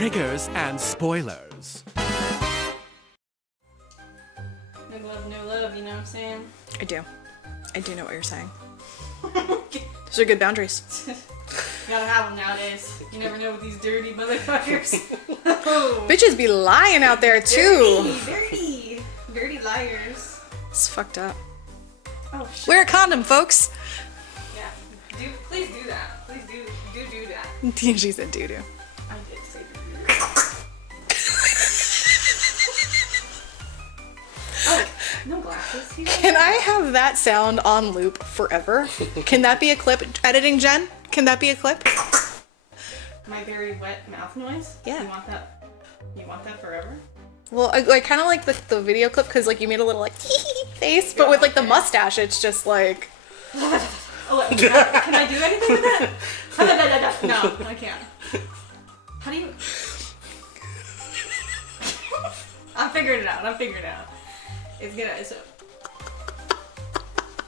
triggers and spoilers. No love, you know what I'm saying? I do. I do know what you're saying. Those are good boundaries. Gotta have them nowadays. You never know with these dirty motherfuckers. Bitches be lying out there too. Dirty liars. It's fucked up. Oh shit. Wear a condom, folks. Yeah. Please do that. Please do that. She said doo-doo. I did say do. Oh, no glasses. Can I have that sound on loop forever? Can that be a clip? Editing Jen? Can that be a clip? My very wet mouth noise? Yeah. You want that? You want that forever? Well, I kind of like the video clip because like you made a little like face, but with like the mustache, it's just like. Oh, wait, can I do anything with it? No, I can't. How do you? I'm figuring it out. It's gonna.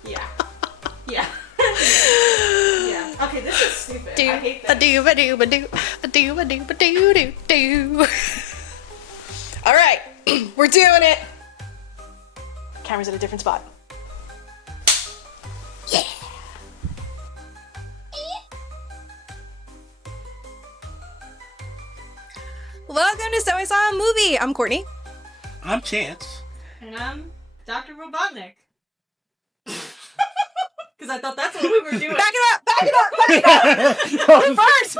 Yeah. Yeah. Yeah. Okay, this is stupid. I hate this. All right, we're doing it. Camera's at a different spot. Yeah. Welcome to So I Saw a Movie. I'm Courtney. I'm Chance. And I'm Dr. Robotnik. Because I thought that's what we were doing. Back it up. First.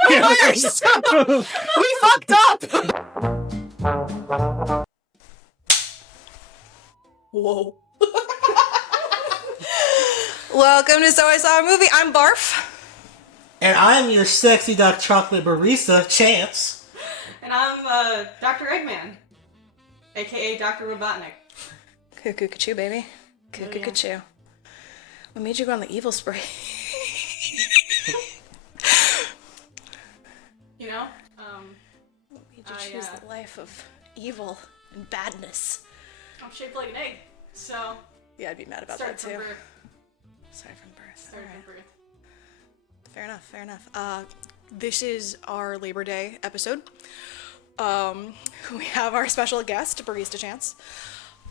We fucked up. Whoa. Welcome to So I Saw a Movie. I'm Barf. And I'm your sexy dark chocolate barista, Chance. And I'm Dr. Eggman. AKA Dr. Robotnik. Cuckoo-ca-choo, baby. Cuckoo-ca-choo. What made you go on the evil spray? You know? What made you choose the life of evil and badness? I'm shaped like an egg, so... Yeah, I'd be mad about that too. Started from birth. Fair enough. This is our Labor Day episode. We have our special guest, Barista Chance.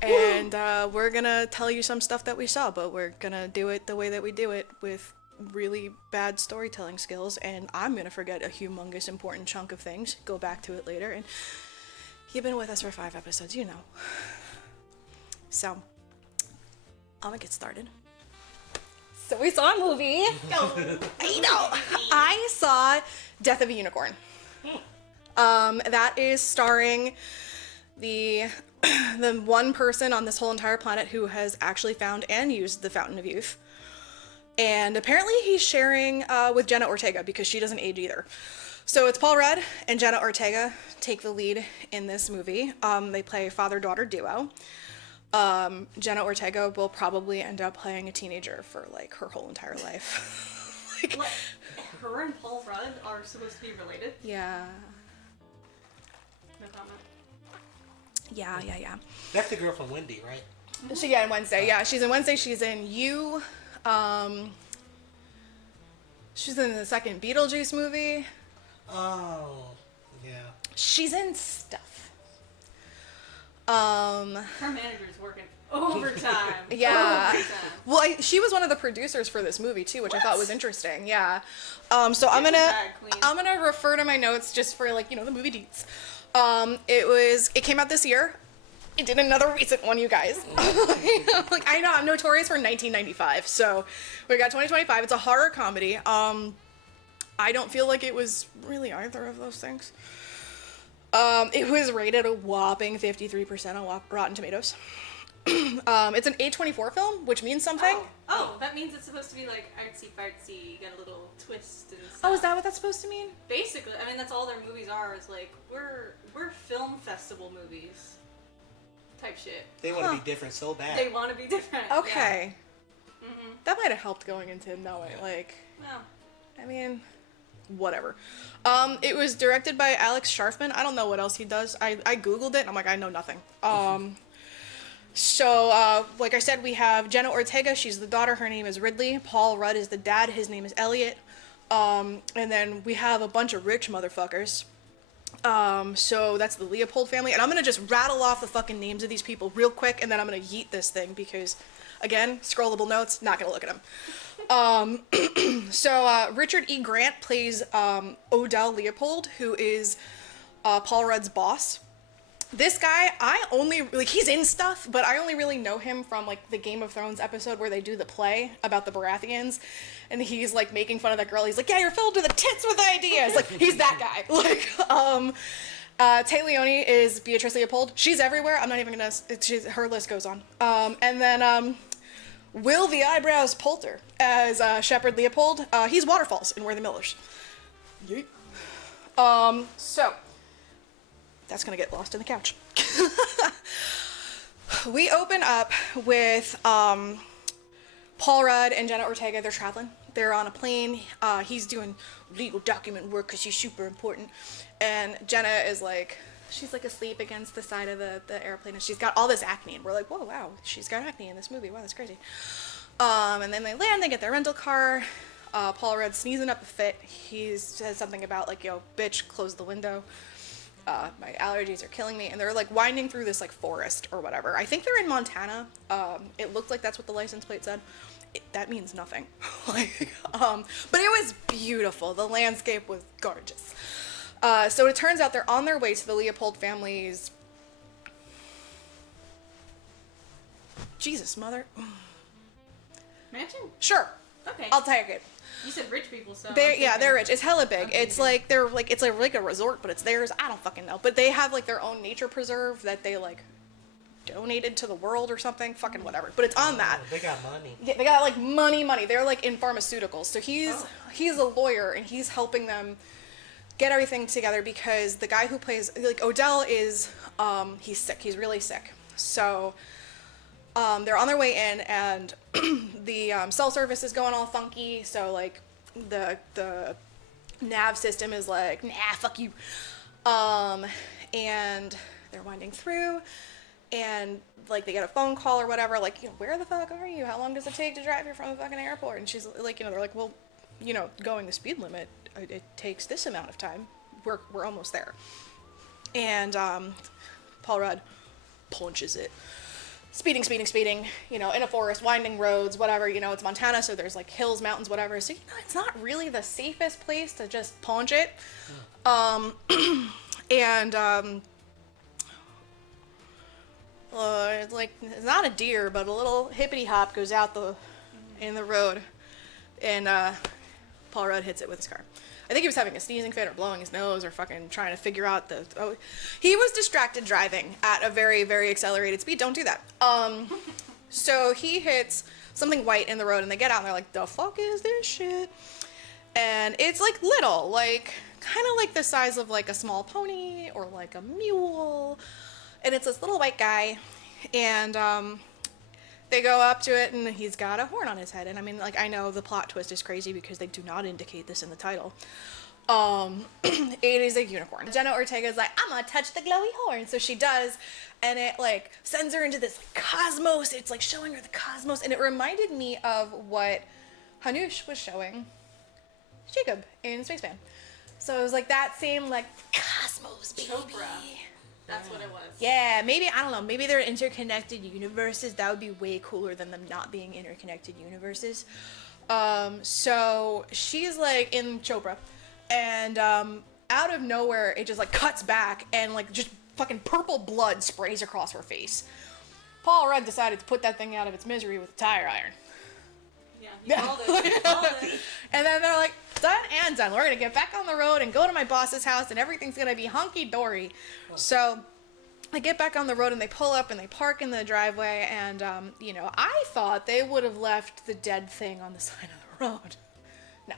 And we're gonna tell you some stuff that we saw, but we're gonna do it the way that we do it with really bad storytelling skills, and I'm gonna forget a humongous important chunk of things, go back to it later, and you've been with us for 5 episodes, you know. So, I'm gonna get started. So we saw a movie. I saw Death of a Unicorn. That is starring the one person on this whole entire planet who has actually found and used the Fountain of Youth. And apparently he's sharing with Jenna Ortega because she doesn't age either. So it's Paul Rudd and Jenna Ortega take the lead in this movie. They play a father-daughter duo. Jenna Ortega will probably end up playing a teenager for like her whole entire life. Like, her and Paul Rudd are supposed to be related? Yeah. No comment. Yeah. That's the girl from Wendy, right? In Wednesday. Yeah, she's in Wednesday. She's in You. She's in the second Beetlejuice movie. Oh, yeah. She's in stuff. Her manager's working overtime. Yeah. Overtime. Well, she was one of the producers for this movie too, which I thought was interesting. Yeah. So I'm gonna refer to my notes just for like, the movie deets. It came out this year. It did another recent one, you guys. Like, I know I'm notorious for 1995, so we got 2025. It's a horror comedy. I don't feel like it was really either of those things. It was rated a whopping 53% on Rotten Tomatoes. It's an A24 film, which means something. Oh, that means it's supposed to be like artsy-fartsy, got a little twist and stuff. Oh, is that what that's supposed to mean? Basically, I mean, that's all their movies are, is like, we're film festival movies type shit. They want to be different so bad. They want to be different. Okay. Yeah. Mm-hmm. That might have helped going into knowing, like... No. I mean... whatever. It was directed by Alex Sharfman. I don't know what else he does. I googled it and I'm like, I know nothing. So like I said, we have Jenna Ortega. She's the daughter. Her name is Ridley. Paul Rudd is the dad. His name is Elliot. And then we have a bunch of rich motherfuckers. So that's the Leopold family, and I'm gonna just rattle off the fucking names of these people real quick, and then I'm gonna yeet this thing because, again, scrollable notes, not gonna look at them. So Richard E. Grant plays Odell Leopold, who is Paul Rudd's boss. This guy, he's in stuff, but I only really know him from, like, the Game of Thrones episode where they do the play about the Baratheons, and he's, like, making fun of that girl. He's like, yeah, you're filled to the tits with ideas. Like, he's that guy. Like, Tay Leone is Beatrice Leopold. She's everywhere. I'm not even gonna, her list goes on. And then, Will the Eyebrows Poulter as Shepard Leopold. He's Waterfalls in We're the Millers. Yeet. So, that's gonna get lost in the couch. We open up with Paul Rudd and Jenna Ortega. They're traveling. They're on a plane. He's doing legal document work because he's super important. And Jenna is like, she's like asleep against the side of the airplane, and she's got all this acne. And we're like, whoa, wow, she's got acne in this movie. Wow, that's crazy. And then they land, they get their rental car. Paul Rudd sneezing up a fit. He says something about, like, yo, bitch, close the window. My allergies are killing me. And they're, like, winding through this, like, forest or whatever. I think they're in Montana. It looked like that's what the license plate said. That means nothing. Like, but it was beautiful. The landscape was gorgeous. So it turns out they're on their way to the Leopold family's... Jesus, mother. Mansion? Sure. Okay. I'll take it. You said rich people, so... They're rich. It's hella big. Okay. It's like, it's like a resort, but it's theirs. I don't fucking know. But they have, like, their own nature preserve that they, like, donated to the world or something. Fucking whatever. But it's on that. They got money. Yeah, they got, like, money. They're, like, in pharmaceuticals. So he's a lawyer, and he's helping them get everything together because the guy who plays, like, Odell is, he's sick. He's really sick. So... they're on their way in, and the cell service is going all funky, so, like, the nav system is like, nah, fuck you. And they're winding through, and, like, they get a phone call or whatever, like, you know, where the fuck are you? How long does it take to drive here from the fucking airport? And she's like, you know, they're like, well, you know, going the speed limit, it takes this amount of time. We're almost there. And Paul Rudd punches it. Speeding, you know, in a forest, winding roads, whatever, you know, it's Montana, so there's, like, hills, mountains, whatever, so, you know, it's not really the safest place to just punch it. It's like, it's not a deer, but a little hippity-hop goes out in the road, and, Paul Rudd hits it with his car. I think he was having a sneezing fit or blowing his nose or fucking trying to figure out he was distracted driving at a very, very accelerated speed. Don't do that. So he hits something white in the road, and they get out, and they're like, the fuck is this shit? And it's, like, little, like, kind of like the size of, like, a small pony or, like, a mule. And it's this little white guy, and, they go up to it, and he's got a horn on his head. And I mean, like, I know the plot twist is crazy because they do not indicate this in the title. It is a unicorn. Jenna Ortega's like, I'm gonna touch the glowy horn. So she does, and it, like, sends her into this, like, cosmos. It's, like, showing her the cosmos. And it reminded me of what Hanush was showing Jacob in Spaceman. So it was, like, that same, like, cosmos, baby. Chopra. That's what it was. Yeah, maybe, I don't know, maybe they're interconnected universes. That would be way cooler than them not being interconnected universes. So she's, like, in Chopra, and out of nowhere, it just, like, cuts back, and, like, just fucking purple blood sprays across her face. Paul Rudd decided to put that thing out of its misery with a tire iron. Yeah, you called it. And then they're like, done and done. We're gonna get back on the road and go to my boss's house, and everything's gonna be hunky-dory. So they get back on the road, and they pull up, and they park in the driveway, and, you know, I thought they would have left the dead thing on the side of the road. No.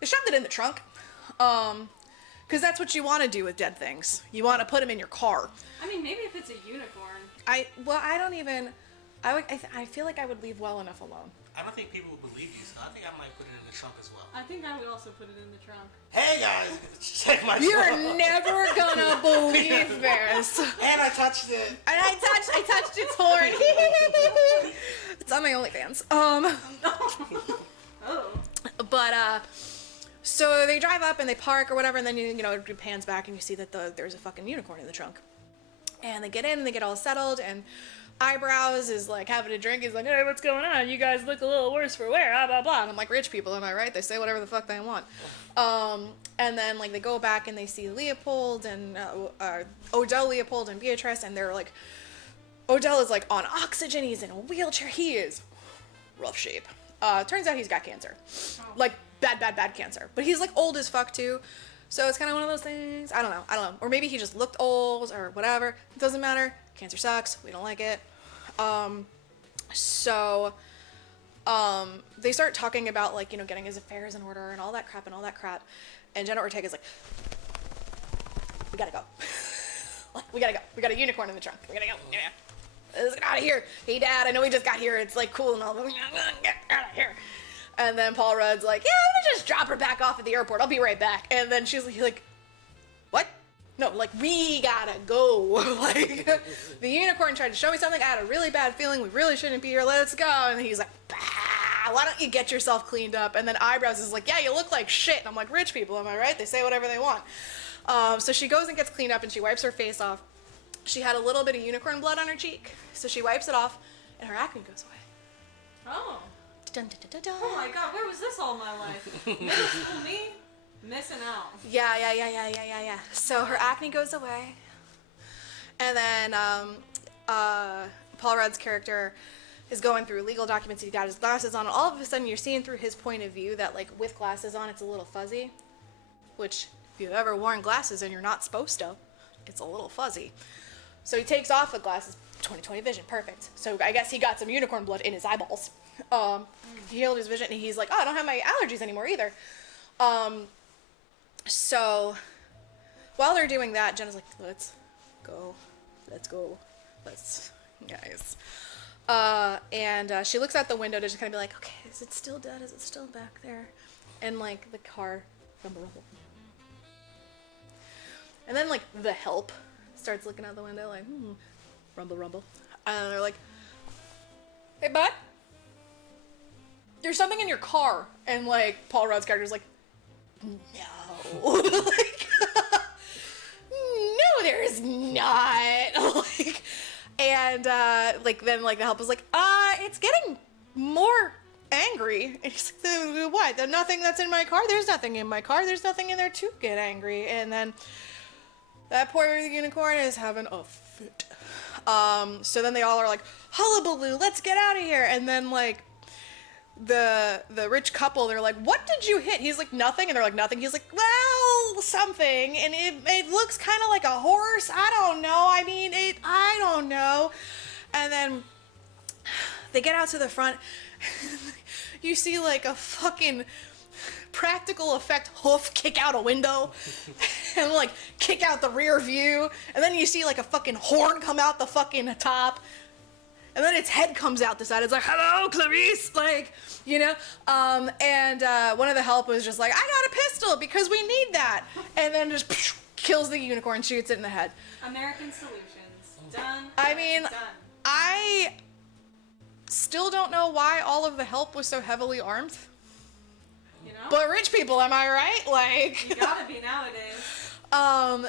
They shoved it in the trunk, because that's what you want to do with dead things. You want to put them in your car. I mean, maybe if it's a unicorn. I feel like I would leave well enough alone. I don't think people would believe you, so I think I might put it in the trunk as well. I think I would also put it in the trunk. Hey guys, check my You're phone. never gonna believe this. And I touched it. And I touched its horn. It's on my OnlyFans. Oh. But So they drive up and they park or whatever, and then it pans back and you see that there's a fucking unicorn in the trunk. And they get in and they get all settled, and Eyebrows is like having a drink. He's like, hey, what's going on? You guys look a little worse for wear, blah, blah, blah. And I'm like, rich people, am I right? They say whatever the fuck they want. And then like they go back and they see Leopold and Odell Leopold and Beatrice, and they're like, Odell is like on oxygen. He's in a wheelchair. He is rough shape. Turns out he's got cancer. Like bad cancer. But he's like old as fuck too. So it's kind of one of those things. I don't know. Or maybe he just looked old or whatever. It doesn't matter. Cancer sucks. We don't like it. They start talking about like, getting his affairs in order and all that crap. And Jenna Ortega's like, we gotta go. We gotta go. We got a unicorn in the trunk. We gotta go. Yeah. Let's get out of here. Hey, Dad, I know we just got here. It's like cool and all, but we gotta get out of here. And then Paul Rudd's like, yeah, I'm gonna just drop her back off at the airport. I'll be right back. And then she's like, what? No, like, we gotta go. Like, the unicorn tried to show me something. I had a really bad feeling. We really shouldn't be here. Let's go. And he's like, bah, why don't you get yourself cleaned up? And then Eyebrows is like, yeah, you look like shit. And I'm like, rich people, am I right? They say whatever they want. So she goes and gets cleaned up and she wipes her face off. She had a little bit of unicorn blood on her cheek. So she wipes it off and her acne goes away. Oh. Dun, dun, dun, dun, dun. Oh my god, where was this all my life? Middle school me? Missing out. Yeah. So her acne goes away. And then Paul Rudd's character is going through legal documents. He's got his glasses on. And all of a sudden you're seeing through his point of view that like with glasses on it's a little fuzzy. Which if you've ever worn glasses and you're not supposed to, it's a little fuzzy. So he takes off the glasses. 20/20 vision, perfect. So I guess he got some unicorn blood in his eyeballs. He healed his vision, and he's like, oh, I don't have my allergies anymore either. So while they're doing that, Jenna's like, let's go, guys. And she looks out the window to just kind of be like, okay, is it still dead? Is it still back there? And like the car, rumble. And then like the help starts looking out the window like, rumble. And they're like, hey, bud, there's something in your car. And like Paul Rudd's character's like, no. Like, no, there's not. Like, and like then like the help is like, it's getting more angry. And he's like, what? The nothing that's in my car? There's nothing in my car. There's nothing in there to get angry. And then that poor unicorn is having a fit. So then they all are like, hullabaloo, let's get out of here. And then like the rich couple, they're like, what did you hit? He's like, nothing. And they're like, nothing. He's like, well, something. And it looks kind of like a horse. I don't know. I don't know. And then they get out to the front. You see like a fucking practical effect hoof kick out a window and like kick out the rear view, and then you see like a fucking horn come out the fucking top, and then its head comes out the side. It's like, hello, Clarice, like, and one of the help was just like, I got a pistol because we need that, and then just kills the unicorn, shoots it in the head. American solutions. Done. Done. I still don't know why all of the help was so heavily armed. But rich people, am I right? Like, you gotta be nowadays.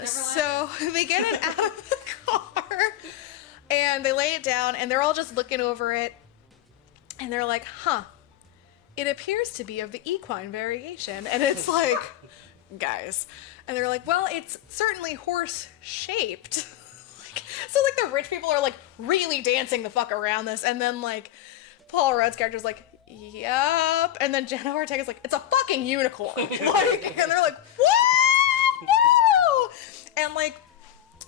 So they get it out of the car and they lay it down and they're all just looking over it and they're like, it appears to be of the equine variation. And it's like, guys. And they're like, well, it's certainly horse shaped. So like the rich people are like really dancing the fuck around this. And then like Paul Rudd's character's like, yep. And then Jenna Ortega's like, it's a fucking unicorn. Like, and they're like, what? Woo! And like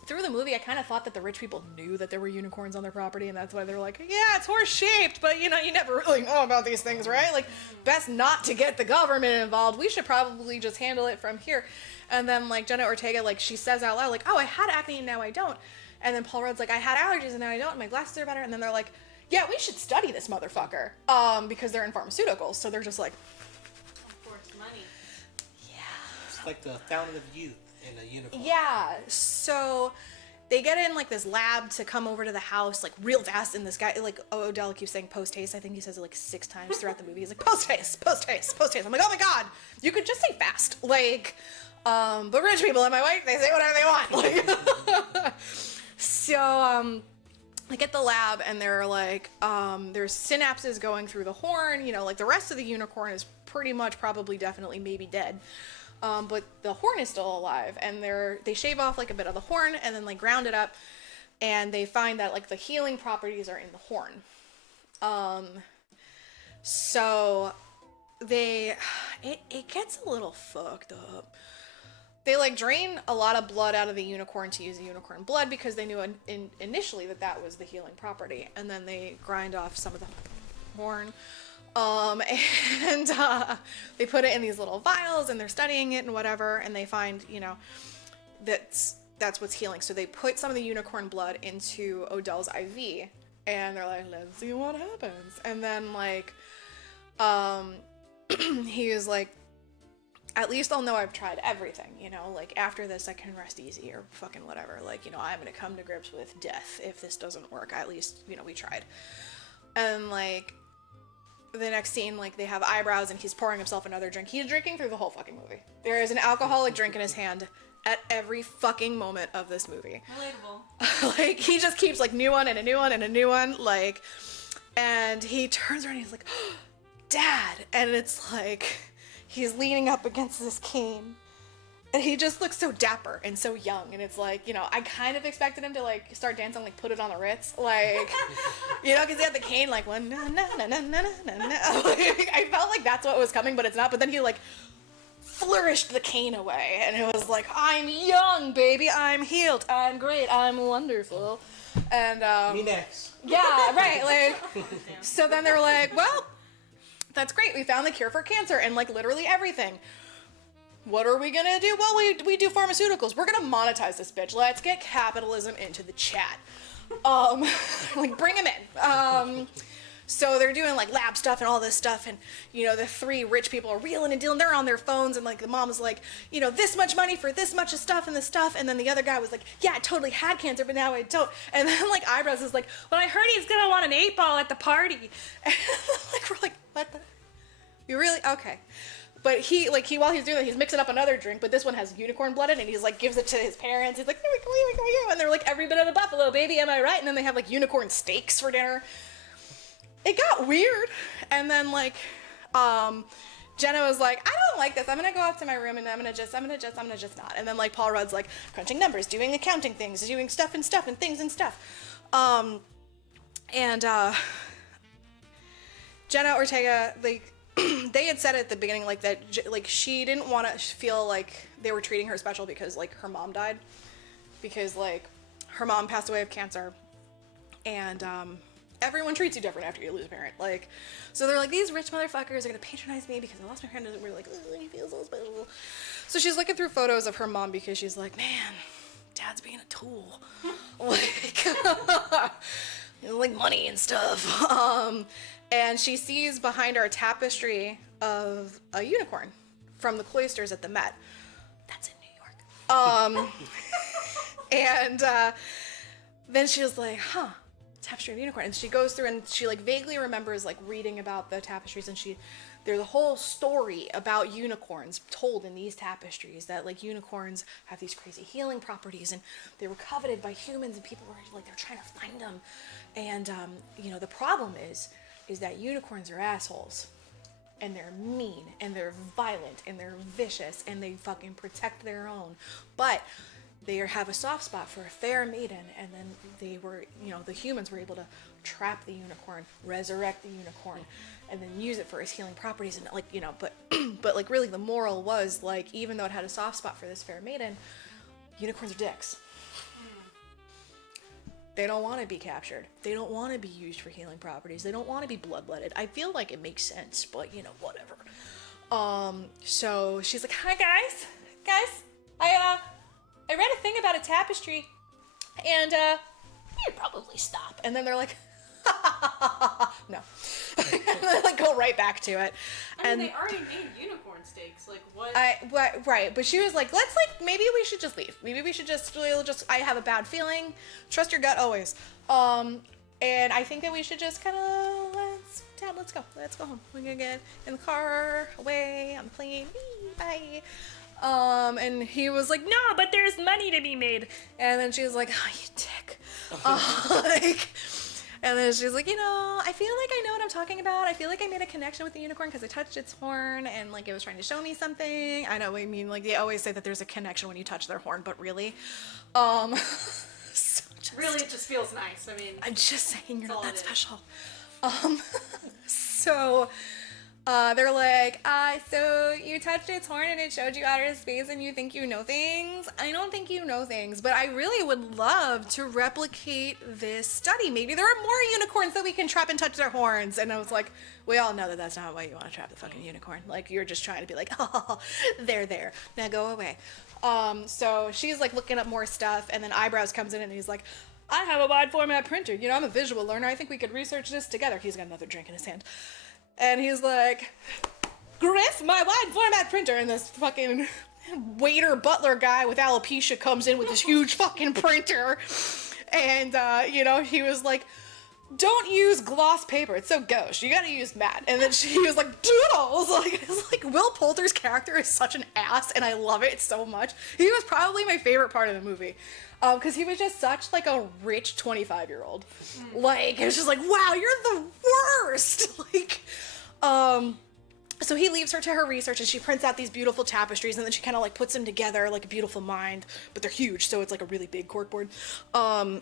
through the movie, I kind of thought that the rich people knew that there were unicorns on their property, and that's why they were like, yeah, it's horse shaped, but you never really know about these things, right? Like, best not to get the government involved. We should probably just handle it from here. And then like Jenna Ortega, like she says out loud, like, oh, I had acne and now I don't. And then Paul Rudd's like, I had allergies and now I don't. And my glasses are better. And then they're like, yeah, we should study this motherfucker, because they're in pharmaceuticals, so they're just like, of course, money. Yeah. It's like the fountain of youth in a unicorn. Yeah. So they get in like this lab to come over to the house like real fast, and this guy like Odell keeps saying post haste. I think he says it like 6 times throughout the movie. He's like post haste, post haste, post haste. I'm like, oh my god, you could just say fast. Like, but rich people, am I right? They say whatever they want. Like, so they get the lab and they're like, there's synapses going through the horn. You know, like the rest of the unicorn is pretty much probably definitely maybe dead. But the horn is still alive, and they shave off like a bit of the horn and then like ground it up, and they find that like the healing properties are in the horn. So it gets a little fucked up. They like drain a lot of blood out of the unicorn to use the unicorn blood because they knew initially that was the healing property, and then they grind off some of the horn. And they put it in these little vials, and they're studying it and whatever, and they find, you know, that's what's healing. So they put some of the unicorn blood into Odell's IV, and they're like, let's see what happens. And then like, he is like, at least I'll know I've tried everything, you know, like after this I can rest easy or fucking whatever. Like, you know, I'm gonna come to grips with death if this doesn't work. At least, you know, we tried. And like, the next scene, like, they have eyebrows and he's pouring himself another drink. He's drinking through the whole fucking movie. There is an alcoholic drink in his hand at every fucking moment of this movie. Relatable. Like, he just keeps, like, new one and a new one and a new one, like, and he turns around and he's like, oh, Dad! And it's like, he's leaning up against this cane. And he just looks so dapper and so young, and it's like, you know, I kind of expected him to like start dancing, like Put It on the Ritz, like, you know, because he had the cane, like one na na na na na na na. Like, I felt like that's what was coming, but it's not. But then he like flourished the cane away, and it was like, I'm young, baby, I'm healed, I'm great, I'm wonderful, and Me next. yeah, right, like, so then they're like, well, that's great, we found the cure for cancer and like literally everything. What are we gonna do? Well, we do pharmaceuticals. We're gonna monetize this bitch. Let's get capitalism into the chat. Like, bring him in. So they're doing like lab stuff and all this stuff, and you know, the 3 rich people are wheeling and dealing. They're on their phones, and like the mom is like, you know, this much money for this much of stuff and this stuff, and then the other guy was like, yeah, I totally had cancer, but now I don't. And then like Eyebrows is like, well, I heard he's gonna want an 8-ball at the party. And like we're like, what the? You really? Okay. But he while he's doing that, he's mixing up another drink, but this one has unicorn blood in it, and he's like, gives it to his parents. He's like, here we go, and they're like, every bit of the buffalo, baby, am I right? And then they have like unicorn steaks for dinner. It got weird. And then like, Jenna was like, I don't like this. I'm gonna go up to my room and I'm gonna just not. And then like Paul Rudd's like crunching numbers, doing accounting things, doing stuff and things and stuff. Jenna Ortega, like, they had said at the beginning, like, that, like, she didn't want to feel like they were treating her special because, like, her mom died. Because, like, her mom passed away of cancer. And, everyone treats you different after you lose a parent. Like, so they're like, these rich motherfuckers are gonna patronize me because I lost my parent, and we're like, oh, I feel so special. So she's looking through photos of her mom because she's like, man, Dad's being a tool. Like, like money and stuff. And she sees behind her a tapestry of a unicorn from the cloisters at the Met. That's in New York. And then she was like, huh, tapestry of unicorn. And she goes through and she like vaguely remembers like reading about the tapestries, and there's a whole story about unicorns told in these tapestries, that like unicorns have these crazy healing properties, and they were coveted by humans, and people were like, they're trying to find them. And you know, the problem is that unicorns are assholes, and they're mean, and they're violent, and they're vicious, and they fucking protect their own, but they have a soft spot for a fair maiden. And then they were, you know, the humans were able to trap the unicorn, resurrect the unicorn, and then use it for its healing properties. And like, you know, but like really the moral was like, even though it had a soft spot for this fair maiden, unicorns are dicks. They don't want to be captured. They don't want to be used for healing properties. They don't want to be bloodletted. I feel like it makes sense, but you know, whatever. So she's like, hi guys, I read a thing about a tapestry, and you should probably stop. And then they're like, No. Like go right back to it. I mean, they already made unicorn steaks. Like what? Right, but she was like, let's like maybe we should just leave. Maybe we should just I have a bad feeling. Trust your gut always. And I think that we should just kind of let's go home. We're gonna get in the car, away on the plane. Bye. And he was like, no, but there's money to be made. And then she was like, oh, you dick. And then she's like, I feel like I know what I'm talking about. I feel like I made a connection with the unicorn because I touched its horn and like it was trying to show me something. I know, I mean, like they always say that there's a connection when you touch their horn, but really, really, it just feels nice. I mean, I'm just saying you're not that special. So they're like, so you touched its horn and it showed you outer space and you think you know things? I don't think you know things, but I really would love to replicate this study. Maybe there are more unicorns that we can trap and touch their horns. And I was like, we all know that that's not why you want to trap the fucking unicorn. Like, you're just trying to be like, oh, they're there. Now go away. So she's like looking up more stuff, and then Eyebrows comes in and he's like, I have a wide format printer. I'm a visual learner. I think we could research this together. He's got another drink in his hand. And he's like, Griff, my wide format printer. And this fucking waiter butler guy with alopecia comes in with this huge fucking printer. And, he was like, don't use gloss paper. It's so gauche. You gotta use matte. And then he was like, doodles. It's like Will Poulter's character is such an ass, and I love it so much. He was probably my favorite part of the movie. Because he was just such like a rich 25-year-old. Like, it was just like, wow, you're the worst. So he leaves her to her research, and she prints out these beautiful tapestries, and then she kind of like puts them together like a beautiful mind, but they're huge, so it's like a really big corkboard. And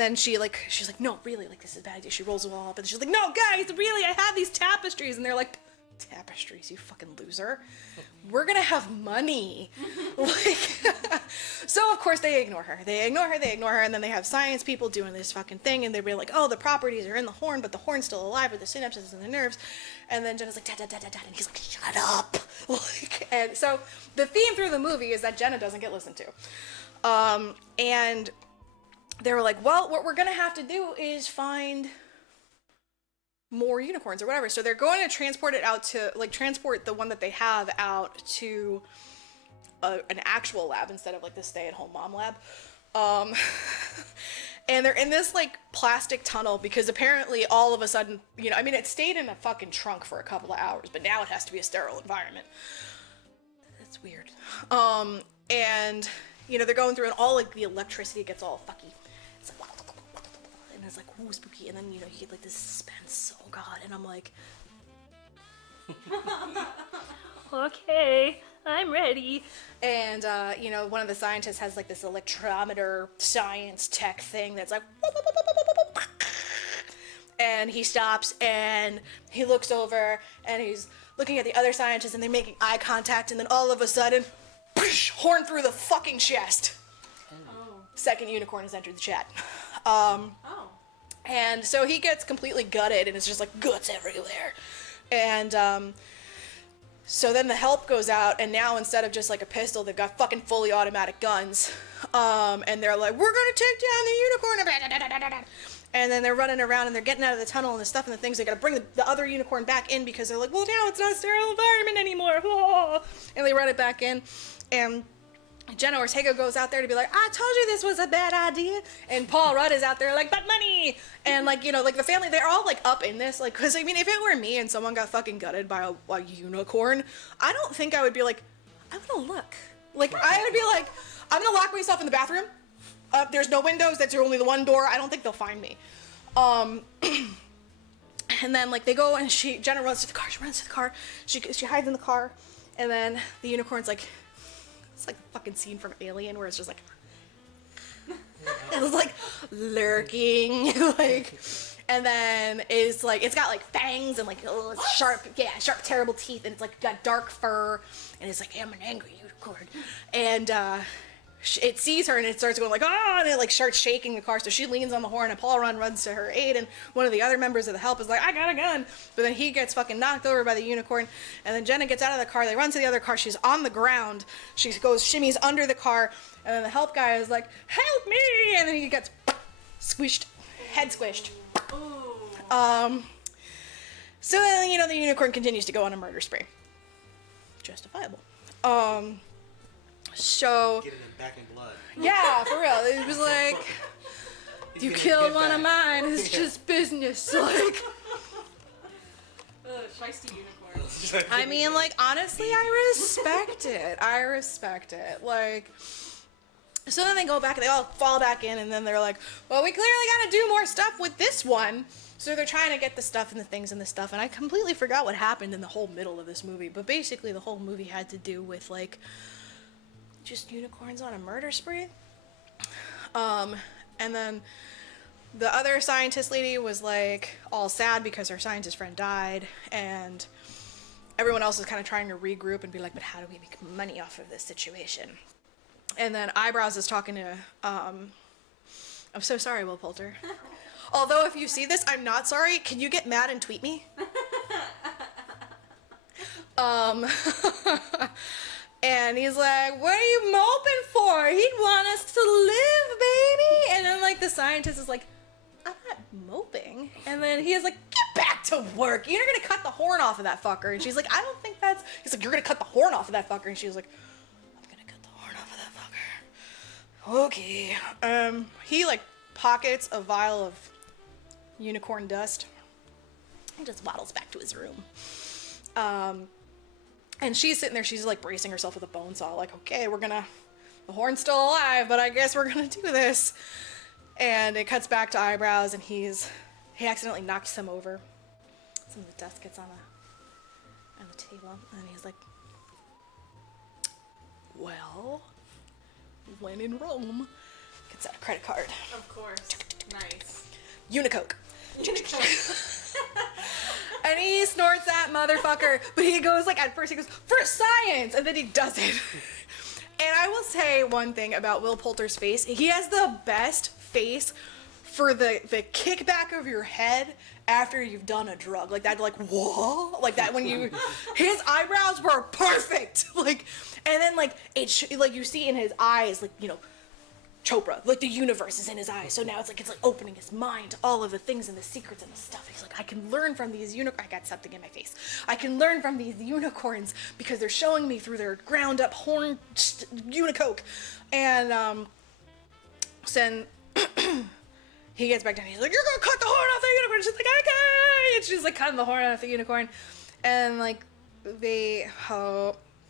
then she's like, no, really, like this is a bad idea. She rolls them all up, and she's like, no, guys, really, I have these tapestries, and they're like, tapestries, you fucking loser. We're gonna have money. So of course they ignore her, and then they have science people doing this fucking thing, and they're like, oh, the properties are in the horn, but the horn's still alive with the synapses and the nerves. And then Jenna's like, da da da da da, and he's like, shut up. And so the theme through the movie is that Jenna doesn't get listened to. And they were like, well, what we're gonna have to do is find more unicorns or whatever. So they're going to transport the one that they have out to an actual lab instead of like the stay-at-home mom lab. And they're in this like plastic tunnel because apparently all of a sudden, it stayed in a fucking trunk for a couple of hours, but now it has to be a sterile environment. That's weird. And they're going through, and all like the electricity gets all fucky. It's like, and it's like, ooh, spooky. And then, you get like this suspense. Oh God. And I'm like, okay, I'm ready. And, one of the scientists has like this electrometer science tech thing that's like, and he stops and he looks over and he's looking at the other scientists and they're making eye contact, and then all of a sudden, horn through the fucking chest. Oh. Second unicorn has entered the chat. And so he gets completely gutted, and it's just like guts everywhere. And so then the help goes out, and now instead of just like a pistol, they've got fucking fully automatic guns. And they're like, we're gonna take down the unicorn. And then they're running around and they're getting out of the tunnel and the stuff and the things. They gotta bring the other unicorn back in because they're like, well, now it's not a sterile environment anymore. And they run it back in, and Jenna Ortega goes out there to be like, I told you this was a bad idea. And Paul Rudd is out there like, but money. And like, the family, they're all like up in this. Like, because if it were me and someone got fucking gutted by a unicorn, I don't think I would be like, I'm gonna look. Like, I would be like, I'm gonna lock myself in the bathroom. There's no windows. That's only the one door. I don't think they'll find me. And then like they go, and Jenna runs to the car. She runs to the car. She hides in the car. And then the unicorn's like, it's like the fucking scene from Alien where it's just like, it's like lurking, like, and then it's like, it's got like fangs and like sharp, terrible teeth, and it's like got dark fur, and it's like, I'm an angry unicorn, and it sees her and it starts going like, ah, and it like starts shaking the car. So she leans on the horn, and Paul runs to her aid, and one of the other members of the help is like, I got a gun. But then he gets fucking knocked over by the unicorn, and then Jenna gets out of the car. They run to the other car. She's on the ground. She goes shimmies under the car, and then the help guy is like, help me, and then he gets squished, head squished. So then, you know, the unicorn continues to go on a murder spree. Justifiable. So... Getting him back in blood. Yeah, for real. It was like, you killed one of mine, it's just business. Like... Shiesty unicorn. I mean, like, honestly, I respect it. Like, so then they go back and they all fall back in, and then they're like, well, we clearly gotta do more stuff with this one. So they're trying to get the stuff and the things and the stuff, and I completely forgot what happened in the whole middle of this movie, but basically the whole movie had to do with, like, just unicorns on a murder spree. And then the other scientist lady was, like, all sad because her scientist friend died, and everyone else is kind of trying to regroup and be like, but how do we make money off of this situation? And then Eyebrows is talking to, I'm so sorry, Will Poulter. Although if you see this, I'm not sorry. Can you get mad and tweet me? And he's like, what are you moping for? He'd want us to live, baby. And then, like, the scientist is like, I'm not moping. And then he is like, get back to work. You're gonna cut the horn off of that fucker. And she's like, I don't think that's... He's like, you're gonna cut the horn off of that fucker. And she's like, I'm gonna cut the horn off of that fucker. Okay. He, like, pockets a vial of unicorn dust and just waddles back to his room. And she's sitting there, she's like bracing herself with a bone saw, like, okay, the horn's still alive, but I guess we're gonna do this. And it cuts back to Eyebrows, and he accidentally knocks some over. Some of the dust gets on the table, and he's like, well, when in Rome, gets out a credit card. Of course. Nice. Unicoke. And he snorts that motherfucker, but he goes, like, at first he goes, for science, and then he doesn't. And I will say one thing about Will Poulter's face. He has the best face for the kickback of your head after you've done a drug. Like that, like, whoa? Like that when his eyebrows were perfect. Like, and then, like, like you see in his eyes, like, you know, Chopra, like the universe is in his eyes. So now it's like opening his mind to all of the things and the secrets and the stuff. He's like, I can learn from these I got something in my face. I can learn from these unicorns because they're showing me through their ground up horn unicoke. And then he gets back down. He's like, you're gonna cut the horn off the unicorn. She's like, okay. And she's like cutting the horn off the unicorn. And like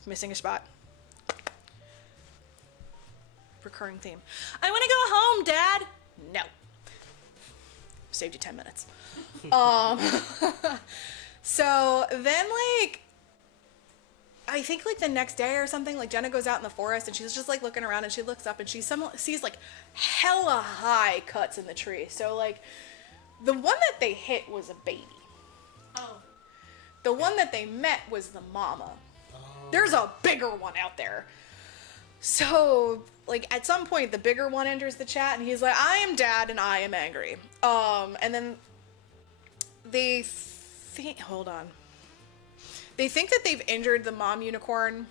missing a spot. Recurring theme. I want to go home, Dad. No. Saved you 10 minutes. So then, like, I think like the next day or something, like Jenna goes out in the forest and she's just like looking around and she looks up and she sees like hella high cuts in the tree. So like the one that they hit was a baby. Oh. The one that they met was the mama. Oh. There's a bigger one out there. So, like, at some point, the bigger one enters the chat, and he's like, I am Dad, and I am angry. And then they think, hold on. They think that they've injured the mom unicorn,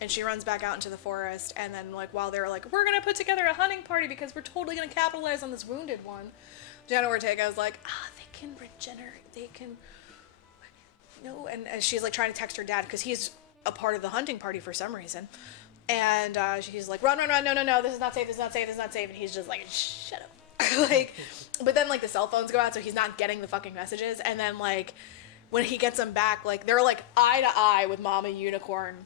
and she runs back out into the forest, and then, like, while they're like, we're gonna put together a hunting party because we're totally gonna capitalize on this wounded one, Jenna Ortega is like, they can regenerate, they can, no, and she's, like, trying to text her dad, because he's a part of the hunting party for some reason. And she's like, run, no, this is not safe, and he's just like, shut up. Like, but then, like, the cell phones go out, so he's not getting the fucking messages, and then, like, when he gets them back, like, they're, like, eye to eye with Mama Unicorn,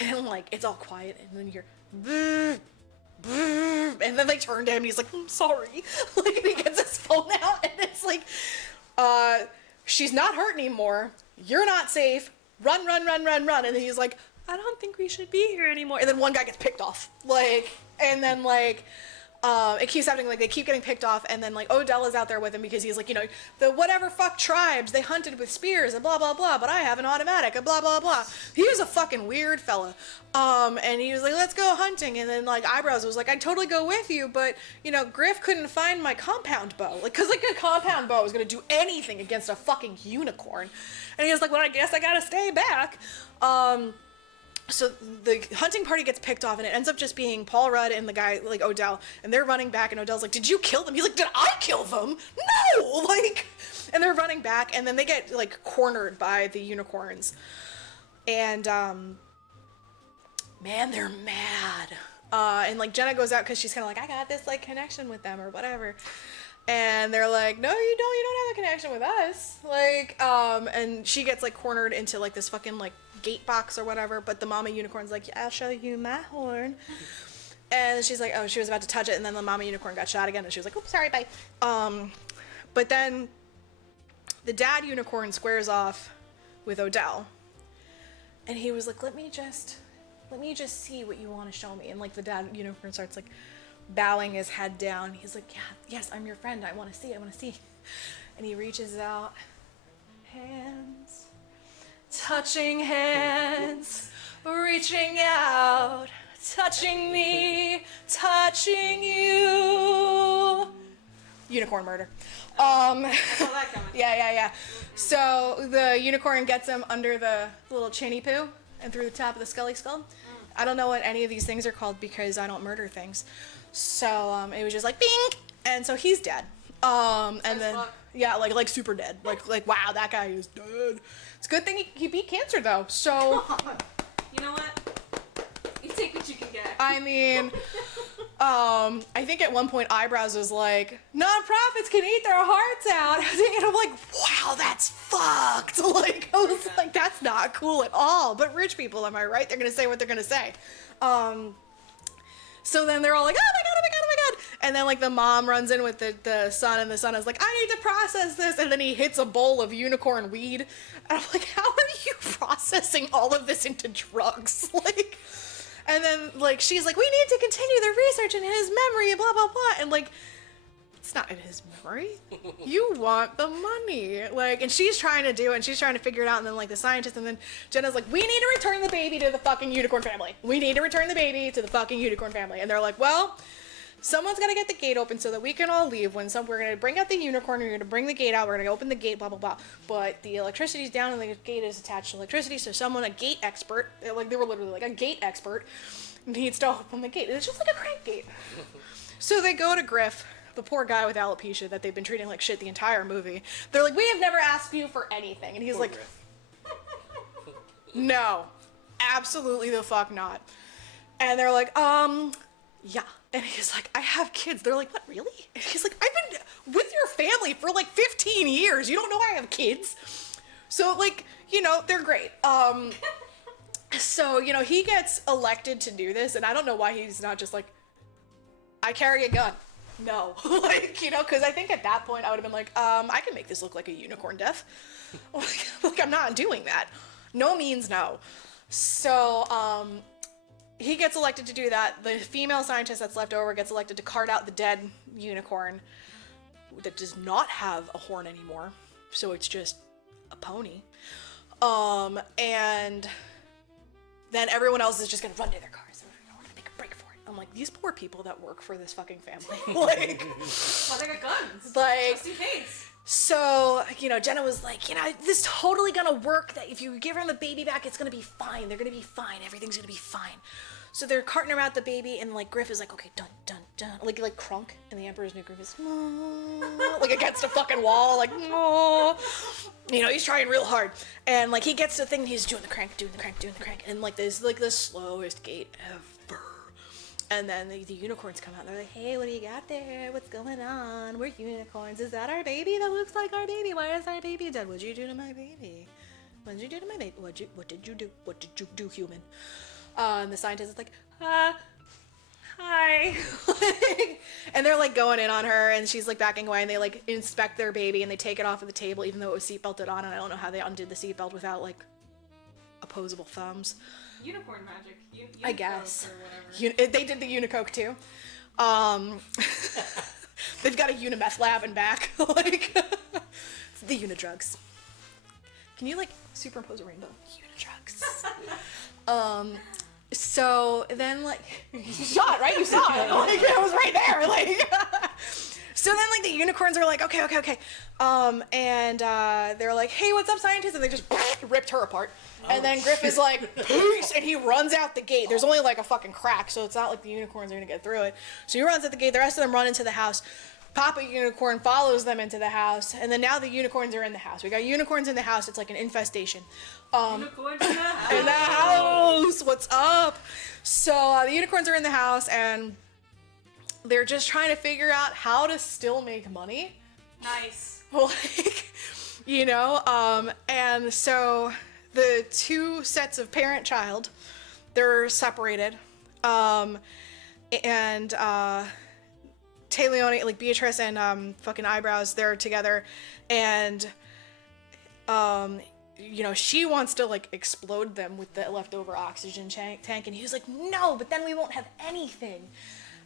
and, like, it's all quiet, and then you're, and then they turn to him, and he's like, I'm sorry. Like, and he gets his phone out, and it's like, she's not hurt anymore, you're not safe, run, and then he's like, I don't think we should be here anymore. And then one guy gets picked off. Like, and then, like, it keeps happening. Like, they keep getting picked off. And then, like, Odella's out there with him because he's like, you know, the whatever fuck tribes, they hunted with spears and blah, blah, blah. But I have an automatic and blah, blah, blah. He was a fucking weird fella. And he was like, let's go hunting. And then, like, Eyebrows was like, I'd totally go with you. But, you know, Griff couldn't find my compound bow. Like, because, like, a compound bow is going to do anything against a fucking unicorn. And he was like, well, I guess I got to stay back. So the hunting party gets picked off, and it ends up just being Paul Rudd and the guy, like, Odell, and they're running back, and Odell's like, did you kill them? He's like, did I kill them? No! Like, and they're running back, and then they get, like, cornered by the unicorns. And, man, they're mad. And, like, Jenna goes out because she's kind of like, I got this, like, connection with them or whatever. And they're like, no, you don't have a connection with us. Like, and she gets, like, cornered into, like, this fucking, like, gate box or whatever, but the mama unicorn's like, I'll show you my horn. And she's like, oh, she was about to touch it, and then the mama unicorn got shot again, and she was like, oops, sorry, bye. But then the dad unicorn squares off with Odell, and he was like, let me just see what you want to show me. And, like, the dad unicorn starts, like, bowing his head down. He's like, yeah, yes, I'm your friend, I want to see. And he reaches out, hands, touching hands, reaching out, touching me, touching you. Unicorn murder. I saw that coming. Yeah. So the unicorn gets him under the little chinny poo and through the top of the scully skull. I don't know what any of these things are called because I don't murder things. So it was just like bing, and so he's dead. And then fuck. yeah, like super dead. Like wow, that guy is dead. It's a good thing he beat cancer though. So You know what? You take what you can get. I mean, I think at one point Eyebrows was like, nonprofits can eat their hearts out. And I'm like, wow, that's fucked. Like, I was like, that's not cool at all. But rich people, am I right? They're gonna say what they're gonna say. So then they're all like, oh my god. And then, like, the mom runs in with the son, and the son is like, I need to process this. And then he hits a bowl of unicorn weed. And I'm like, how are you processing all of this into drugs? Like, and then, like, she's like, we need to continue the research in his memory, blah, blah, blah. And, like, it's not in his memory. You want the money. Like, and she's trying to do it, and she's trying to figure it out. And then, like, the scientist, and then Jenna's like, we need to return the baby to the fucking unicorn family. And they're like, well, someone's got to get the gate open so that we can all leave. We're going to bring out the unicorn, we're going to bring the gate out, we're going to open the gate, blah, blah, blah. But the electricity's down, and the gate is attached to electricity, so someone, a gate expert, like, they were literally like, a gate expert, needs to open the gate. It's just like a crank gate. So they go to Griff, the poor guy with alopecia that they've been treating like shit the entire movie. They're like, we have never asked you for anything. And he's like, no, absolutely the fuck not. And they're like, yeah. And he's like, I have kids. They're like, what, really? And he's like, I've been with your family for like 15 years. You don't know I have kids? So, like, you know, they're great. So, you know, he gets elected to do this, and I don't know why he's not just like, I carry a gun. No. Like, you know, because I think at that point I would have been like, I can make this look like a unicorn death. Like, I'm not doing that. No means no. So, he gets elected to do that. The female scientist that's left over gets elected to cart out the dead unicorn that does not have a horn anymore. So it's just a pony. And then everyone else is just gonna run to their cars. We're gonna make a break for it. I'm like, these poor people that work for this fucking family. Like, well, they got guns. Like, just in case. So, you know, Jenna was like, you know, this is totally gonna work, that if you give her the baby back, it's gonna be fine. They're gonna be fine. Everything's gonna be fine. So they're carting her out the baby, and, like, Griff is like, okay, dun, dun, dun. Like Crunk in The Emperor's New Groove is, like, against a fucking wall, like, no. You know, he's trying real hard. And, like, he gets the thing, he's doing the crank. And, like, this, like, the slowest gate ever. And then the unicorns come out, and they're like, hey, what do you got there? What's going on? We're unicorns. Is that our baby? That looks like our baby. Why is our baby dead? What'd you do to my baby? What did you do to my baby? What did you do? What did you do, human? And the scientist is like, hi. And they're, like, going in on her, and she's, like, backing away, and they, like, inspect their baby, and they take it off of the table, even though it was seatbelted on, and I don't know how they undid the seatbelt without, like, opposable thumbs. Unicorn magic. I guess. Or whatever. They did the Unicoke, too. They've got a Unimeth lab in back. Like, it's the Unidrugs. Can you, like, superimpose a rainbow? Unidrugs. So then, like, you saw it, right? You saw it. Like, it was right there. Like, So then, like, the unicorns are like, okay. And they're like, hey, what's up, scientists? And they just ripped her apart. And then Griff is like, peace! And he runs out the gate. There's only, like, a fucking crack, so it's not like the unicorns are gonna get through it. So he runs out the gate. The rest of them run into the house. Papa Unicorn follows them into the house. And then now the unicorns are in the house. We got unicorns in the house. It's like an infestation. Unicorns in the house. In the house! What's up? So the unicorns are in the house, and they're just trying to figure out how to still make money. Nice. Like, you know, and so the two sets of parent-child, they're separated. And Taleone, like Beatrice and fucking Eyebrows, they're together, and you know, she wants to like explode them with the leftover oxygen tank, and he's like, no, but then we won't have anything.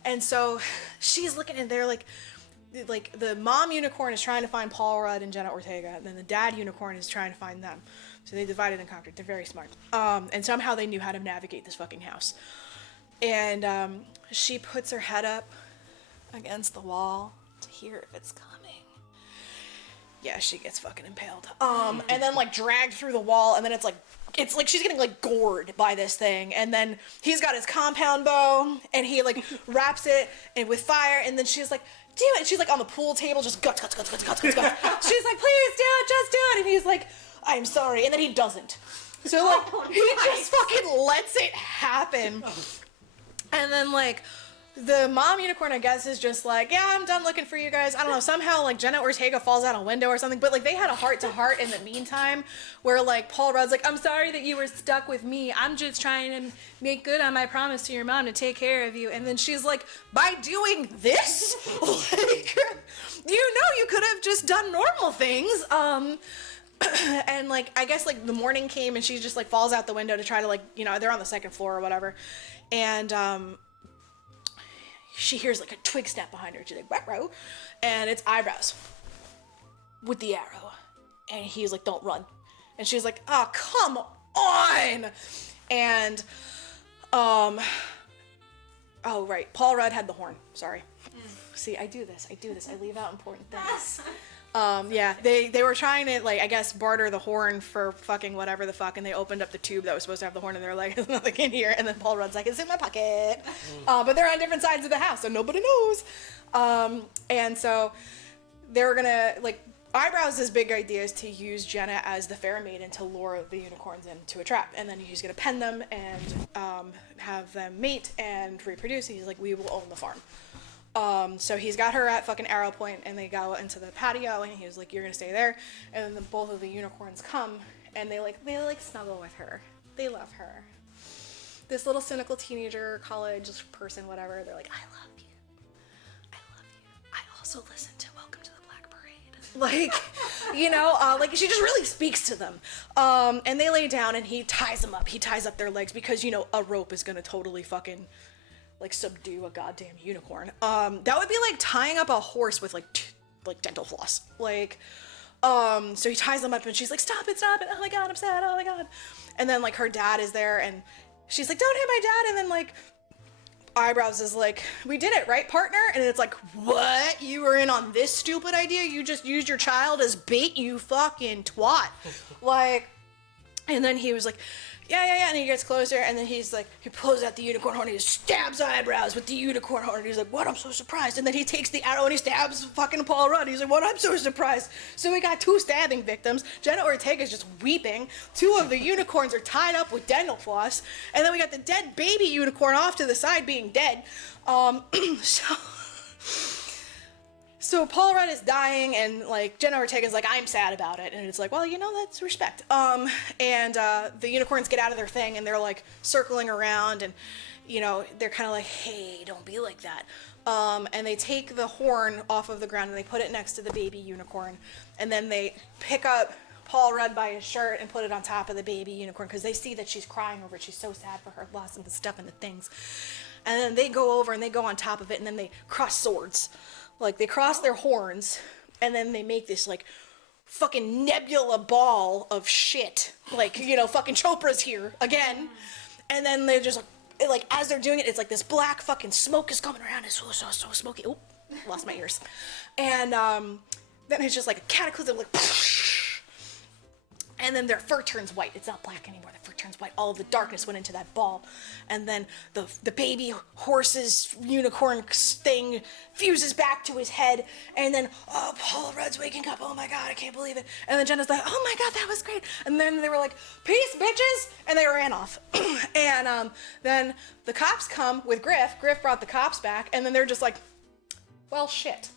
And so she's looking, and they're like the mom unicorn is trying to find Paul Rudd and Jenna Ortega, and then the dad unicorn is trying to find them. So they divided and conquered. They're very smart. And somehow they knew how to navigate this fucking house. And she puts her head up against the wall to hear if it's coming. Yeah, she gets fucking impaled. And then like dragged through the wall, and then it's like she's getting like gored by this thing. And then he's got his compound bow, and he like wraps it and with fire, and then she's like, damn it, she's like on the pool table, just guts. She's like, please do it, just do it. And he's like, I'm sorry, and then he doesn't. So like he just fucking lets it happen. And then like the mom unicorn, I guess, is just like, yeah, I'm done looking for you guys. I don't know, somehow like Jenna Ortega falls out a window or something, but like they had a heart-to-heart in the meantime where like Paul Rudd's like, I'm sorry that you were stuck with me. I'm just trying to make good on my promise to your mom to take care of you. And then she's like, by doing this? Like, you know, you could have just done normal things. And like, I guess like the morning came and she just like falls out the window to try to like, you know, they're on the second floor or whatever. And, she hears like a twig snap behind her. She's like, "Ruh-roh," and it's Eyebrows with the arrow. And he's like, don't run. And she's like, oh, come on. And, oh, right. Paul Rudd had the horn. Sorry. See, I do this. I leave out important things. Yeah, they were trying to, like, I guess, barter the horn for fucking whatever the fuck, and they opened up the tube that was supposed to have the horn, and they were like, there's nothing in here, and then Paul Rudd's like, it's in my pocket. But they're on different sides of the house, so nobody knows. And so they were gonna, like, Eyebrows' big idea is to use Jenna as the fair maiden to lure the unicorns into a trap, and then he's gonna pen them and have them mate and reproduce. He's like, we will own the farm. So he's got her at fucking arrow point, and they go into the patio, and he was like, you're gonna stay there. And then both of the unicorns come, and they snuggle with her. They love her. This little cynical teenager, college person, whatever, they're like, I love you. I also listen to Welcome to the Black Parade. Like, you know, like she just really speaks to them. And they lay down, and he ties them up. He ties up their legs because, you know, a rope is gonna totally fucking like subdue a goddamn unicorn. That would be like tying up a horse with like dental floss. Like, so he ties them up, and she's like, stop it. Oh my God, I'm sad. Oh my God. And then like her dad is there, and she's like, don't hit my dad. And then like Eyebrows is like, we did it, right, partner? And it's like, what? You were in on this stupid idea? You just used your child as bait, you fucking twat. Like, and then he was like, yeah, and he gets closer, and then he's like, he pulls out the unicorn horn, and he stabs Eyebrows with the unicorn horn, and he's like, what, I'm so surprised. And then he takes the arrow, and he stabs fucking Paul Rudd. He's like, what, I'm so surprised. So we got 2 stabbing victims. Jenna Ortega's just weeping. 2 of the unicorns are tied up with dental floss, and then we got the dead baby unicorn off to the side being dead. So Paul Rudd is dying, and like Jenna Ortega's like, I'm sad about it, and it's like, well, you know, that's respect. And the unicorns get out of their thing, and they're like circling around, and you know, they're kind of like, hey, don't be like that. And they take the horn off of the ground, and they put it next to the baby unicorn, and then they pick up Paul Rudd by his shirt and put it on top of the baby unicorn because they see that she's crying over it. She's so sad for her loss and the stuff and the things. And then they go over and they go on top of it, and then they cross swords. Like, they cross their horns, and then they make this, like, fucking nebula ball of shit. Like, you know, fucking Chopra's here again. And then they're just, like, as they're doing it, it's like this black fucking smoke is coming around. It's so smoky. Oh, lost my ears. And then it's just like a cataclysm, like, and then their fur turns white. It's not black anymore. The fur turns white. All of the darkness went into that ball. And then the baby horse's unicorn thing fuses back to his head. And then, oh, Paul Rudd's waking up. Oh my God, I can't believe it. And then Jenna's like, oh my God, that was great. And then they were like, peace, bitches. And they ran off. And then the cops come with Griff. Griff brought the cops back. And then they're just like, well, shit.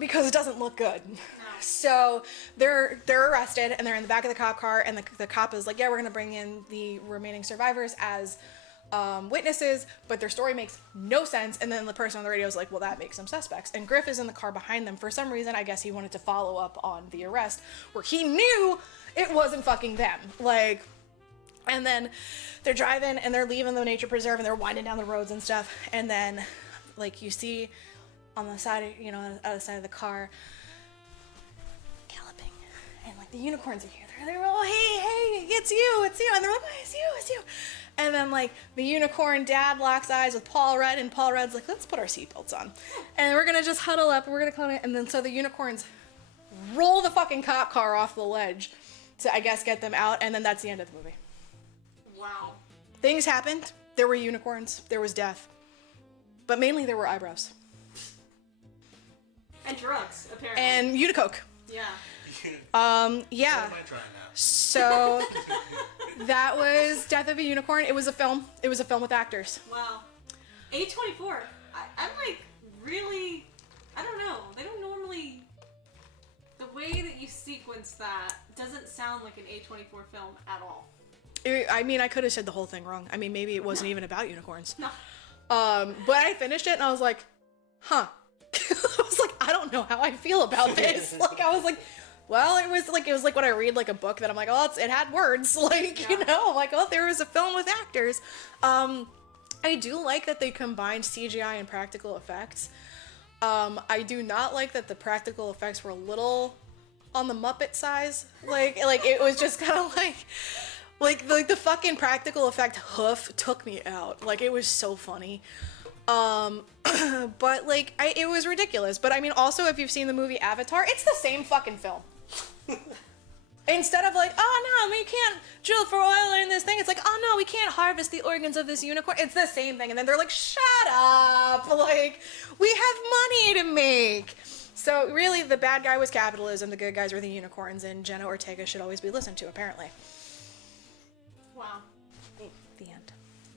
Because it doesn't look good. So they're arrested and they're in the back of the cop car, and the cop is like, yeah, we're gonna bring in the remaining survivors as witnesses, but their story makes no sense. And then the person on the radio is like, well, that makes them suspects. And Griff is in the car behind them. For some reason, I guess he wanted to follow up on the arrest where he knew it wasn't fucking them. Like, and then they're driving and they're leaving the nature preserve and they're winding down the roads and stuff. And then, like, you see on the side of, on the other side of the car, galloping, and like the unicorns are here. They're all, hey, it's you, and they're like, oh, it's you. And then like the unicorn dad locks eyes with Paul Rudd, and Paul Rudd's like, let's put our seatbelts on, and we're gonna just huddle up, and we're gonna come in. And then so the unicorns roll the fucking cop car off the ledge to, I guess, get them out, and then that's the end of the movie. Wow. Things happened. There were unicorns. There was death, but mainly there were eyebrows. And drugs, apparently. And Unicoke. Yeah. Yeah. What am I trying now? So that was Death of a Unicorn. It was a film. It was a film with actors. Wow. A24. I'm like, really, I don't know. They don't normally, the way that you sequence that doesn't sound like an A24 film at all. I mean, I could have said the whole thing wrong. I mean, maybe it wasn't even about unicorns. No. But I finished it and I was like, huh. I was like, I don't know how I feel about this. Like, I was like, well, it was like when I read like a book that I'm like, oh, it had words, like, Yeah. I'm like, oh, there was a film with actors. I do like that they combined CGI and practical effects. I do not like that the practical effects were a little on the Muppet size. Like it was just kind of like the fucking practical effect hoof took me out. Like, it was so funny. But like, it was ridiculous. But I mean, also, if you've seen the movie Avatar, it's the same fucking film. Instead of like, oh no, we can't drill for oil in this thing, it's like, oh no, we can't harvest the organs of this unicorn. It's the same thing. And then they're like, shut up. Like, we have money to make. So really, the bad guy was capitalism, the good guys were the unicorns, and Jenna Ortega should always be listened to, apparently. Wow. The end.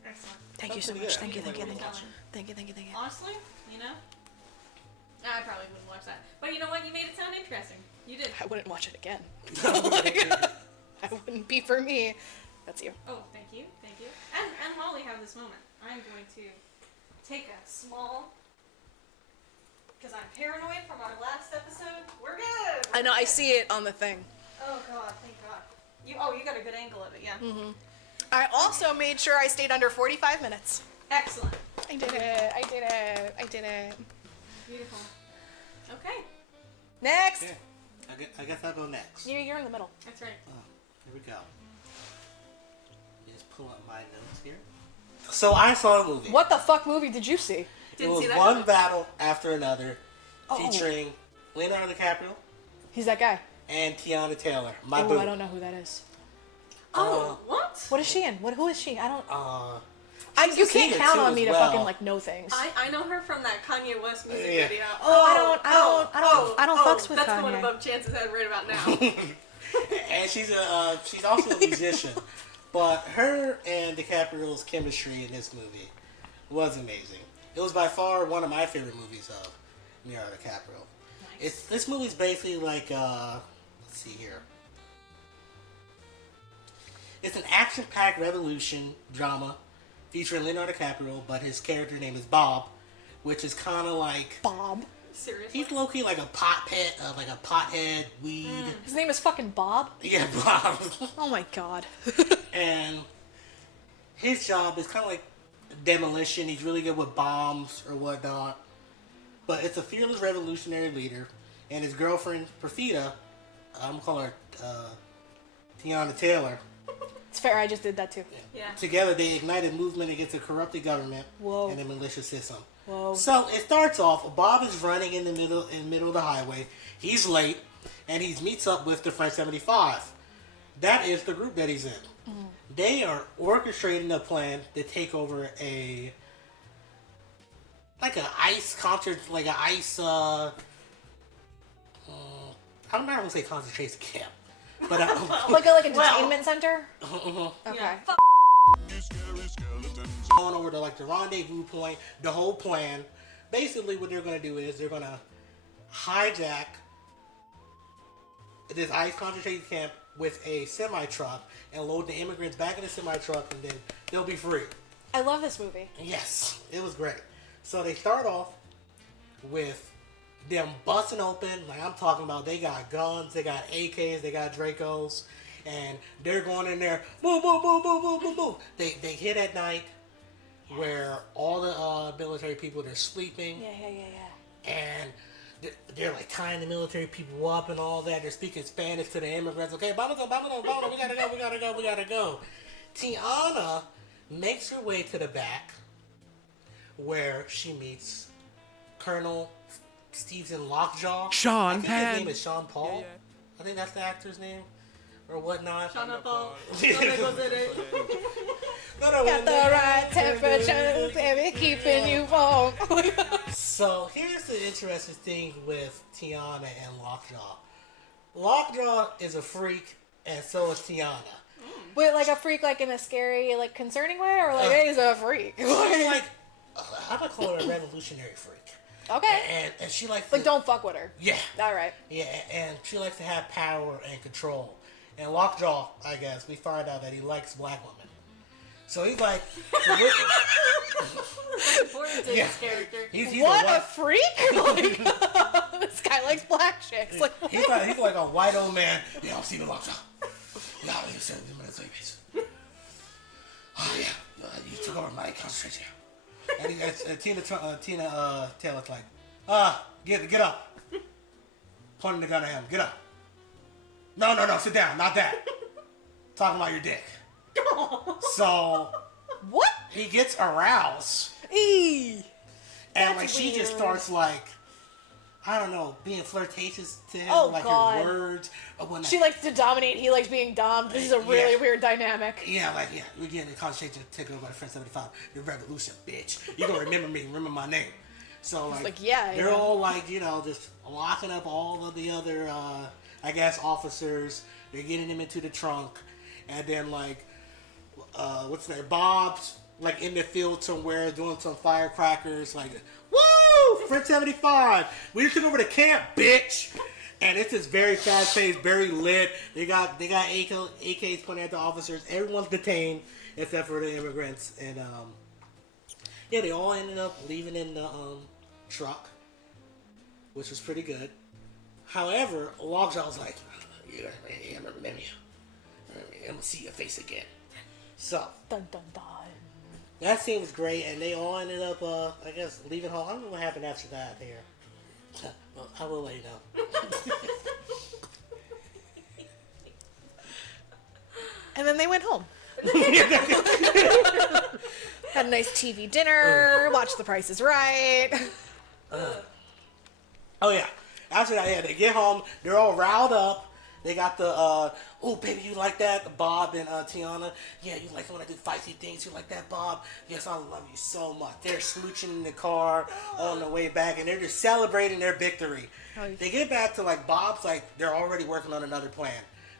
Excellent. Thank you so Pretty much. good. Thank you. Thank you. Honestly, I probably wouldn't watch that. But you know what? You made it sound interesting. You did. I wouldn't watch it again. That wouldn't be for me. That's you. Oh, thank you. And while we have this moment, I'm going to take a small, because I'm paranoid from our last episode. We're good. I know, I see it on the thing. Oh God, thank God. You got a good angle of it, yeah. Mm-hmm. I also made sure I stayed under 45 minutes. Excellent. I did it. Beautiful. Okay, Next. Okay. I guess I'll go next. You're in the middle. that's right. Oh, here we go. Just pull up my notes here. So I saw a movie. What the fuck movie did you see? It Didn't was see that one coming. battle after another, Oh. featuring Leonardo DiCaprio He's that guy. and Tiana Taylor. My Oh, boo. I don't know who that is. Oh, what? What is she in? Who is she? I don't. She's You a can't singer, count too, on as me to well. fucking like know things. I know her from that Kanye West music Yeah. video. I don't fucks with that's the one Kanye. above Chance's head right about now. And she's also a musician. But her and DiCaprio's chemistry in this movie was amazing. It was by far one of my favorite movies of Leonardo DiCaprio. This movie's basically like let's see here. It's an action-packed revolution drama featuring Leonardo DiCaprio, but his character name is Bob, which is kind of like Bob. Seriously? he's low-key like a pothead, weed. His name is fucking Bob. Yeah, Bob. Oh my god. And his job is kind of like demolition. He's really good with bombs or whatnot. But it's a fearless revolutionary leader, and his girlfriend, Perfida, I'm gonna call her Tiana Taylor. It's fair. I just did that too. Yeah. Together, they ignited movement against a corrupted government Whoa. and a militia system. Whoa. So it starts off. Bob is running in the middle of the highway. He's late, and he meets up with the French 75. That is the group that he's in. They are orchestrating a plan to take over like an ice concert, like an ice. I don't know how to say concentration camp, but like a detainment center. Okay. Yeah. Going over to like the rendezvous point, the whole plan. Basically, what they're going to do is they're going to hijack this ice concentration camp with a semi truck and load the immigrants back in the semi truck, and then they'll be free. I love this movie. Yes, it was great. So they start off with them busting open, like I'm talking about. They got guns, they got AKs, they got Dracos, and they're going in there. Boom, boom, boom, boom, boom, boom, boom. They hit at night where all the military people, they're sleeping. Yeah. And they're like tying the military people up and all that. They're speaking Spanish to the immigrants. Okay, vámonos, we gotta go. Tiana makes her way to the back where she meets Colonel Stephen Lockjaw. Sean I think Penn. his name is Sean Paul. I think that's the actor's name or whatnot. Sean Paul. Got the right temperature, baby, keeping you warm. So here's the interesting thing with Tiana and Lockjaw. Lockjaw is a freak, and so is Tiana. Wait, like a freak, like in a scary, like concerning way, or like he's a freak? She's like, I'm gonna call her a revolutionary freak. Okay. And she likes Like, don't fuck with her. Yeah. All right. Yeah, and she likes to have power and control. And Lockjaw, I guess, we find out that he likes black women. So he's like, Important to his character. he's What a a freak! Like, this guy likes black chicks. Like, he's like a white old man. Yeah, I'm Stephen Lockjaw. Yeah, you said this babies. Oh yeah, you took over my concentration. And Tina Taylor's like, get up. Pointing the gun at him. Get up. No, sit down. Not that. Talking about your dick. So what? he gets aroused. Eee. And That's like she just weird. starts like, I don't know, being flirtatious to him, Oh, like God. her words. Or when She likes to dominate. He likes being dom. This is a really weird dynamic. we're getting a conversation taken over by the French 75. The revolution, bitch. You gonna remember me, remember my name. So like yeah, they're yeah. all like, just locking up all of the other, I guess, officers. They're getting them into the trunk, and then like, what's that? Bob's like in the field somewhere doing some firecrackers, like, woo! French 75. We just took over the camp, bitch. And it's just very fast paced, very lit. They got AKs pointing at the officers. Everyone's detained except for the immigrants. And they all ended up leaving in the truck, which was pretty good. However, Lockjaw's like, I remember you. I'm gonna see your face again. So Dun dun dun. that scene was great, and they all ended up, I guess, leaving home. I don't know what happened after that here. Well, I will let you know. And then they went home. Had a nice TV dinner. Watched The Price is Right. Oh yeah. After that, they get home. They're all riled up. They got the, oh baby, you like that? Bob and Tiana. Yeah, you like when I do feisty things. You like that, Bob? Yes, I love you so much. They're smooching in the car on the way back, and they're just celebrating their victory. They get back to like Bob's like they're already working on another plan.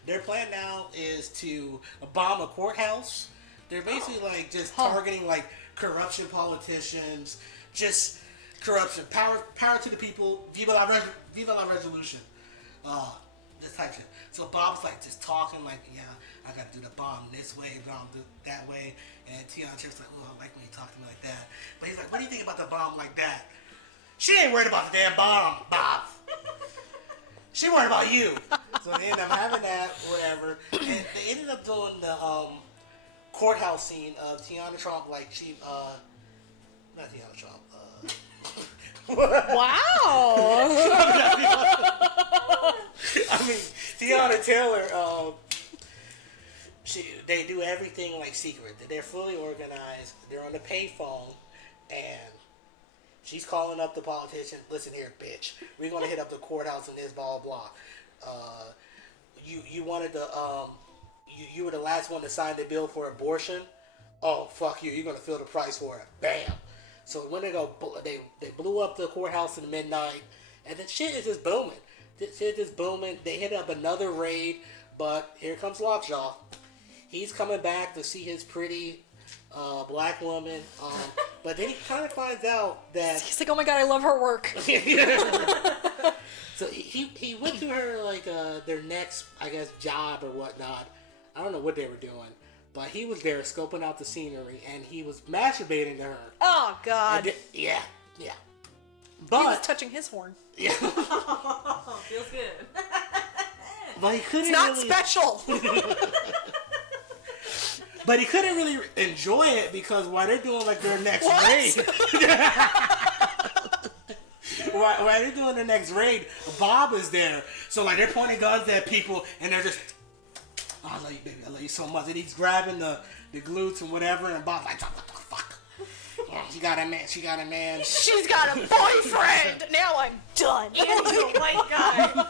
Their plan now is to bomb a courthouse. They're basically like just targeting like corruption politicians, just corruption, power to the people. Viva la revolution. This type of shit. So Bob's like just talking like, yeah, I gotta do the bomb this way, bomb that way, and Tiana's just like, oh, I like when you talk to me like that. But he's like, what do you think about the bomb like that? She ain't worried about the damn bomb, Bob. She worried about you. So they ended up having that, whatever. And they ended up doing the courthouse scene of Tiana Trump, like she, not Tiana Trump. Wow. I mean, Tiana Taylor, they do everything like secret. They're fully organized. They're on the payphone, and she's calling up the politician. Listen here, bitch. We're gonna hit up the courthouse and this blah blah. You wanted to you were the last one to sign the bill for abortion. Oh fuck you! You're gonna feel the price for it. Bam. So when they blew up the courthouse in the midnight, and then shit is just booming. Shit is booming. They hit up another raid, but here comes Lockjaw. He's coming back to see his pretty black woman, but then he kind of finds out that He's like, oh my god, I love her work. So he went to her like their next, I guess, job or whatnot. I don't know what they were doing, but he was there scoping out the scenery, and he was masturbating to her. Oh god. Yeah. He was But touching his horn. yeah, Feels good. but he couldn't. It's not really, special. But he couldn't really enjoy it because while they're doing like their next What? raid, while they're doing their next raid, Bob is there. So like they're pointing guns at people, and they're just, oh, I love you, baby, I love you so much. And he's grabbing the glutes and whatever, and Bob's like, what the fuck? Oh, she got a man. She's got a boyfriend. Now I'm done. Oh my god.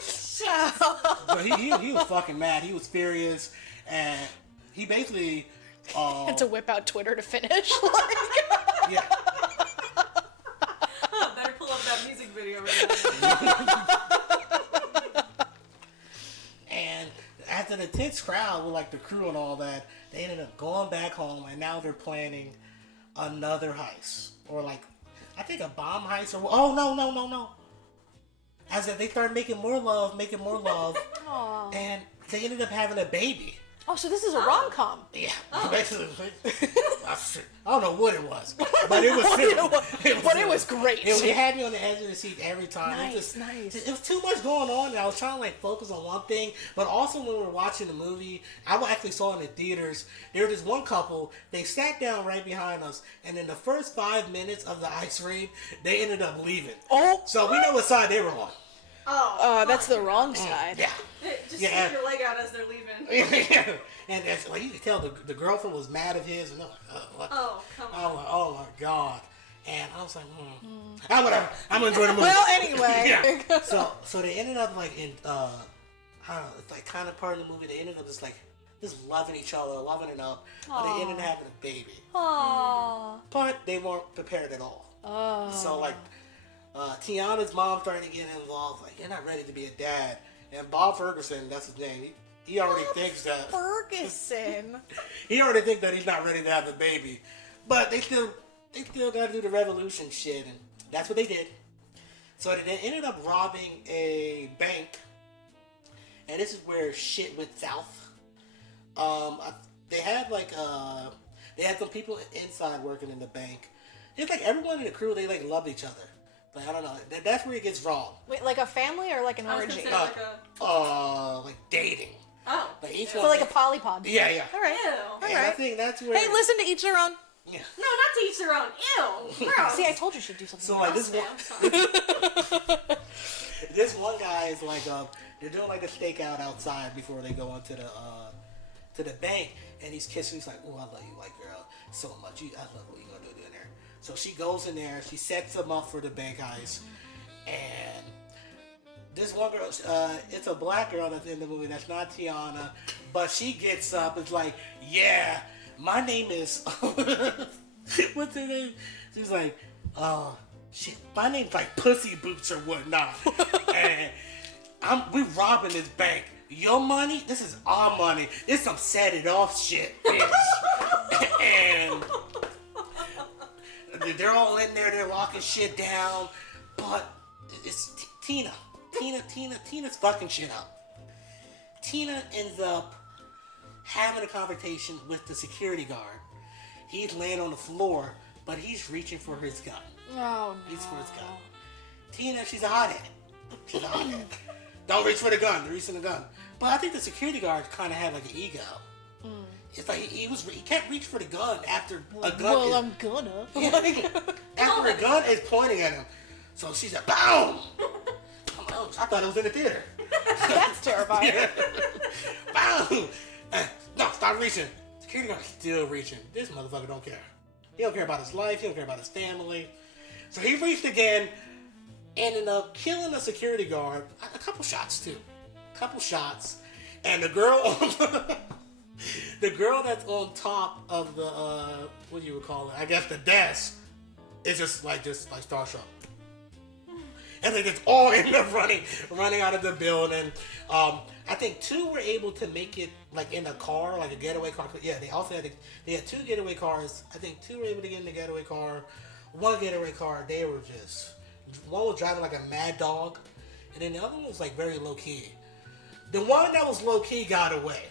Fuck. But he was fucking mad. He was furious, and he basically Had to whip out Twitter to finish. yeah. Better pull up that music video right now. And after the tense crowd with like the crew and all that, they ended up going back home, and now they're planning another heist, or like I think a bomb heist, or no. As if they started making more love, Aww. and they ended up having a baby. Oh, so this is a rom-com. Yeah, basically. I don't know what it was, but it was. It was great. It had me on the edge of the seat every time. Nice. It was too much going on, and I was trying to like focus on one thing. But also when we were watching the movie, I actually saw in the theaters. There was this one couple. They sat down right behind us, and in the first 5 minutes of the ice raid, they ended up leaving. Oh. So we know what side they were on. Oh. That's the wrong side. Yeah. Just Yeah. stick your leg out as they're leaving. And that's, like, you could tell the girlfriend was mad at his, and they're like, oh, what? Oh, come on. I was like, oh my god. And I was like, whatever. I'm gonna enjoy the movie. Well, anyway. Yeah. So they ended up like in I don't know, it's like kind of part of the movie. They ended up just loving each other, loving it up. But they ended up having a baby. Aww. But they weren't prepared at all. Oh. So like Tiana's mom started to get involved. Like, you're not ready to be a dad. And Bob Ferguson, that's his name. He already thinks that. Ferguson. He already thinks that he's not ready to have a baby. But they still got to do the revolution shit, and that's what they did. So they ended up robbing a bank, and this is where shit went south. They had some people inside working in the bank. It's like everyone in the crew, they like loved each other. Like, I don't know. That's where it gets wrong. Wait, like a family or like an I was gonna orgy? say like a... Like dating. Oh. Like each So one. like a polypod. Yeah. All right. Ew. And I think that's where. Hey, listen to each their own. Yeah. No, not to each their own. Ew. Gross. See, I told you she'd do something. So like I'm this sorry. this one guy is like they're doing like a stakeout outside before they go into the bank, and he's kissing. He's like, "Oh, I love you, white girl, so much. I love what you're gonna do in there." So she goes in there. She sets him up for the bank heist, and this one girl, it's a black girl that's in the movie. That's not Tiana, but she gets up. It's like, "Yeah, my name is." What's her name? She's like, "Oh, shit, my name's like Pussy Boots or whatnot." And we robbing this bank. Your money? This is our money. This some set it off shit, bitch. And they're all in there. They're locking shit down. But it's Tina's fucking shit up. Tina ends up having a confrontation with the security guard. He's laying on the floor, but he's reaching for his gun. Oh, no. Reach for his gun. Tina, she's a hothead. She's a hothead. Don't reach for the gun. Reach for the gun. But I think the security guard kind of had like an ego. It's like he can't reach for the gun after a gun. Well, I'm gonna. Yeah. After a gun is pointing at him. So she's like, BOOM! I thought it was in the theater. That's terrifying. Yeah. BOOM! start reaching. Security guard still reaching. This motherfucker don't care. He don't care about his life. He don't care about his family. So he reached again, ended up killing a security guard. A couple shots too. And the girl on the girl that's on top of the what you would call it? I guess the desk is just like starstruck. And they just all end up running out of the building. I think 2 were able to make it like in a car, like a getaway car. Yeah, they also had 2 getaway cars. I think 2 were able to get in the getaway car. One getaway car, one was driving like a mad dog, and then the other one was like very low key. The one that was low key got away.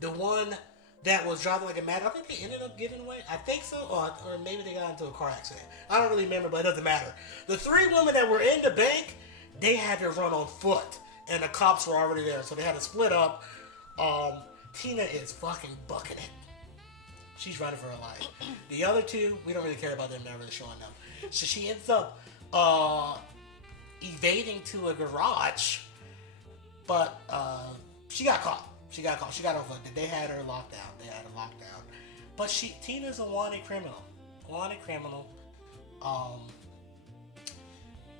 The one that was driving like a mad, I think they ended up getting away. I think so, or maybe they got into a car accident. I don't really remember, but it doesn't matter. The 3 women that were in the bank, they had to run on foot, and the cops were already there, so they had to split up. Tina is fucking bucking it. She's running for her life. The other 2, we don't really care about them, not really showing them. So she ends up evading to a garage, but she got caught. She got off. They had her locked down. But Tina's a wanted criminal.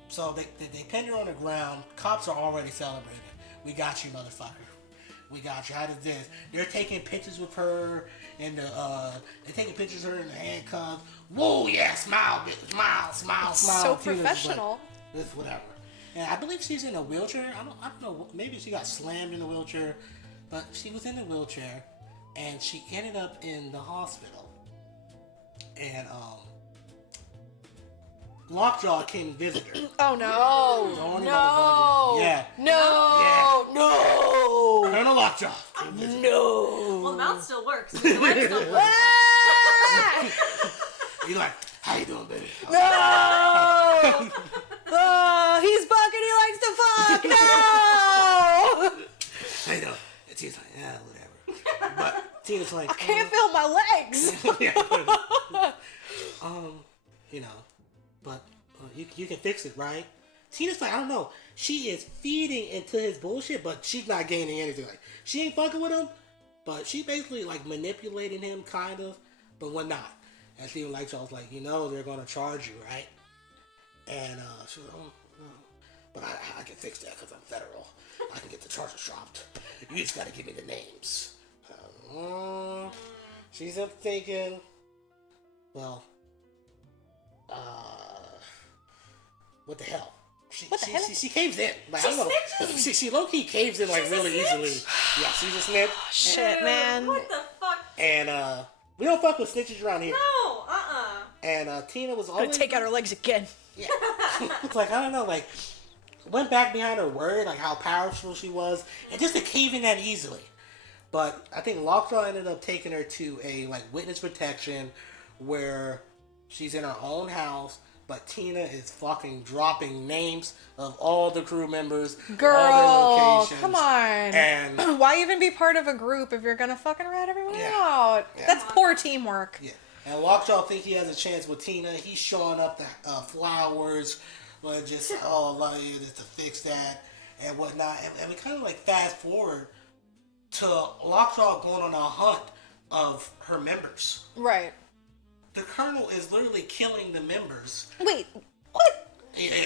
So they pinned her on the ground. Cops are already celebrating. We got you, motherfucker. We got you. How does this? They're taking pictures with her, and they're taking pictures of her in the handcuffs. Whoa, yeah, smile, bitch, smile. So professional. This whatever. And I believe she's in a wheelchair. I don't know. Maybe she got slammed in a wheelchair. But she was in a wheelchair, and she ended up in the hospital. And Lockjaw came visit her. Oh no! No! Yeah. No! Yeah. No! Colonel Lockjaw. No! Well, the mouth still works. The leg still works. You're like, how you doing, baby? No! Oh, he's bucking. He likes to fuck. No! How you doing? Tina's like, yeah, whatever. But Tina's like, I can't feel my legs. you know, but you can fix it, right? Tina's like, I don't know. She is feeding into his bullshit, but she's not gaining anything. Like, she ain't fucking with him, but she basically like manipulating him, kind of, but when not. And Steven Lightshaw's like, they're gonna charge you, right? And she's like, oh, no. But I can fix that because I'm federal. I can get the charges dropped. You just gotta give me the names. She's up thinking, well, what the hell? She caves in. Like, I don't know. She low key caves in like really easily. Yeah, she's a snitch. Shit, man. What the fuck? And we don't fuck with snitches around here. No, And Tina was Gonna always take out her legs again. Yeah. It's like, I don't know, like, went back behind her word, like how powerful she was, and just to cave in that easily. But I think Lockjaw ended up taking her to a like witness protection where she's in her own house, but Tina is fucking dropping names of all the crew members, all their Girl, locations. come on. And why even be part of a group if you're gonna fucking rat everyone out? Yeah. That's poor teamwork. yeah. And Lockjaw think he has a chance with Tina. He's showing up the flowers, but just just to fix that and whatnot. And we kind of like fast forward to Lockjaw going on a hunt of her members. Right. The Colonel is literally killing the members. Wait, what?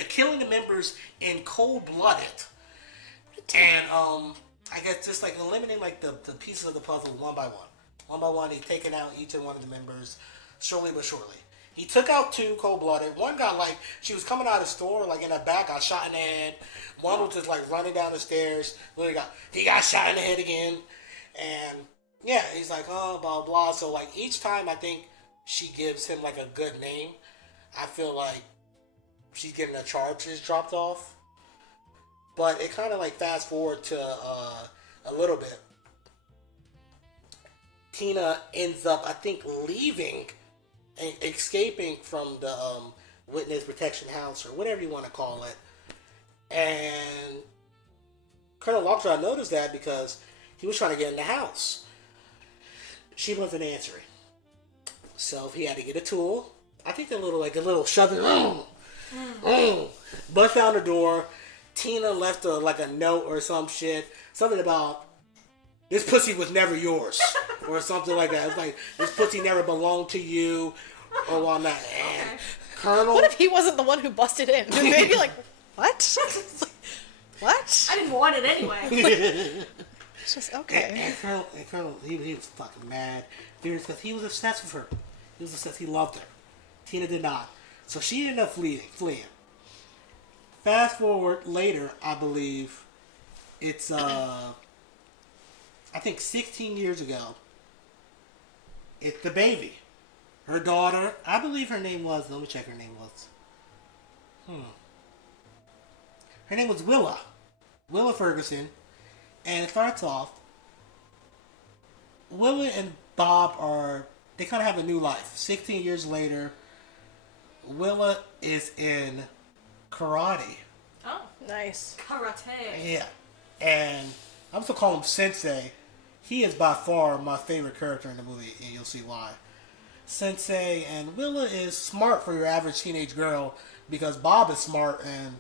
Killing the members in cold-blooded. And I guess just like eliminating like the pieces of the puzzle one by one. One by one, he's taking out each and one of the members, slowly but surely. He took out 2 cold-blooded. One got like, she was coming out of the store, like in the back, got shot in the head. One was just like running down the stairs. He got shot in the head again. And yeah, he's like, oh, blah, blah. So like each time I think she gives him like a good name, I feel like she's getting the charges dropped off. But it kind of like fast forward to a little bit. Tina ends up, I think, leaving and escaping from the witness protection house or whatever you want to call it. And Colonel Lockjaw noticed that because he was trying to get in the house. She wasn't answering. So he had to get a tool. I think a little shoving. Bust down the door. Tina left a note or some shit. Something about, this pussy was never yours. or something like that. It's like, this pussy never belonged to you, or whatnot. And Colonel... What if he wasn't the one who busted in? They'd be like, what? What? I didn't want it anyway. It's just, okay. And Colonel, he was fucking mad. Because he was obsessed with her. He was obsessed. He loved her. Tina did not. So she ended up fleeing. Fast forward later, I believe, it's, I think 16 years ago, it's the baby. Her daughter, I believe her name was, let me check her name was. Her name was Willa Ferguson. And it starts off, Willa and Bob they kind of have a new life. 16 years later, Willa is in karate. Oh. Nice. Karate. Yeah. And I'm still calling him Sensei. He is by far my favorite character in the movie, and you'll see why. Sensei, and Willa is smart for your average teenage girl because Bob is smart, and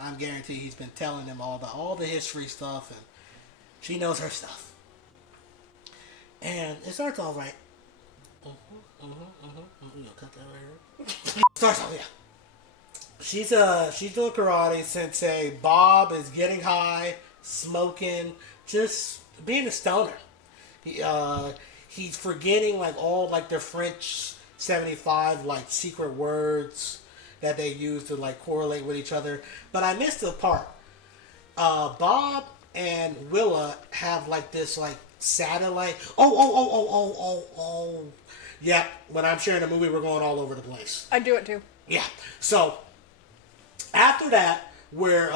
I'm guaranteed he's been telling them all about all the history stuff, and she knows her stuff. And it starts off right. You gonna cut that right here? Starts off, yeah. She's doing karate. Sensei. Bob is getting high, smoking, just being a stoner. He's forgetting like all like the French 75 like secret words that they use to like correlate with each other. But I missed the part. Bob and Willa have like this like satellite. Oh. Yeah, when I'm sharing a movie, we're going all over the place. I do it too. Yeah. So after that, where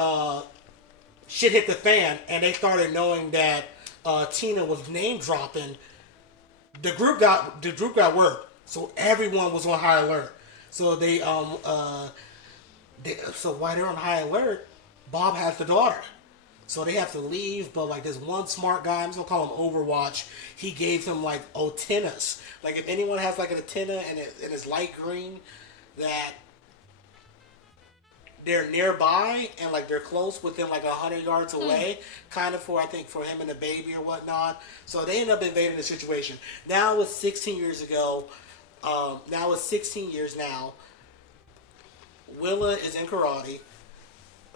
shit hit the fan, and they started knowing that Tina was name dropping, the group got word. So everyone was on high alert. So so while they're on high alert, Bob has the daughter. So they have to leave, but like this one smart guy, I'm just gonna call him Overwatch, he gave him like antennas. Like if anyone has like an antenna and it's light green, that they're nearby and like they're close within like 100 yards away, kind of I think for him and the baby or whatnot. So they end up invading the situation. Now it's 16 years ago. Now it's 16 years now. Willa is in karate.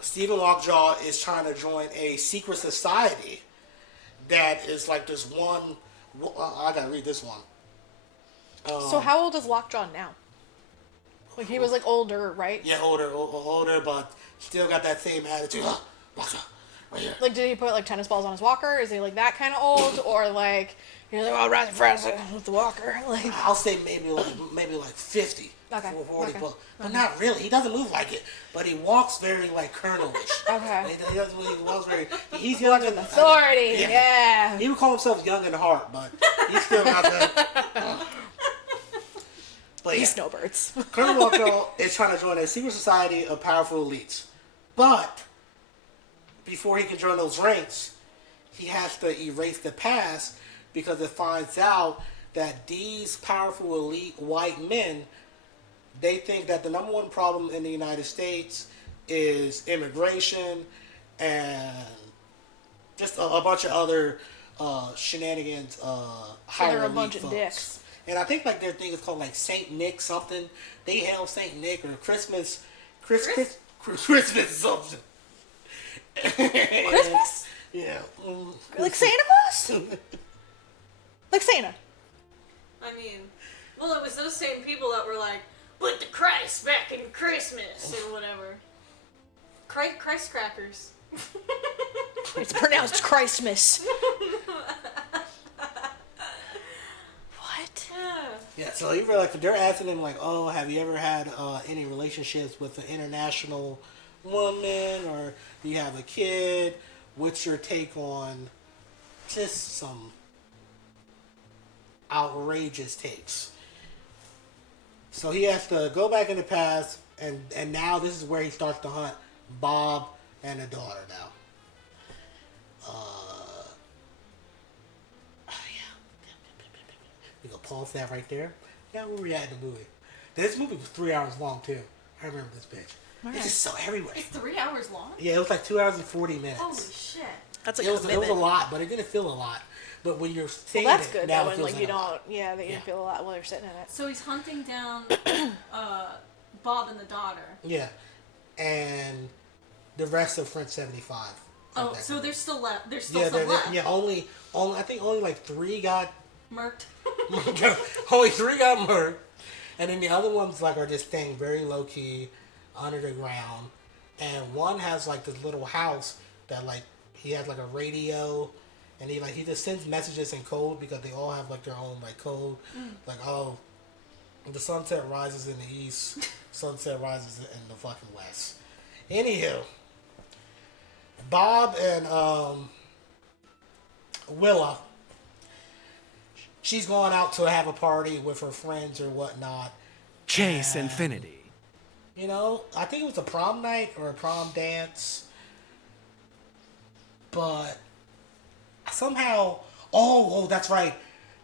Stephen Lockjaw is trying to join a secret society that is like this one. I gotta read this one. So how old is Lockjaw now? Like he was like older, right? Yeah, older, but still got that same attitude. Lockjaw, right here. Like did he put like tennis balls on his walker? Is he like that kind of old, or like you're like I'll run friends with the walker? Like I'll say maybe like 50. Okay. 40, Okay. but not really. He doesn't move like it, but he walks very like colonelish. Okay. He walks very. He's young and authority. Yeah. He would call himself young in heart, but he's still got that. But These snowbirds. Colonel Lockjaw is trying to join a secret society of powerful elites, but before he can join those ranks, he has to erase the past because it finds out that these powerful elite white men. They think that the number one problem in the United States is immigration and just a bunch of other shenanigans. They're a bunch of dicks. And I think like their thing is called like Saint Nick something. They hail Saint Nick or Christmas something. Christmas? Yeah. Like Santa Claus? Like Santa. I mean, well, it was those same people that were like, put the Christ back in Christmas or whatever. Christ crackers. It's pronounced Christmas. What? Yeah, so even like they're asking him like, oh, have you ever had any relationships with an international woman, or do you have a kid? What's your take on just some outrageous takes? So he has to go back in the past, and now this is where he starts to hunt Bob and the daughter now. We go pause that right there. Now where we at in the movie? This movie was 3 hours long too. I remember this bitch. Right. It's just so everywhere. It's 3 hours long? Yeah, it was like 2 hours and 40 minutes. Holy shit. That's a it was commitment. a lot, but it didn't feel a lot. But when you're saying Well, that's it, good now though, it when feels like you a lot. don't, that you feel a lot while you're sitting in it. So he's hunting down Bob and the daughter. Yeah, and the rest of French 75. Oh, so there's still left. There's still Yeah, some left. yeah. Only I think only like 3 got Murked. only 3 got murked, and then the other ones like are just staying very low key under the ground. And one has like this little house that like he has like a radio, and he just sends messages in code because they all have like their own like code, like the sunset rises in the east, sunset rises in the fucking west. Anywho, Bob and Willa, she's going out to have a party with her friends or whatnot. Chase infinity. You know, I think it was a prom night or a prom dance. But somehow, oh, that's right.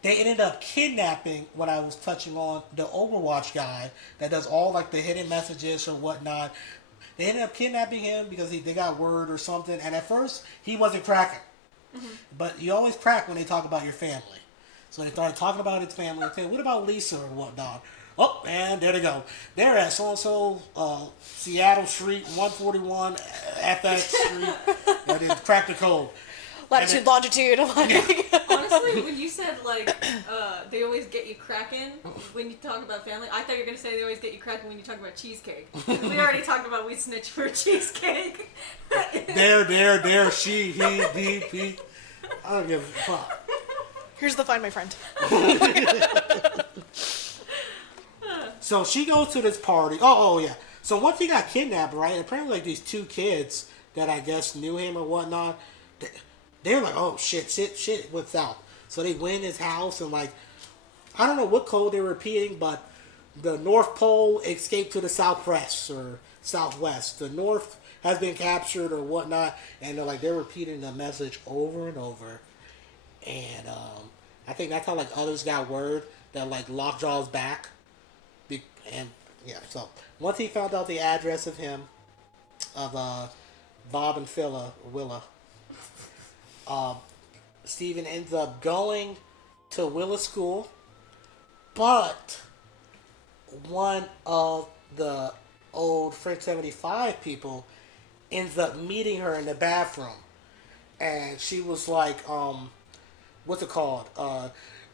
They ended up kidnapping, what I was touching on, the Overwatch guy that does all like the hidden messages or whatnot. They ended up kidnapping him because they got word or something. And at first, he wasn't cracking. Mm-hmm. But you always crack when they talk about your family. So they started talking about his family. Okay, what about Lisa or whatnot? Oh, and there they go. They're at so-and-so Seattle Street, 141 FX Street. And they cracked the code. Latitude, longitude. Honestly, when you said, like, they always get you cracking when you talk about family, I thought you were going to say they always get you cracking when you talk about cheesecake. We already talked about we snitch for cheesecake. There, she, he. I don't give a fuck. Here's the Find My Friend. So she goes to this party. Oh, yeah. So once he got kidnapped, right, apparently, like, these 2 kids that I guess knew him or whatnot, they were like, oh, shit, went south. So they went in his house and, like, I don't know what code they were repeating, but the North Pole escaped to the Southwest or Southwest. The North has been captured or whatnot, and they're repeating the message over and over. And I think that's how, like, others got word that, like, Lockjaw's back. And, yeah, so once he found out the address of him, of Bob and Willa, Steven ends up going to Willa's school, but one of the old French 75 people ends up meeting her in the bathroom. And she was like, what's it called?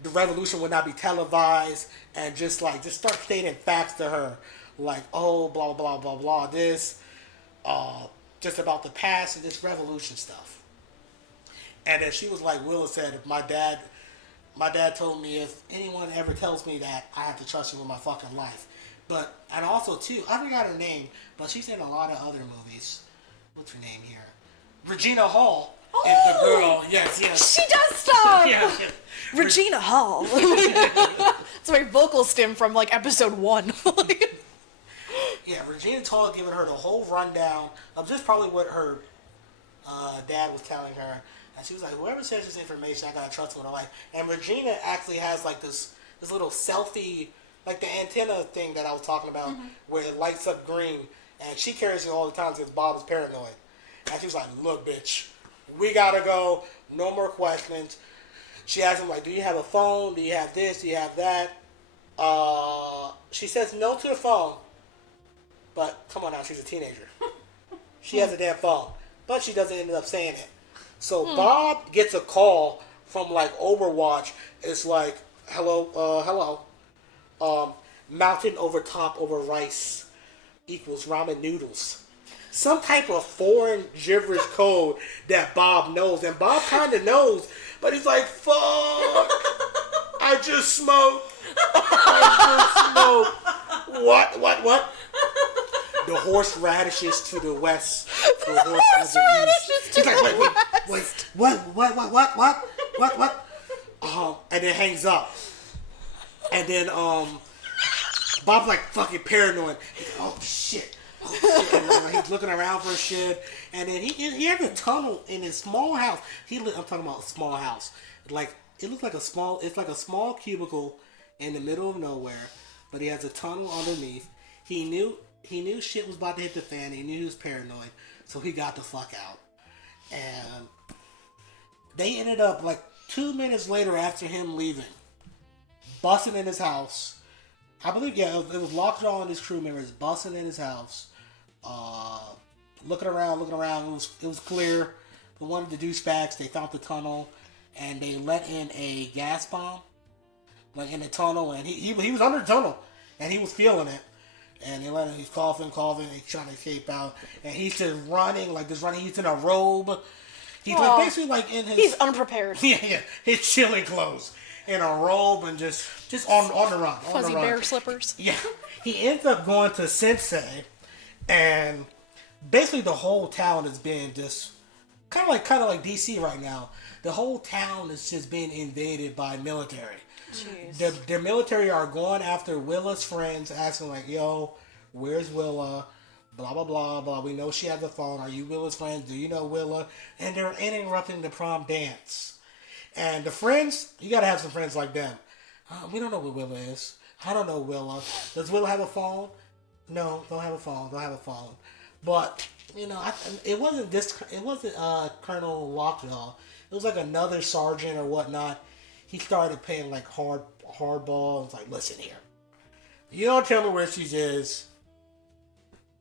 The revolution would not be televised, and just start stating facts to her, like, oh, blah, blah, blah, blah, this, just about the past and this revolution stuff. And then she was like, Willa said, if my dad told me if anyone ever tells me that, I have to trust him with my fucking life. And also, too, I forgot her name, but she's in a lot of other movies. What's her name here? Regina Hall is the girl. Yes. She does stuff! Yeah. Regina Hall. That's my vocal stem from, like, episode 1. Yeah, Regina Hall giving her the whole rundown of just probably what her dad was telling her. And she was like, whoever says this information, I gotta trust with her life. And Regina actually has, like, this little selfie, like the antenna thing that I was talking about, where it lights up green. And she carries it all the time because Bob is paranoid. And she was like, look, bitch, we gotta go. No more questions. She asked him, like, do you have a phone? Do you have this? Do you have that? She says no to the phone. But, come on now, she's a teenager. She has a damn phone. But she doesn't end up saying it. So Bob gets a call from, like, Overwatch. It's like, hello. Mountain over top over rice equals ramen noodles. Some type of foreign gibberish code that Bob knows. And Bob kind of knows, but he's like, fuck. I just smoked. What? The horseradishes to the west. The horseradishes to the west. What? And then hangs up. And then, Bob's like fucking paranoid. He's like, oh shit. And he's looking around for shit. And then he has a tunnel in his small house. I'm talking about a small house. Like, it looks like it's like a small cubicle in the middle of nowhere. But he has a tunnel underneath. He knew shit was about to hit the fan. He knew he was paranoid. So he got the fuck out. And They ended up like 2 minutes later after him leaving, busting in his house. I believe, yeah, it was Lockjaw and his crew members busting in his house, looking around. It was clear. But one of the douchebags, they found the tunnel, and they let in a gas bomb, like in the tunnel, and he was under the tunnel, and he was feeling it. And they let him, he's coughing, he's trying to escape out, and he's just running, he's in a robe. He's like basically like in his... He's unprepared. Yeah, his chilling clothes. In a robe and just on the run. Fuzzy bear slippers. Yeah. He ends up going to Sensei, and basically the whole town has been just kind of like DC right now. The whole town is just being invaded by military. Jeez. The military are going after Willa's friends, asking like, "Yo, where's Willa? Blah blah blah blah. We know she has a phone. Are you Willa's friends? Do you know Willa?" And they're interrupting the prom dance. And the friends, you gotta have some friends like them. We don't know what Willa is. I don't know Willa. Does Willa have a phone? No, don't have a phone. But it wasn't Colonel Lockjaw. It was like another sergeant or whatnot. He started paying like hardball. It's like, listen here. You don't tell me where she is.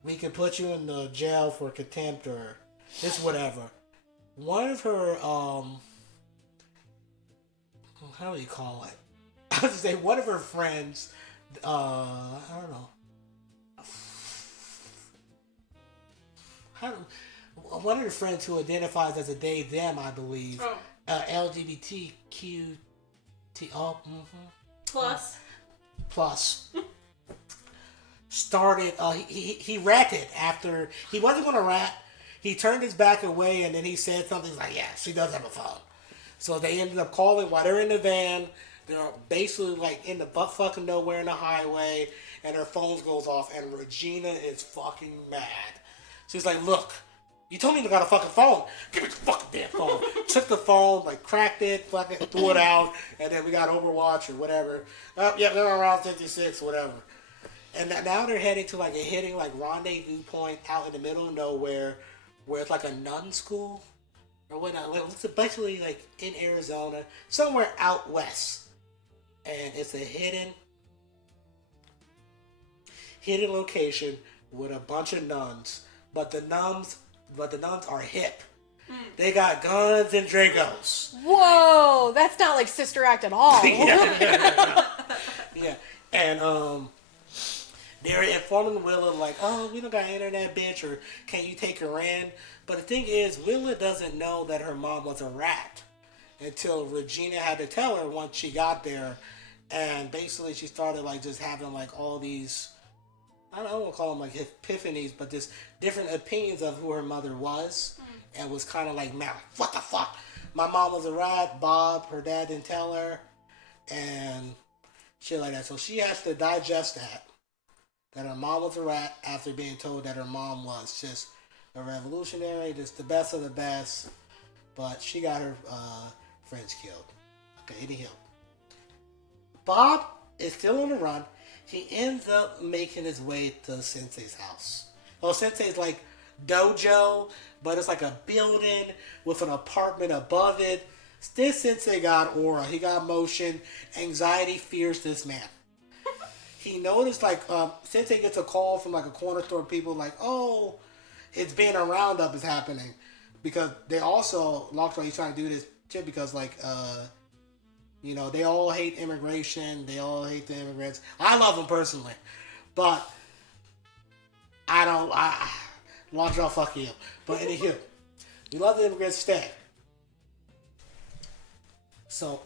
We can put you in the jail for contempt or just whatever. One of her how do you call it? I was to say one of her friends, I don't know. One of her friends who identifies as a they, them, I believe. Oh. LGBTQ. Plus. Started, he ratted after, he wasn't going to rat. He turned his back away and then he said something like, yeah, she does have a phone. So they ended up calling while they're in the van. They're basically like in the butt fucking nowhere in the highway, and her phone goes off, and Regina is fucking mad. She's like, "Look, you told me you got a fucking phone. Give me the fucking damn phone." Took the phone, like cracked it, fucking threw it out, and then we got Overwatch or whatever. Yeah, they're around 56, whatever. And now they're heading to like rendezvous point out in the middle of nowhere, where it's like a nun school. Or whatnot. It's basically like in Arizona, somewhere out west, and it's a hidden location with a bunch of nuns. But the nuns are hip. They got guns and Dracos. Whoa, that's not like Sister Act at all. Yeah, and they're informing Willa like, "Oh, we don't got internet, bitch," or "Can you take her in?" But the thing is, Willa doesn't know that her mom was a rat until Regina had to tell her once she got there. And basically she started like just having like all these, I don't want to call them like epiphanies, but just different opinions of who her mother was. And was kind of like, man, what the fuck? My mom was a rat, Bob, her dad didn't tell her, and shit like that. So she has to digest that her mom was a rat after being told that her mom was just a revolutionary, just the best of the best, but she got her friends killed. Okay, anyhow. Bob is still on the run. He ends up making his way to Sensei's house. Well, Sensei's like dojo, but it's like a building with an apartment above it. This Sensei got aura. He got motion. Anxiety fears this man. He noticed like Sensei gets a call from like a corner store people like, oh, it's being a roundup is happening, because they also Lockjaw, he's trying to do this shit because like they all hate immigration, they all hate the immigrants. I love them personally, but I don't. Lockjaw, fuck you. But anywho, we love the immigrants. Stay. So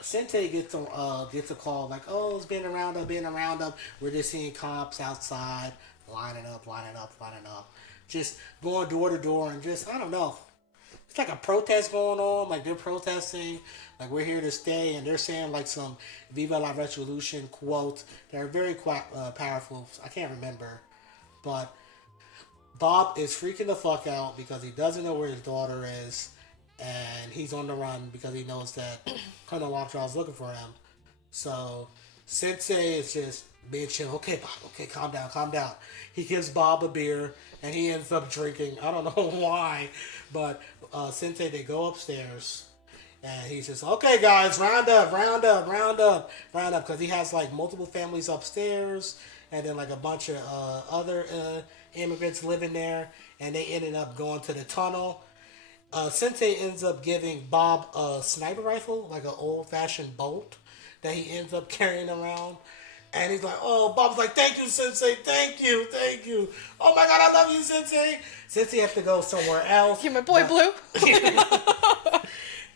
Sensei gets a call like, oh, it's being a roundup. We're just seeing cops outside lining up. Just going door to door and just, I don't know. It's like a protest going on. Like they're protesting. Like we're here to stay. And they're saying like some Viva la Revolution quotes. They're very quite powerful. I can't remember. But Bob is freaking the fuck out because he doesn't know where his daughter is. And he's on the run because he knows that Colonel Lockjaw is looking for him. So Sensei is just being chill. Okay, Bob. Okay, calm down. He gives Bob a beer, and he ends up drinking. I don't know why, but Sensei, they go upstairs, And he's just, okay, guys, round up, round up, round up, round up. Because he has, like, multiple families upstairs. And then, like, a bunch of other immigrants living there. And they ended up going to the tunnel. Sensei ends up giving Bob a sniper rifle, like an old-fashioned bolt. That he ends up carrying around. And he's like, oh, Bob's like, thank you, Sensei, thank you, thank you. Oh, my God, I love you, Sensei. Sensei has to go somewhere else. You're my boy, Blue.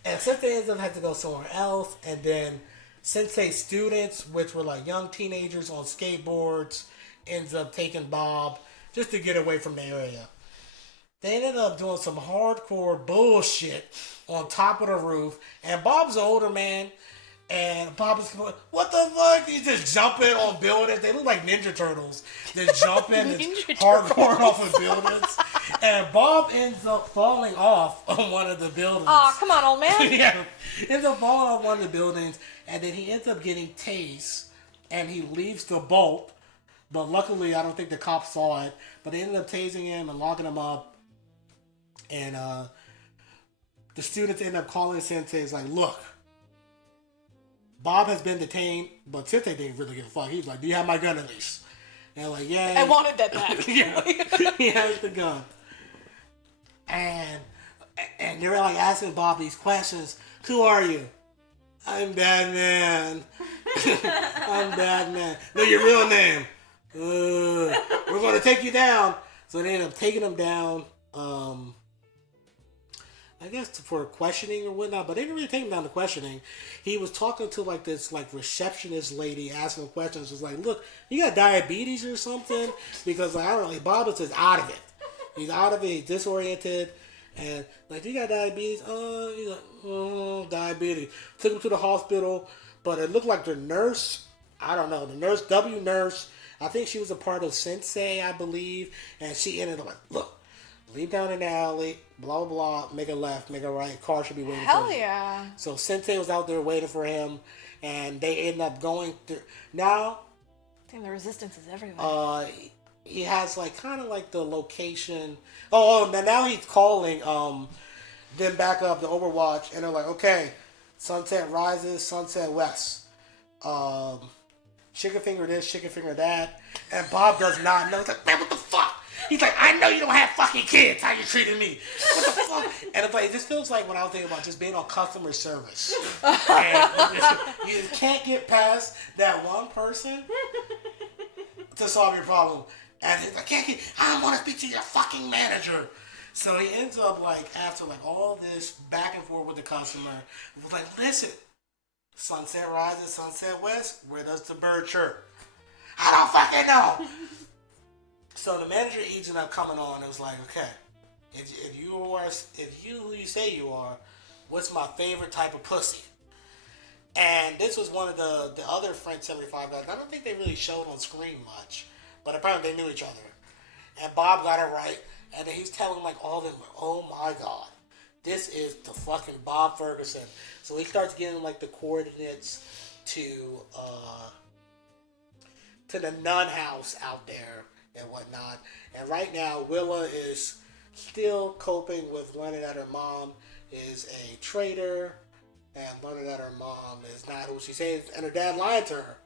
And Sensei ends up having to go somewhere else, and then Sensei's students, which were like young teenagers on skateboards, ends up taking Bob just to get away from the area. They ended up doing some hardcore bullshit on top of the roof, and Bob's an older man, and Bob is going, what the fuck? He's just jumping on buildings. They look like Ninja Turtles. They're jumping and hardcore off of buildings. And Bob ends up falling off on one of the buildings. Aw, come on, old man. Yeah. Ends up falling off one of the buildings. And then he ends up getting tased. And he leaves the bolt. But luckily, I don't think the cops saw it. But they ended up tasing him and locking him up. And the students end up calling Sensei. It's like, look. Bob has been detained, but Sensei didn't really give a fuck. He was like, do you have my gun at least? And like, yeah. I wanted that back. Yeah. He has the gun. And they're like asking Bob these questions. Who are you? I'm Batman. I'm Batman. No, your real name. We're going to take you down. So they end up taking him down. I guess for questioning or whatnot, but they didn't really take him down to questioning. He was talking to like this like receptionist lady, asking him questions. Was like, look, you got diabetes or something? Because like, I don't know, Bob is just out of it. He's out of it. He's disoriented, and like, you got diabetes? He's like, oh, diabetes. Took him to the hospital, but it looked like the nurse. I don't know, the nurse, W nurse. I think she was a part of Sensei, I believe, and she ended up like, look. Leave down in the alley, blah, blah, blah, make a left, make a right, car should be waiting for him. Hell yeah. So Sensei was out there waiting for him, and they end up going through. Now, Damn, the resistance is everywhere. he has like kind of like the location. Now he's calling them back up to Overwatch, and they're like, okay, sunset rises, sunset west. Chicken finger this, chicken finger that. And Bob does not know. He's like, man, what the fuck? He's like, I know you don't have fucking kids. How you treating me? What the fuck? And it's like, it just feels like when I was thinking about just being on customer service. And you just can't get past that one person to solve your problem. And he's like, I don't want to speak to your fucking manager. So he ends up like, after like all this back and forth with the customer, was like, listen, sunset rises, sunset west, where does the bird chirp? I don't fucking know. So the manager ended up coming on and was like, okay, if you who you say you are, what's my favorite type of pussy? And this was one of the other French 75 guys. I don't think they really showed on screen much, but apparently they knew each other. And Bob got it right, and then he's telling like all of them, oh my God, this is the fucking Bob Ferguson. So he starts getting like the coordinates to the nun house out there and whatnot. And right now, Willa is still coping with learning that her mom is a traitor and learning that her mom is not who she says, and her dad lied to her.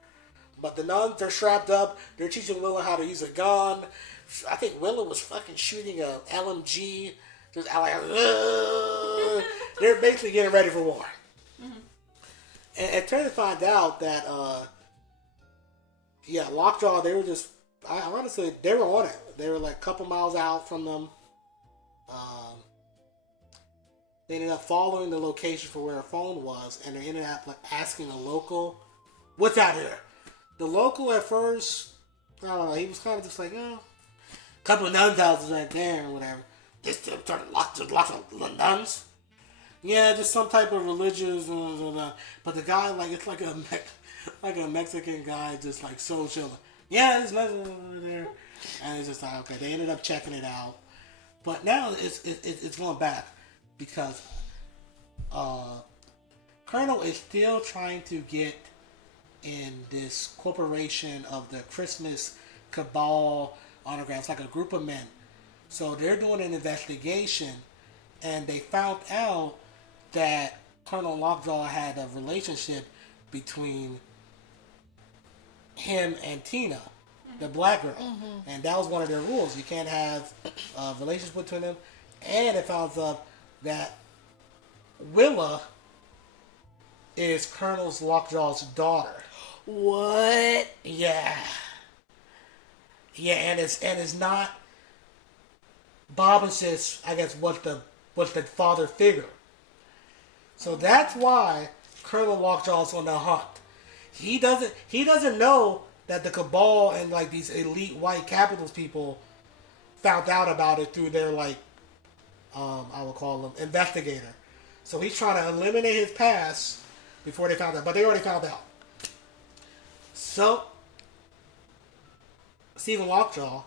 But the nuns are strapped up. They're teaching Willa how to use a gun. I think Willa was fucking shooting a LMG. Just like, they're basically getting ready for war. Mm-hmm. And turns to find out that, Lockjaw, they were just, honestly, they were on it. They were like a couple miles out from them. They ended up following the location for where her phone was, and they ended up like asking a local, "What's out here?" The local at first, I don't know, he was kind of just like, "Oh, a couple of nuns houses right there or whatever." Just lots of nuns. Yeah, just some type of religious, but the guy like it's like a Mexican guy, just like so chill. Yeah, there's Mexican over there, and it's just like okay. They ended up checking it out, but now it's going back because Colonel is still trying to get in this corporation of the Christmas Cabal autographs, like a group of men. So they're doing an investigation, and they found out that Colonel Lockjaw had a relationship between him and Tina, the black girl. And that was one of their rules. You can't have a relationship between them. And it found out that Willa is Colonel Lockjaw's daughter. What? Yeah. Yeah, and it's not. Bob is just, I guess, what the father figure. So that's why Colonel Lockjaw's on the hunt. He doesn't know that the Cabal and like these elite white capitalist people found out about it through their like I would call them investigator. So he's trying to eliminate his past before they found out, but they already found out. So Stephen Lockjaw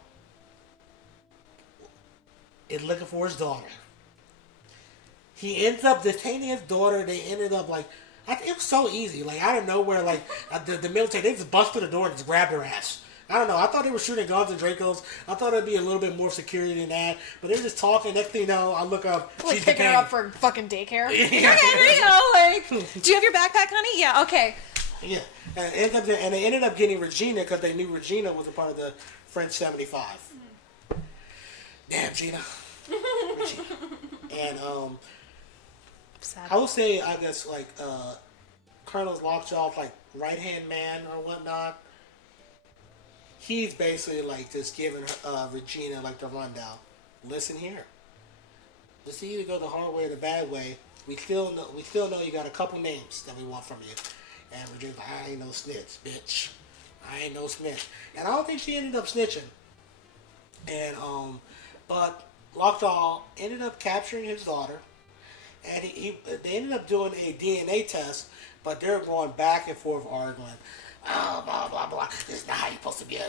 is looking for his daughter. He ends up detaining his daughter. They ended up like, I think it was so easy. Like out of nowhere, like the military, they just bust through the door and just grabbed her ass. I don't know. I thought they were shooting guns and Dracos. I thought it'd be a little bit more security than that. But they're just talking. Next thing you know, I look up. Like she's picking her up for fucking daycare. Yeah. Okay, here you go. Like, do you have your backpack, honey? Yeah. Okay. Yeah, and they ended up getting Regina because they knew Regina was a part of the French 75. Damn, Gina. Regina. And Sad. I would say, I guess, like Colonel Lockjaw's like right hand man or whatnot. He's basically like just giving Regina like the rundown. Listen here. Just either go the hard way or the bad way. We still know you got a couple names that we want from you. And Regina's like, I ain't no snitch, bitch. I ain't no snitch. And I don't think she ended up snitching. And but Lockjaw ended up capturing his daughter. And they ended up doing a DNA test, but they're going back and forth arguing. Oh, blah, blah, blah. This is not how you're supposed to be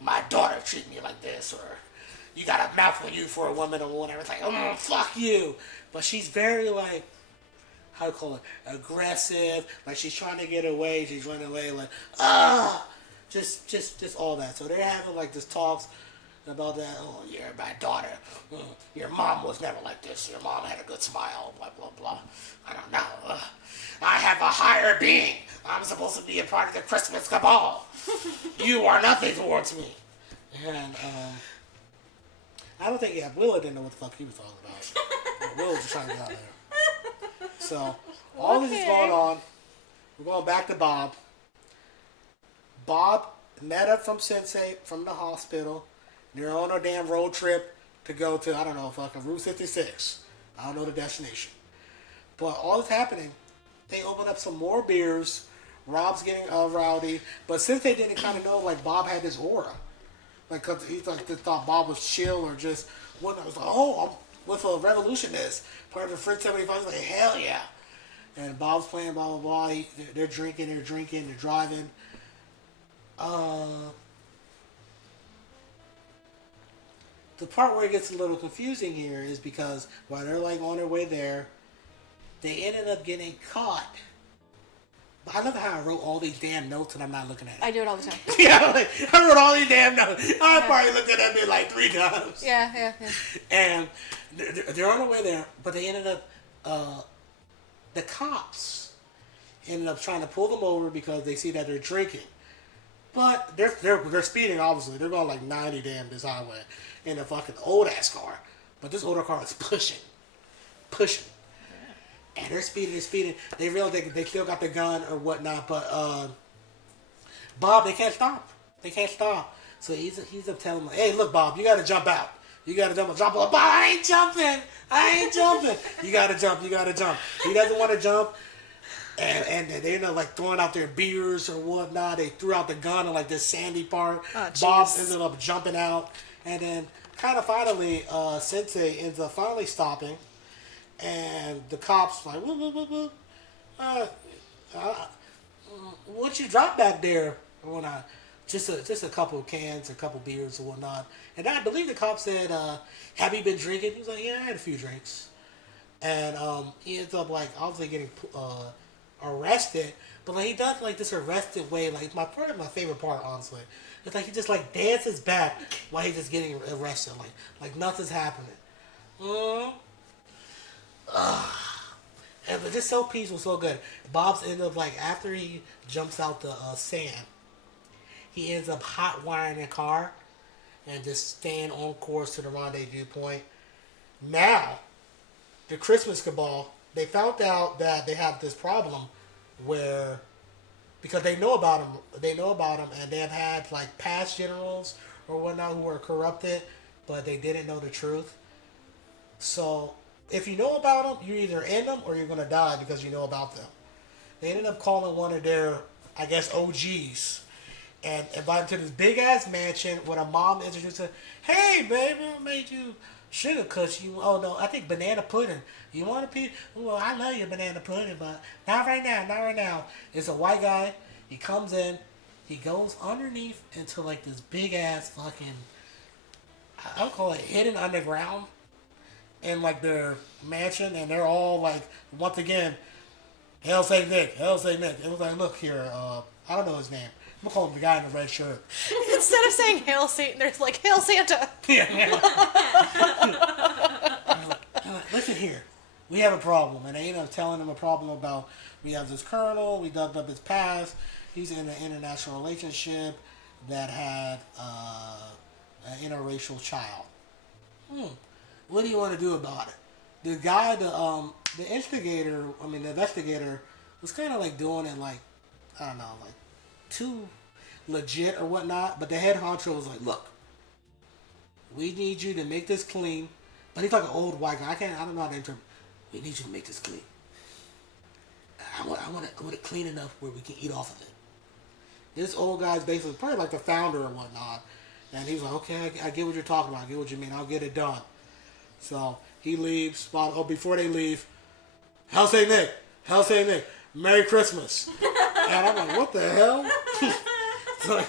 my daughter treat me like this, or you got a mouth on you for a woman or whatever. It's like, oh, fuck you. But she's very, like, how do you call it, aggressive. Like, she's trying to get away. She's running away, like, just all that. So they're having, like, this talks about that. Oh, you're my daughter. Your mom was never like this. Your mom had a good smile, blah, blah, blah. I don't know. I have a higher being. I'm supposed to be a part of the Christmas cabal. You are nothing towards me. And I don't think, Willa didn't know what the fuck he was talking about. Willa was just trying to get out there. So, all this is going on. We're going back to Bob. Bob met up from Sensei from the hospital. They're on a damn road trip to go to, I don't know, fucking Route 56. I don't know the destination. But all that's happening, they open up some more beers. Rob's getting rowdy. But since they didn't kind of know, like, Bob had this aura. Like, cause he like, they thought Bob was chill or just whatnot. I was like, oh, I'm with a revolutionist. Part of the French 75. I was like, hell yeah. And Bob's playing, blah, blah, blah. They're drinking, they're driving. The part where it gets a little confusing here is because while they're like on their way there, they ended up getting caught. But I love how I wrote all these damn notes and I'm not looking at it. I do it all the time. Yeah, like, I wrote all these damn notes. I probably looked at that bit like 3 times. Yeah. And they're on their way there, but they ended up, the cops ended up trying to pull them over because they see that they're drinking. But they're speeding, obviously. They're going like 90 damn this highway in a fucking old ass car. But this older car is pushing. And they're speeding. They realize they still got the gun or whatnot, but Bob, they can't stop. So he's up telling them, hey, look, Bob, you got to jump out. You got to jump. Bob, I ain't jumping. You got to jump. He doesn't want to jump. And they end up like throwing out their beers or whatnot. They threw out the gun in like this sandy part. Oh, Bob ended up jumping out. And then kind of finally, Sensei ends up finally stopping. And the cops like, whoop. What you dropped back there? Or whatnot. Just a couple of cans, a couple beers or whatnot. And I believe the cop said, have you been drinking? He was like, yeah, I had a few drinks. And he ends up like obviously getting arrested, but like he does like this arrested way. Like my favorite part, honestly, it's like he just like dances back while he's just getting arrested, like nothing's happening. And it was just so peaceful, so good. Bob's ended up like after he jumps out the sand, he ends up hot wiring a car and just staying on course to the rendezvous point. Now, the Christmas cabal, they found out that they have this problem where because they know about him, and they have had like past generals or whatnot who were corrupted, but they didn't know the truth. So if you know about them, you're either in them or you're gonna die because you know about them. They ended up calling one of their, I guess, OGs and invited him to this big ass mansion with a mom introduced her. Hey, baby, I made you sugar cushion. Oh no, I think banana pudding. You want a piece? Well, I love your banana pudding, but not right now. Not right now. It's a white guy. He comes in. He goes underneath into like this big ass fucking. I would call it hidden underground, in like their mansion, and they're all like once again, Hell Saint Nick, Hell Saint Nick. It was like, look here, I don't know his name. I'm gonna call him the guy in the red shirt. Instead of saying Hail Satan, there's like Hail Santa. Yeah. Listen here, we have a problem, and they end up telling him a problem about we have this colonel. We dug up his past. He's in an international relationship that had an interracial child. What do you want to do about it? The guy, the instigator, the investigator, was kind of like doing it like, I don't know, like too legit or whatnot. But the head honcho was like, look, we need you to make this clean. But he's like an old white guy. I don't know how to interpret. We need you to make this clean. I want it clean enough where we can eat off of it. This old guy's basically probably like the founder or whatnot. And he's like, okay, I get what you're talking about. I get what you mean. I'll get it done. So he leaves. Before they leave, Hell Saint Nick, Merry Christmas. And I'm like, what the hell? So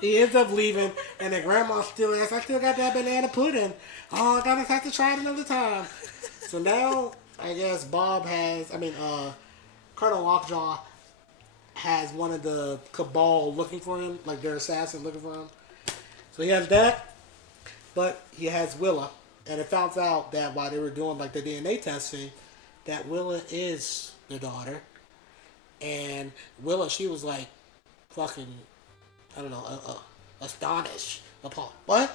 he ends up leaving, and the grandma still asks, I still got that banana pudding. Oh, I gotta have to try it another time. So now, I guess Bob has, Colonel Lockjaw has one of the cabal looking for him, like their assassin looking for him. So he has that, but he has Willa. And it found out that while they were doing like the DNA testing, that Willa is the daughter. And Willa, she was like fucking, I don't know, astonished. Appalled. What?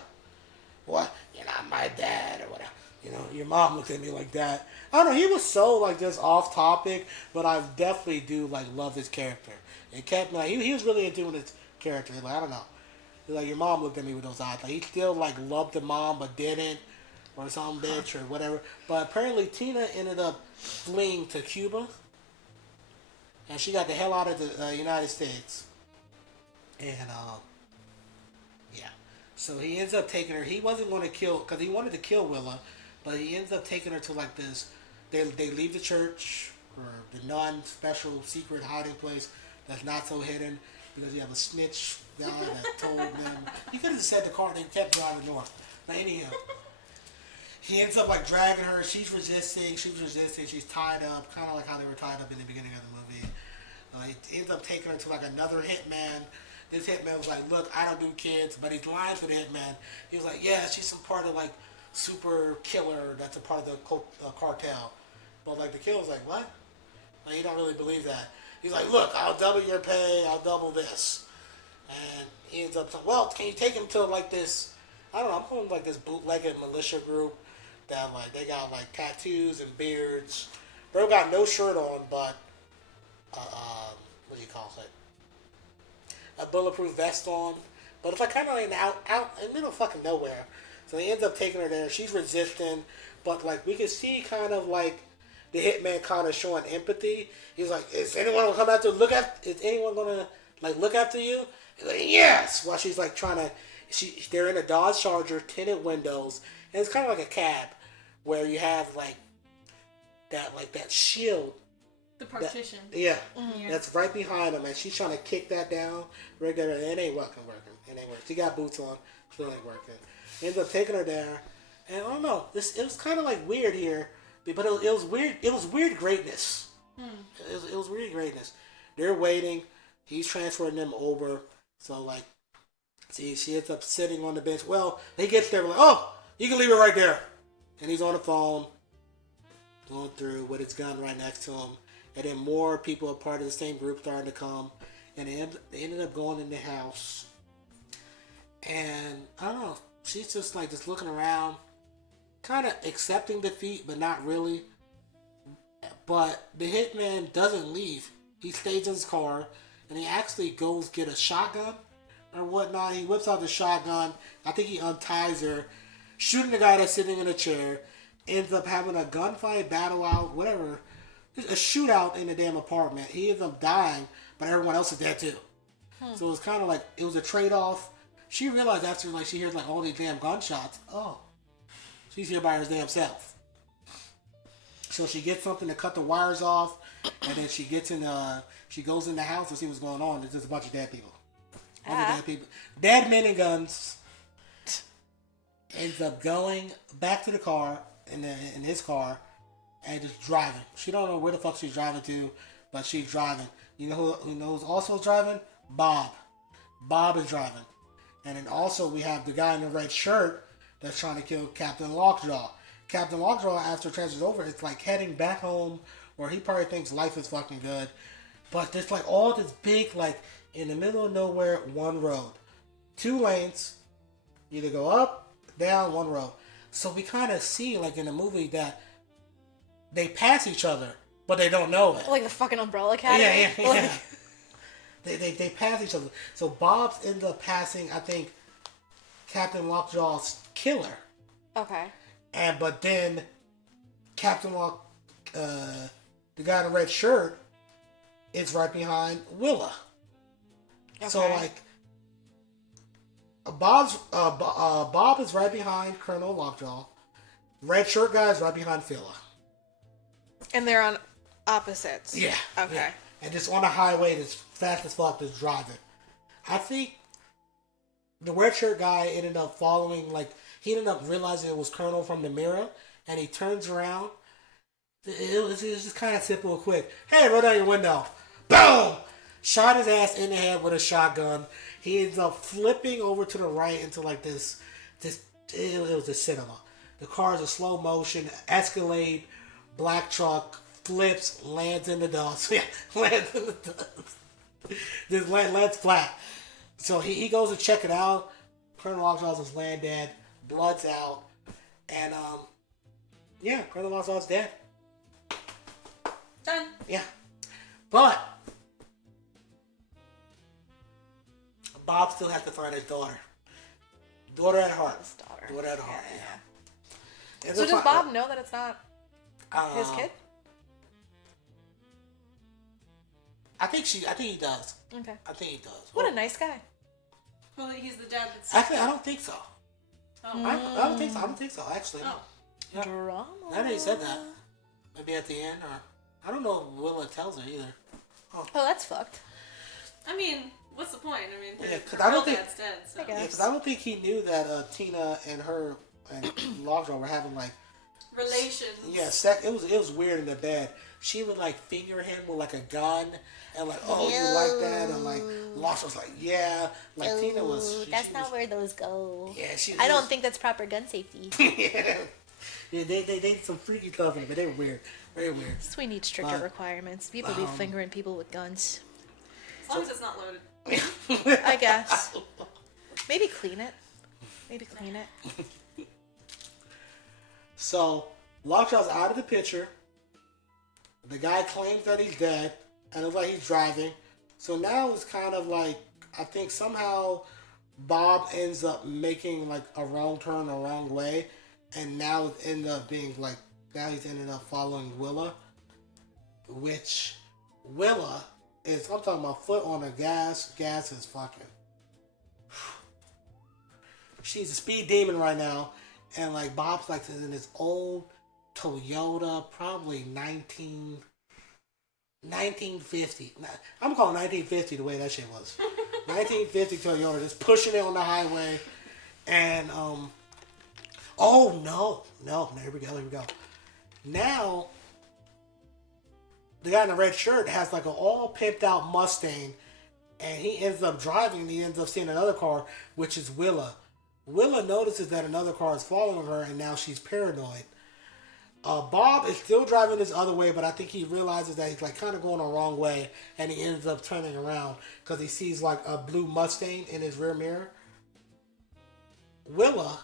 You're not my dad or whatever. You know, your mom looked at me like that. I don't know, he was so like just off topic, but I definitely do like love his character. And kept like he was really into his character. Like, I don't know. Like, your mom looked at me with those eyes. Like, he still like loved the mom but didn't. Or some bitch or whatever. But apparently Tina ended up fleeing to Cuba. And she got the hell out of the United States. And, yeah. So he ends up taking her. He wasn't going to kill, because he wanted to kill Willa. But he ends up taking her to like this, they leave the church, or the non-special secret hiding place that's not so hidden. Because you have a snitch guy that told them. He could have said the car, they kept driving north. But anyhow. He ends up like dragging her. She's resisting. She's tied up, kind of like how they were tied up in the beginning of the movie. He ends up taking her to like another hitman. This hitman was like, "Look, I don't do kids," but he's lying to the hitman. He was like, "Yeah, she's some part of like super killer that's a part of the cartel." But like the killer's like, "What?" Like, he don't really believe that. He's like, "Look, I'll double your pay. I'll double this." And he ends up saying, "Well, can you take him to like this? I don't know. I'm calling like this bootlegged militia group." That like they got like tattoos and beards. Bro got no shirt on, but what do you call it? A bulletproof vest on, but it's like kind of like out in the middle of fucking nowhere. So he ends up taking her there. She's resisting, but like we can see kind of like the hitman kind of showing empathy. He's like, "Is anyone gonna come out to look at? Is anyone gonna like look after you?" He's like, "Yes." While she's like trying to, they're in a Dodge Charger, tinted windows, and it's kind of like a cab. Where you have like that shield. The partition. That's right behind him, and she's trying to kick that down. Right there, and it ain't working. It ain't working. She got boots on, still ain't working. Ends up taking her there, and I don't know. It was kind of like weird here, but it was weird. It was weird greatness. It was weird greatness. They're waiting. He's transferring them over. So like, see, she ends up sitting on the bench. Well, they get there like, oh, you can leave it right there. And he's on the phone. going through with his gun right next to him, and then more people, a part of the same group, starting to come, and they ended up going in the house, and I don't know, she's just like just looking around, kind of accepting defeat, but not really. But the hitman doesn't leave. He stays in his car, and he actually goes get a shotgun or whatnot. He whips out the shotgun. I think he unties her, shooting the guy that's sitting in a chair. Ends up having a gunfight, battle out, whatever. A shootout in the damn apartment. He ends up dying, but everyone else is dead too. So it was kind of like, it was a trade-off. She realized after like she hears like all these damn gunshots, oh, she's here by her damn self. So she gets something to cut the wires off, and then she gets in. She goes in the house to see what's going on. There's just a bunch of dead people. Dead people, dead men and guns. Ends up going back to the car in his car, and just driving. She don't know where the fuck she's driving to, but she's driving. You know who knows also driving? Bob. Bob is driving, and then also we have the guy in the red shirt that's trying to kill Captain Lockjaw. Captain Lockjaw, after transfers over, it's like heading back home, where he probably thinks life is fucking good. But there's like all this big, like in the middle of nowhere, one road, 2 lanes, either go up, down, one road. So we kind of see like in the movie that they pass each other, but they don't know it. Like the fucking Umbrella Academy. Yeah. Like... They pass each other. So Bob's ends up passing, I think, Captain Lockjaw's killer. Okay. But then Captain Lock, the guy in the red shirt, is right behind Willa. Okay. So like, Bob is right behind Colonel Lockjaw. Red shirt guy is right behind Phila. And they're on opposites. Yeah. Okay. Yeah. And just on a highway that's fast as fuck, just driving. I think the red shirt guy ended up following, like, he ended up realizing it was Colonel from the mirror, and he turns around. It was just kind of simple and quick. Hey, roll down your window. Boom! Shot his ass in the head with a shotgun. He ends up flipping over to the right into like this it was a cinema. The car is a slow motion, Escalade, black truck, flips, lands in the dust. Yeah, lands in the dust. Just lands flat. So he goes to check it out. Colonel Lockjaw's is laying dead. Blood's out. And, yeah, Colonel Lockjaw's dead. Done. Yeah. But Bob still has to find his daughter. Daughter at heart. His daughter. Daughter at heart, yeah. So does Bob know that it's not his kid? I think he does. Okay. I think he does. What a nice guy. Well, he's the dad that's... Actually, I don't think so. Oh. I don't think so. I don't think so, actually. Oh. Yeah. Drama. Now that he said that. Maybe at the end, or... I don't know if Willa tells her either. Oh, that's fucked. I mean, what's the point? I mean, yeah, her real dad's dead, so... Yeah, because I don't think he knew that Tina and her and Lockjaw were having, like... relations. Yeah, it was weird in the bed. She would, like, finger him with, like, a gun, and, like, oh, you like that? And, like, Lockjaw was like, yeah. Like, Tina was... That's not where those go. Yeah, I don't think that's proper gun safety. Yeah, they did some freaky stuff in it, but they were weird. Very weird. So we need stricter requirements. People be fingering people with guns. As long as it's not loaded. I guess. Maybe clean it. So, Lockjaw's out of the picture. The guy claims that he's dead, and it looks like he's driving. So now it's kind of like, I think somehow Bob ends up making like a wrong turn the wrong way, and now it ends up being like, now he's ended up following Willa, which Willa is, I'm talking about foot on the gas. Gas is fucking. She's a speed demon right now, and like Bob's like in this old Toyota, probably 1950. I'm calling 1950 the way that shit was. 1950 Toyota, just pushing it on the highway, and oh no, here we go. Now, the guy in the red shirt has like an all pimped out Mustang, and he ends up driving, and he ends up seeing another car, which is Willa. Willa notices that another car is following her, and now she's paranoid. Bob is still driving this other way, but I think he realizes that he's like kind of going the wrong way, and he ends up turning around because he sees like a blue Mustang in his rear mirror. Willa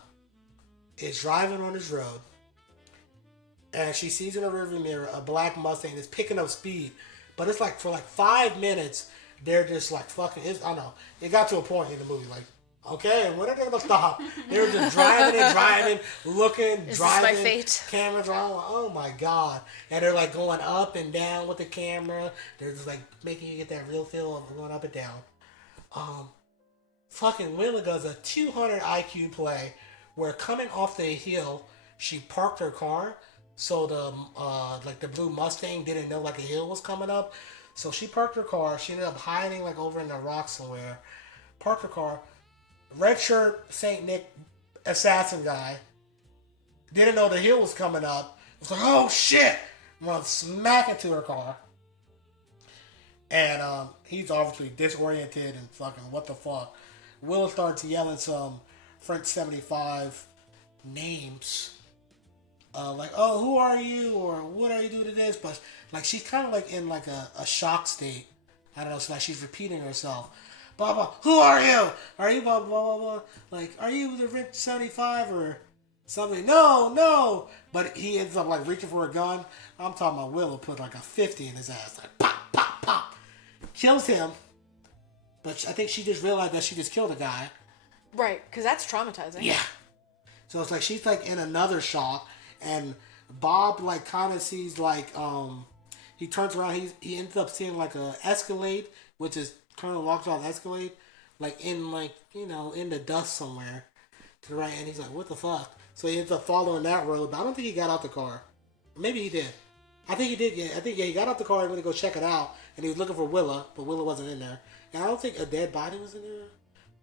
is driving on this road, and she sees in her rearview mirror a black Mustang that's picking up speed, but it's like for like 5 minutes they're just like fucking. I know it got to a point in the movie like. Okay, when are they gonna stop? They were just driving, looking, Is driving. this my fate? Cameras are on. Oh my god! And they're like going up and down with the camera. They're just like making you get that real feel of going up and down. Fucking Willa does a 200 IQ play where coming off the hill, she parked her car so the like the blue Mustang didn't know like a hill was coming up. So she parked her car. She ended up hiding like over in the rock somewhere. Parked her car. Red shirt Saint Nick assassin guy didn't know the hill was coming up. It was like, oh shit! I'm gonna smack into her car. And he's obviously disoriented and fucking what the fuck. Willa starts yelling some French 75 names. Like, oh, who are you? Or what are you doing to this? But like she's kind of like in like a shock state. I don't know, it's like she's repeating herself. Blah, blah. Who are you? Are you blah, blah, blah, blah? Like, are you the Rich 75 or something? No. But he ends up, like, reaching for a gun. I'm talking about Willow put, like, a 50 in his ass. Like, pop, pop, pop. Kills him. But I think she just realized that she just killed a guy. Right, because that's traumatizing. Yeah. So it's like she's, like, in another shock. And Bob, like, kind of sees, like, he turns around. He ends up seeing, like, a Escalade, which is Colonel Lockjaw's Escalade, like in like in the dust somewhere to the right, and he's like, "What the fuck?" So he ends up following that road, but I don't think he got out the car. Maybe he did. I think he did. Yeah, he got out the car and went to go check it out, and he was looking for Willa, but Willa wasn't in there. And I don't think a dead body was in there.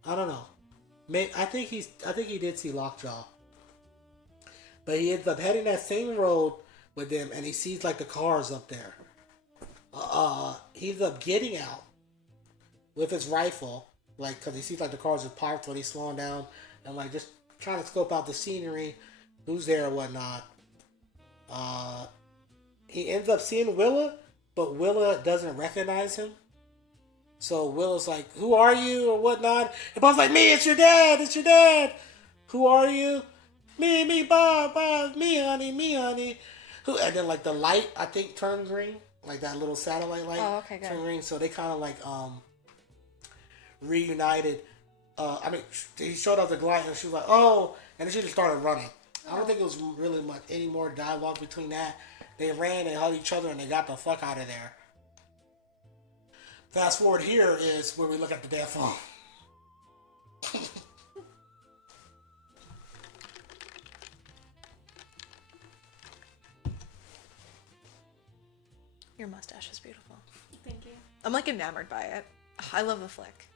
I don't know. I think he did see Lockjaw, but he ends up heading that same road with them, and he sees like the cars up there. He ends up getting out with his rifle, like, because he sees, like, the cars are parked when he's slowing down, and, like, just trying to scope out the scenery, who's there and whatnot. He ends up seeing Willa, but Willa doesn't recognize him. So Willa's like, who are you, or whatnot? And Bob's like, me, it's your dad. Who are you? Me, Bob, me, honey. Who? And then, like, the light, I think, turned green, like, that little satellite light. Oh, okay, good. Turned green, so they kind of, like, reunited. He showed up the glide and she was like, oh, and then she just started running. I don't think it was really much any more dialogue between that. They ran and hugged each other and they got the fuck out of there. Fast forward here is where we look at the damn phone. Your mustache is beautiful. Thank you. I'm like enamored by it. I love the flick.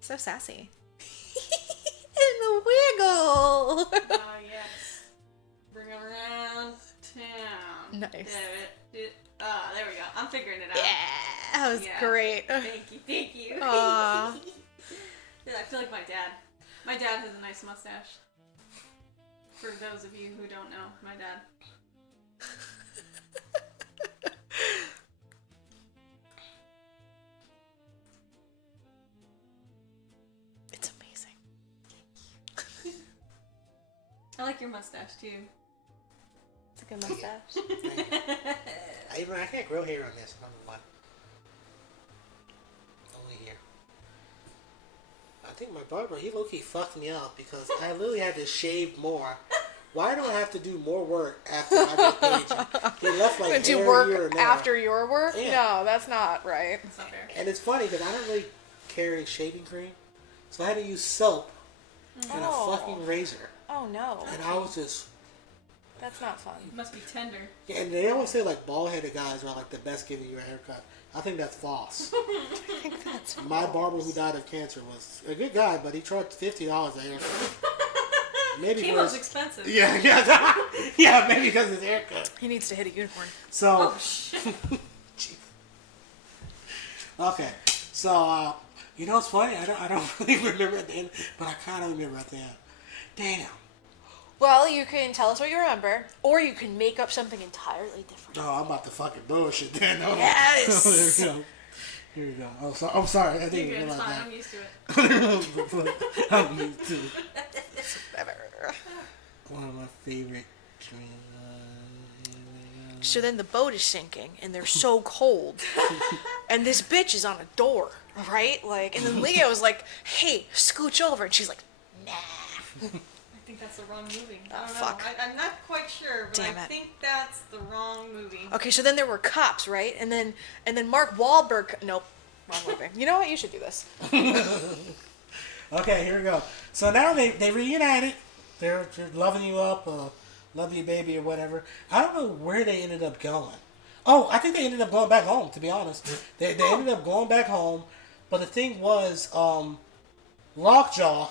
So sassy. And the wiggle. Oh, yes. Bring it around town. Nice. There we go. I'm figuring it out. Yeah, that was great. Thank you. Aw. I feel like my dad. My dad has a nice mustache. For those of you who don't know, my dad. It's amazing. I like your mustache too. It's a good mustache. I can't grow hair on this. I don't know why. Only here. I think my barber, he low-key fucked me up because I literally had to shave more. Why do I have to do more work after I get paid? He left like To hair work here and there. after your work? Yeah. No, that's not right. It's not fair. And it's funny because I don't really carry shaving cream. So I had to use soap and a fucking razor. Oh no. And I was just... That's not fun. It must be tender. Yeah, and they always say like bald-headed guys are like the best giving you a haircut. I think that's false. I think that's My barber who died of cancer was a good guy, but he charged $50 a haircut. Maybe Chemo's expensive. Yeah, maybe because of his haircut. He needs to hit a unicorn. So, Oh, shit. Jeez. Okay, so you know what's funny? I don't really remember at the end, but I kind of remember at the end. Damn, Well, you can tell us what you remember, or you can make up something entirely different. Oh, I'm about to fucking bullshit then. Oh, Yes! there we go. Here we go. Oh, I'm sorry. I didn't You're good, it's realize fine. that. I'm used to it. I'm used to it. Ever. One of my favorite dreams. So then the boat is sinking, and they're so cold. And this bitch is on a door, right? Like, and then Leo is like, hey, scooch over. And she's like, nah. I think that's the wrong movie. I Oh, don't fuck. know. I'm not quite sure, but Damn I it. think that's the wrong movie. Okay, so then there were cops, right? And then Mark Wahlberg. Nope, wrong movie. You know what? You should do this. Okay, here we go. So now they reunited. They're loving you up, love you baby or whatever. I don't know where they ended up going. Oh, I think they ended up going back home, to be honest. They ended up going back home. But the thing was, Lockjaw,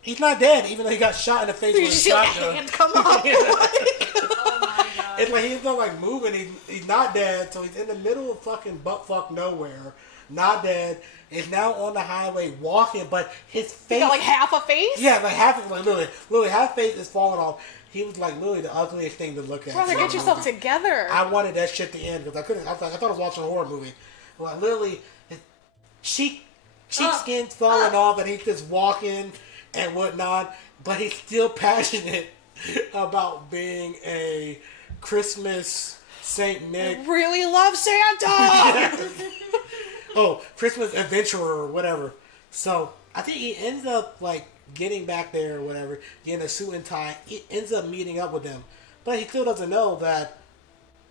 he's not dead, even though he got shot in the face You with a just see like a shotgun. hand come up. Oh my god. It's like he's not like moving. He's not dead, so he's in the middle of fucking buttfuck nowhere. Not dead. Is now on the highway walking, but his face. He got like half a face? Yeah, like half of like literally half face is falling off. He was like literally the ugliest thing to look at. Brother, get yourself together. I wanted that shit to end because I couldn't. I thought I was watching a horror movie. Like literally, his sheepskin's falling off, and he's just walking and whatnot. But he's still passionate about being a Christmas Saint Nick. Really love Santa! Oh, Christmas adventurer or whatever. So I think he ends up like getting back there or whatever, getting a suit and tie. He ends up meeting up with them, but he still doesn't know that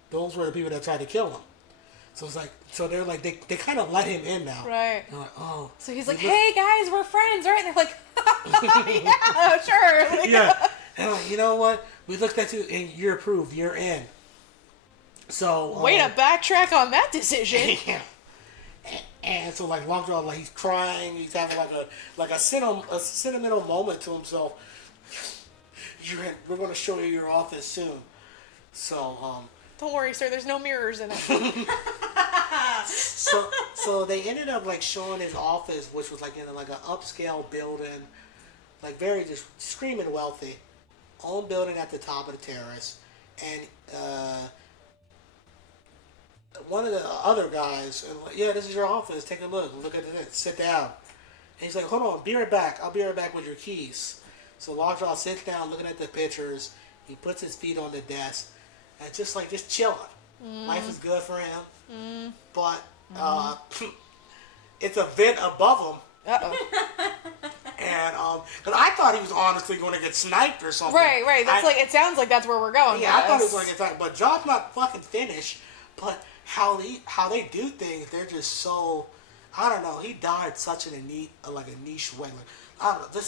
those were the people that tried to kill him. So it's like, so they're like, they kind of let him in now. Right. They're like, oh. So he's like, hey guys, we're friends, right? And they're like, yeah, sure. Yeah. And I'm like, you know what? We looked at you and you're approved. You're in. So. Way to backtrack on that decision. Yeah. And so like Lockjaw, like he's crying, he's having like a sentimental moment to himself. We're gonna show you your office soon. So Don't worry, sir. There's no mirrors in it. so they ended up like showing his office, which was like in like an upscale building, like very just screaming wealthy, own building at the top of the terrace, and one of the other guys, and like, yeah, this is your office. Take a look at it. Sit down. And he's like, hold on, be right back. I'll be right back with your keys. So Lockjaw sits down, looking at the pictures. He puts his feet on the desk, and just chilling. Life is good for him, but it's a vent above him. Uh-oh. And because I thought he was honestly going to get sniped or something. Right. That's like, it sounds like that's where we're going. Yeah, I thought he was guys. going to get sniped, but Job's not fucking finished. But how they do things, they're just so, I don't know. He died such in a niche way. Like, I don't know,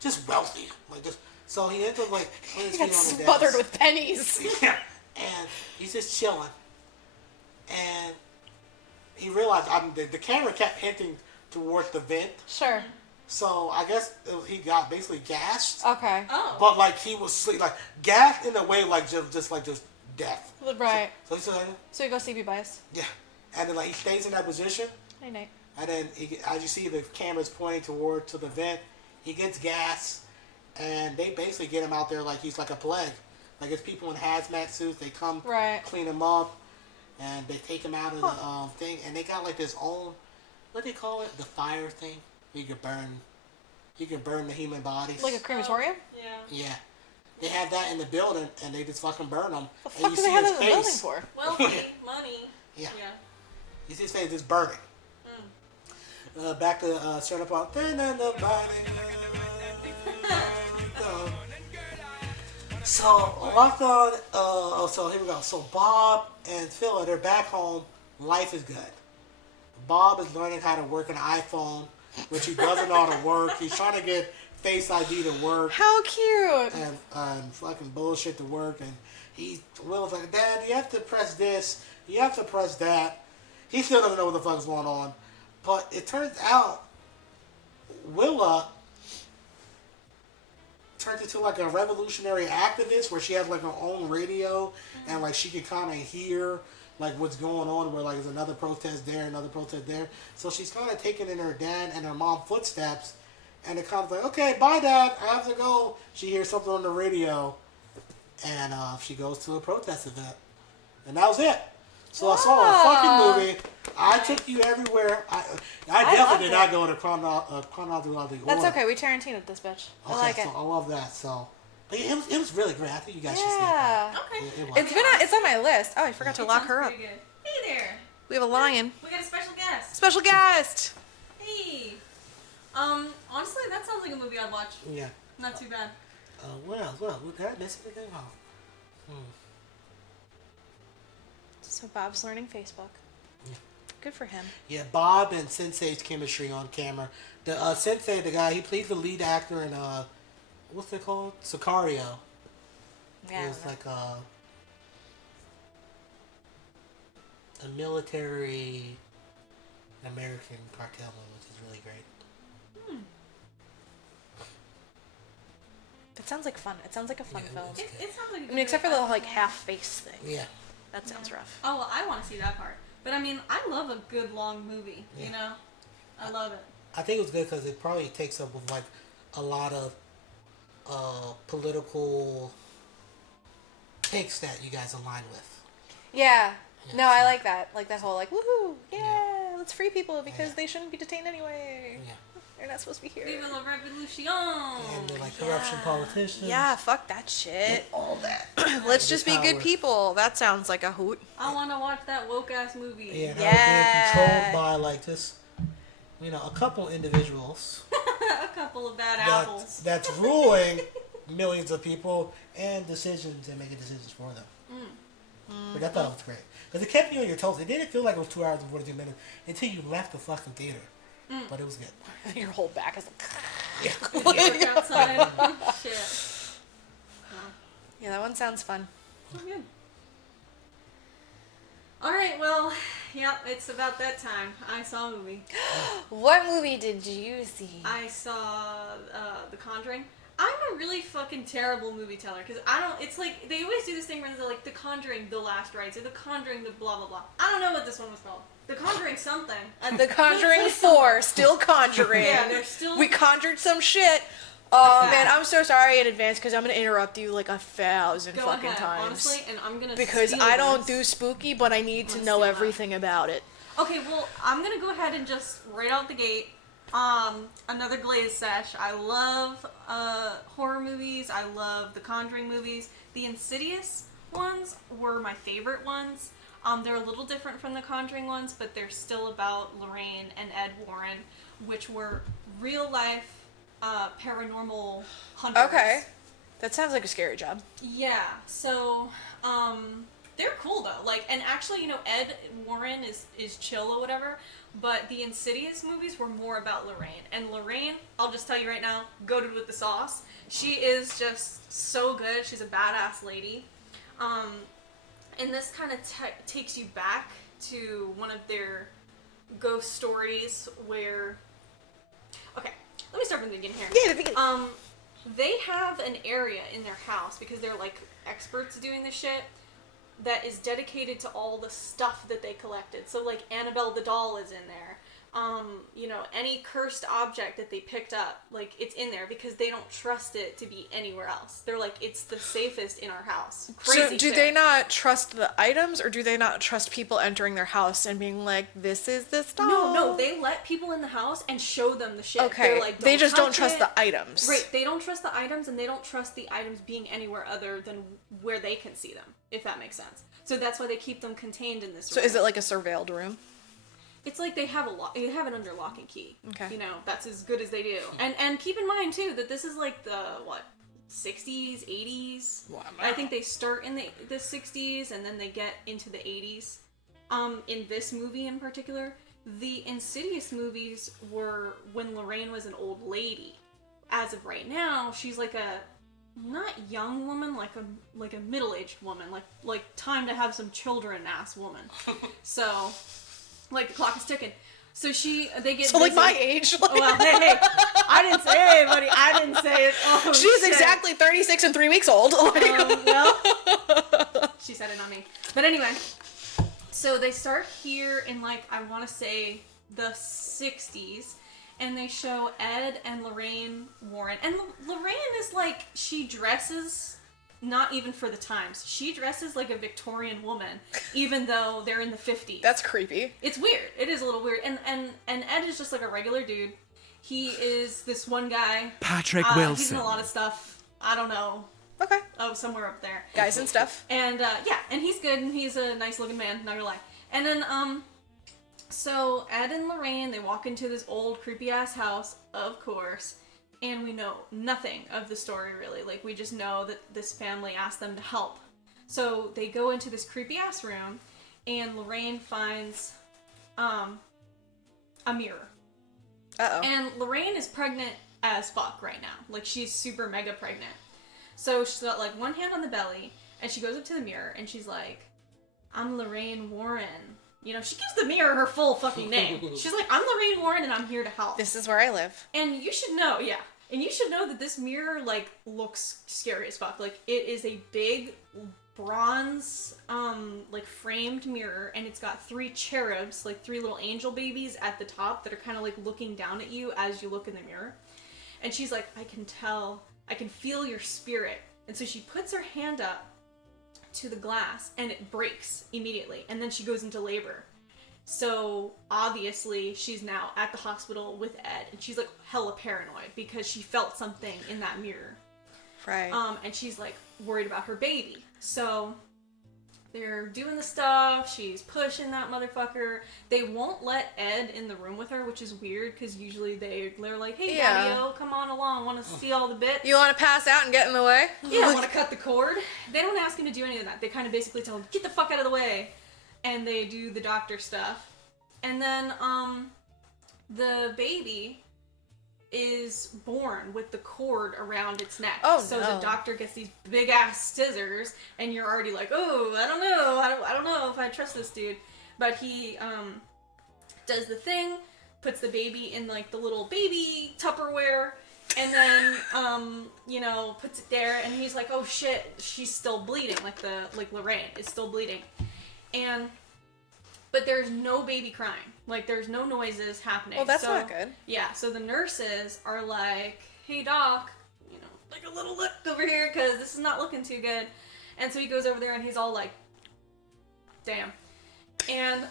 just wealthy, like just. So he ends up like putting his He got feet on the smothered desk. with pennies. Yeah, and he's just chilling, and he realized the camera kept hinting towards the vent. Sure. So I guess he got basically gassed. Okay. Oh. But like he was sleep, like gassed in a way like just death. Right. So he's like, So you go sleepy bias. yeah, and then like he stays in that position, Night night. and then as you see the camera's pointing to the vent, he gets gas, and they basically get him out there like he's like a plague. Like it's people in hazmat suits. They come Right. clean him up, and they take him out of the thing, and they got like this own, what do they call it? The fire thing. You can burn the human bodies. Like a crematorium? Yeah. Yeah. They have that in the building, and they just fucking burn them. The fuck do they have that in the building for? Wealthy, money. Yeah. Yeah. You see his face just burning. Back to starting up on. So locked on. So here we go. So Bob and Phila, they're back home. Life is good. Bob is learning how to work an iPhone, which he doesn't know how to work. He's trying to get Face ID to work. How cute. And fucking bullshit to work, and Will's like, Dad, you have to press this, you have to press that. He still doesn't know what the fuck's going on, but it turns out Willa turned into like a revolutionary activist where she has like her own radio, and like she can kind of hear like what's going on, where like there's another protest there, another protest there. So she's kind of taking in her dad and her mom footsteps, And the cop's like, okay, bye, Dad. I have to go. She hears something on the radio, and she goes to a protest event. And that was it. So I saw a fucking movie. I took you everywhere. I definitely did not go in a chronological order. That's okay. We Tarantino'd this bitch. I like it. So I love that. So but it was really great. I think you guys should see it. Yeah. Okay. It's on my list. Oh, I forgot to lock her up. Pretty good. Hey there. We have a lion. We got a special guest. Special guest. Hey. Honestly, that sounds like a movie I'd watch. Yeah. Not too bad. Well, did I miss anything? Oh. So Bob's learning Facebook. Yeah. Good for him. Yeah, Bob and Sensei's chemistry on camera. The Sensei, the guy, he plays the lead actor in what's it called? Sicario. Yeah. It was like a military American cartel movie, which is really great. It sounds like fun. It sounds like a fun film. It sounds like a good I mean, except for the movie. like half face thing. Yeah. That sounds rough. Oh, well, I want to see that part. But I mean, I love a good long movie. Yeah. You know, I love it. I think it was good because it probably takes up with like a lot of political takes that you guys align with. Yeah. Yeah, No, I so- like that. Like that whole like woohoo, yeah, Yeah. let's free people because Yeah. they shouldn't be detained anyway. Yeah. They're not supposed to be here. Viva la revolution! And they're like corruption politicians. Yeah, fuck that shit. All that. Let's just be good Power. people. That sounds like a hoot. I want to watch that woke ass movie. Yeah, and Yeah. being controlled by like just, a couple individuals A couple of bad apples. that's ruling millions of people and decisions and making decisions for them. But I thought it was great. Because it kept you on your toes. It didn't feel like it was 2 hours and 42 minutes until you left the fucking theater. But it was good. Your whole back is like. Work outside. Shit. Yeah, that one sounds fun. Oh, good. Alright, well, yeah, it's about that time. I saw a movie. What movie did you see? I saw The Conjuring. I'm a really fucking terrible movie teller because I don't. It's like they always do this thing where they're like The Conjuring, The Last Rites, or The Conjuring, The blah blah blah. I don't know what this one was called. The Conjuring something. The Conjuring 4, still conjuring. Yeah, they're still. We conjured some shit. Oh man, I'm so sorry in advance because I'm gonna interrupt you like 1,000 Go fucking ahead, times. honestly, and I'm gonna. Because steal I don't this. do spooky, but I need to I'm know gonna steal everything about it. Okay, well, I'm gonna go ahead and just right out the gate. Another Glaze sesh. I love horror movies. I love the Conjuring movies. The Insidious ones were my favorite ones. They're a little different from the Conjuring ones, but they're still about Lorraine and Ed Warren, which were real life paranormal hunters. Okay. That sounds like a scary job. Yeah, so, they're cool though. Like, and actually, Ed Warren is chill or whatever, but the Insidious movies were more about Lorraine. And Lorraine, I'll just tell you right now, goated with the sauce. She is just so good. She's a badass lady. And this kind of takes you back to one of their ghost stories where... Okay, let me start from the beginning here. Yeah, the beginning. They have an area in their house because they're like experts at doing this shit that is dedicated to all the stuff that they collected. So like Annabelle the doll is in there. Any cursed object that they picked up, like it's in there because they don't trust it to be anywhere else. They're like, it's the safest in our house. Crazy So do shit. they not trust the items, or do they not trust people entering their house and being like, this is this doll? No, they let people in the house and show them the shit. Okay, They're like, they just don't touch trust it. the items. Right, they don't trust the items, and they don't trust the items being anywhere other than where they can see them, if that makes sense. So that's why they keep them contained in this So room. is it like a surveilled room? It's like they have they have it under lock and key. Okay. That's as good as they do. And keep in mind too that this is like the 60s, 80s. Wow. I think they start in the 60s and then they get into the 80s. In this movie in particular, the Insidious movies were when Lorraine was an old lady. As of right now, she's like a not young woman, like a middle-aged woman, like time to have some children ass woman. So, like the clock is ticking. So they get So like busy. my age. Like, Well, hey, I didn't say, hey, buddy, I didn't say it. Oh, she's shit. exactly 36 and 3 weeks old. Well, she said it, not me. But anyway, so they start here in I want to say the 60s, and they show Ed and Lorraine Warren. And Lorraine is like, she dresses not even for the times. She dresses like a Victorian woman, even though they're in the 50s. That's creepy. It's weird. It is a little weird. And Ed is just like a regular dude. He is this one guy. Patrick He's in Wilson. a lot of stuff. I don't know. Okay. Oh, somewhere up there. Guys and stuff. And and he's good, and he's a nice looking man, not gonna lie. And then so Ed and Lorraine, they walk into this old creepy ass house, of course, and we know nothing of the story really. Like, we just know that this family asked them to help. So they go into this creepy ass room, and Lorraine finds a mirror. Uh-oh. And Lorraine is pregnant as fuck right now. Like, she's super mega pregnant. So she's got like one hand on the belly, and she goes up to the mirror, and she's like, I'm Lorraine Warren. You know, she gives the mirror her full fucking name. She's like, I'm Lorraine Warren, and I'm here to help. This is where I live. And you should know, yeah. And you should know that this mirror, like, looks scary as fuck. Like, it is a big bronze, like, framed mirror, and it's got 3 cherubs, like 3 little angel babies at the top that are kind of, like, looking down at you as you look in the mirror. And she's like, I can feel your spirit. And so she puts her hand up to the glass, and it breaks immediately. And then she goes into labor. So, obviously, she's now at the hospital with Ed, and she's, like, hella paranoid because she felt something in that mirror. Right. And she's, like, worried about her baby. So, they're doing the stuff, she's pushing that motherfucker. They won't let Ed in the room with her, which is weird, because usually they're like, hey, Daddy-o, come on along, want to see all the bits? You want to pass out and get in the way? Yeah, want to cut the cord? They don't ask him to do any of that. They kind of basically tell him, get the fuck out of the way. And they do the doctor stuff. And then, the baby is born with the cord around its neck. Oh, so no. the doctor gets these big ass scissors, and you're already like, oh, I don't know. I don't know if I trust this dude. But he, does the thing, puts the baby in, like, the little baby Tupperware, and then, puts it there, and he's like, oh shit, she's still bleeding, like Lorraine is still bleeding. But there's no baby crying. Like, there's no noises happening. Well, that's not good. Yeah, so the nurses are like, hey doc, like a little look over here, because this is not looking too good. And so he goes over there, and he's all like, damn. And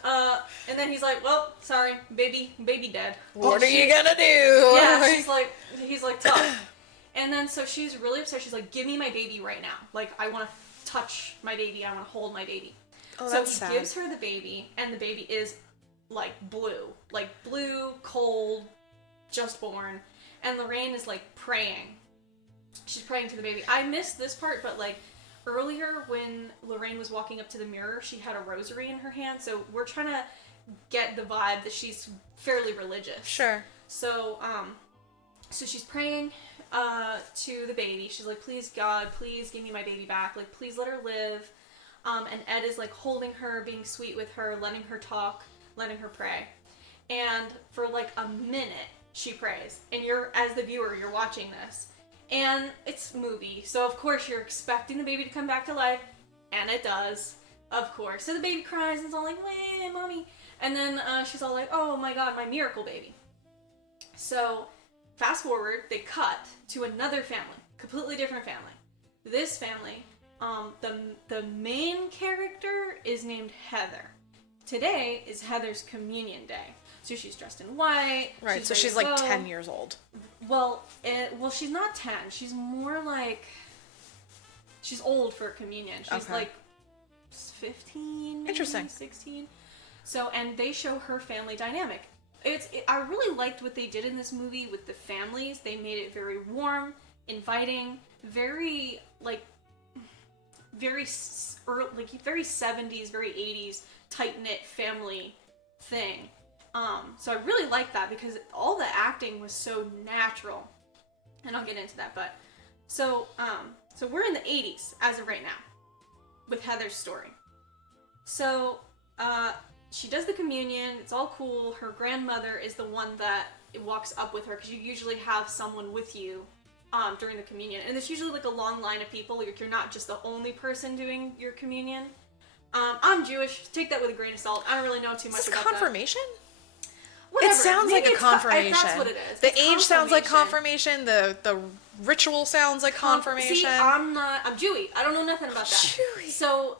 then he's like, well, sorry, baby dead. What are you gonna do? Yeah, he's like, tough. And then so she's really upset. She's like, give me my baby right now. Like, I want to touch my baby. I want to hold my baby. Oh, so he that's sad. gives her the baby, and the baby is like blue, cold, just born. And Lorraine is like praying. She's praying to the baby. I missed this part, but like earlier when Lorraine was walking up to the mirror, she had a rosary in her hand. So we're trying to get the vibe that she's fairly religious. Sure. So, so she's praying to the baby. She's like, please God, please give me my baby back. Like, please let her live. And Ed is like holding her, being sweet with her, letting her talk, letting her pray. And for like a minute, she prays. And you're, as the viewer, you're watching this. And it's a movie, so of course you're expecting the baby to come back to life. And it does, of course. So the baby cries and it's all like, wait, mommy. And then she's all like, oh my God, my miracle baby. So fast forward, they cut to another family, completely different family. This family, the main character is named Heather. Today is Heather's communion day. So she's dressed in white. Right, so she's like 10 years old. Well, she's not 10. She's more like, she's old for communion. She's like 15, maybe, interesting, 16. So, and they show her family dynamic. I really liked what they did in this movie with the families. They made it very warm, inviting, very very 70s, very 80s tight-knit family thing. So I really liked that because all the acting was so natural. And I'll get into that, but so we're in the 80s as of right now with Heather's story. So she does the communion, it's all cool. Her grandmother is the one that walks up with her because you usually have someone with you during the communion. And it's usually like a long line of people. You're not just the only person doing your communion. I'm Jewish. Take that with a grain of salt. I don't really know too much about confirmation? that. Whatever. It sounds Maybe like a it's confirmation. that's what it is. The It's age sounds like confirmation. The ritual sounds like confirmation. See, I'm Jewy. I don't know nothing about that. Jewy. So,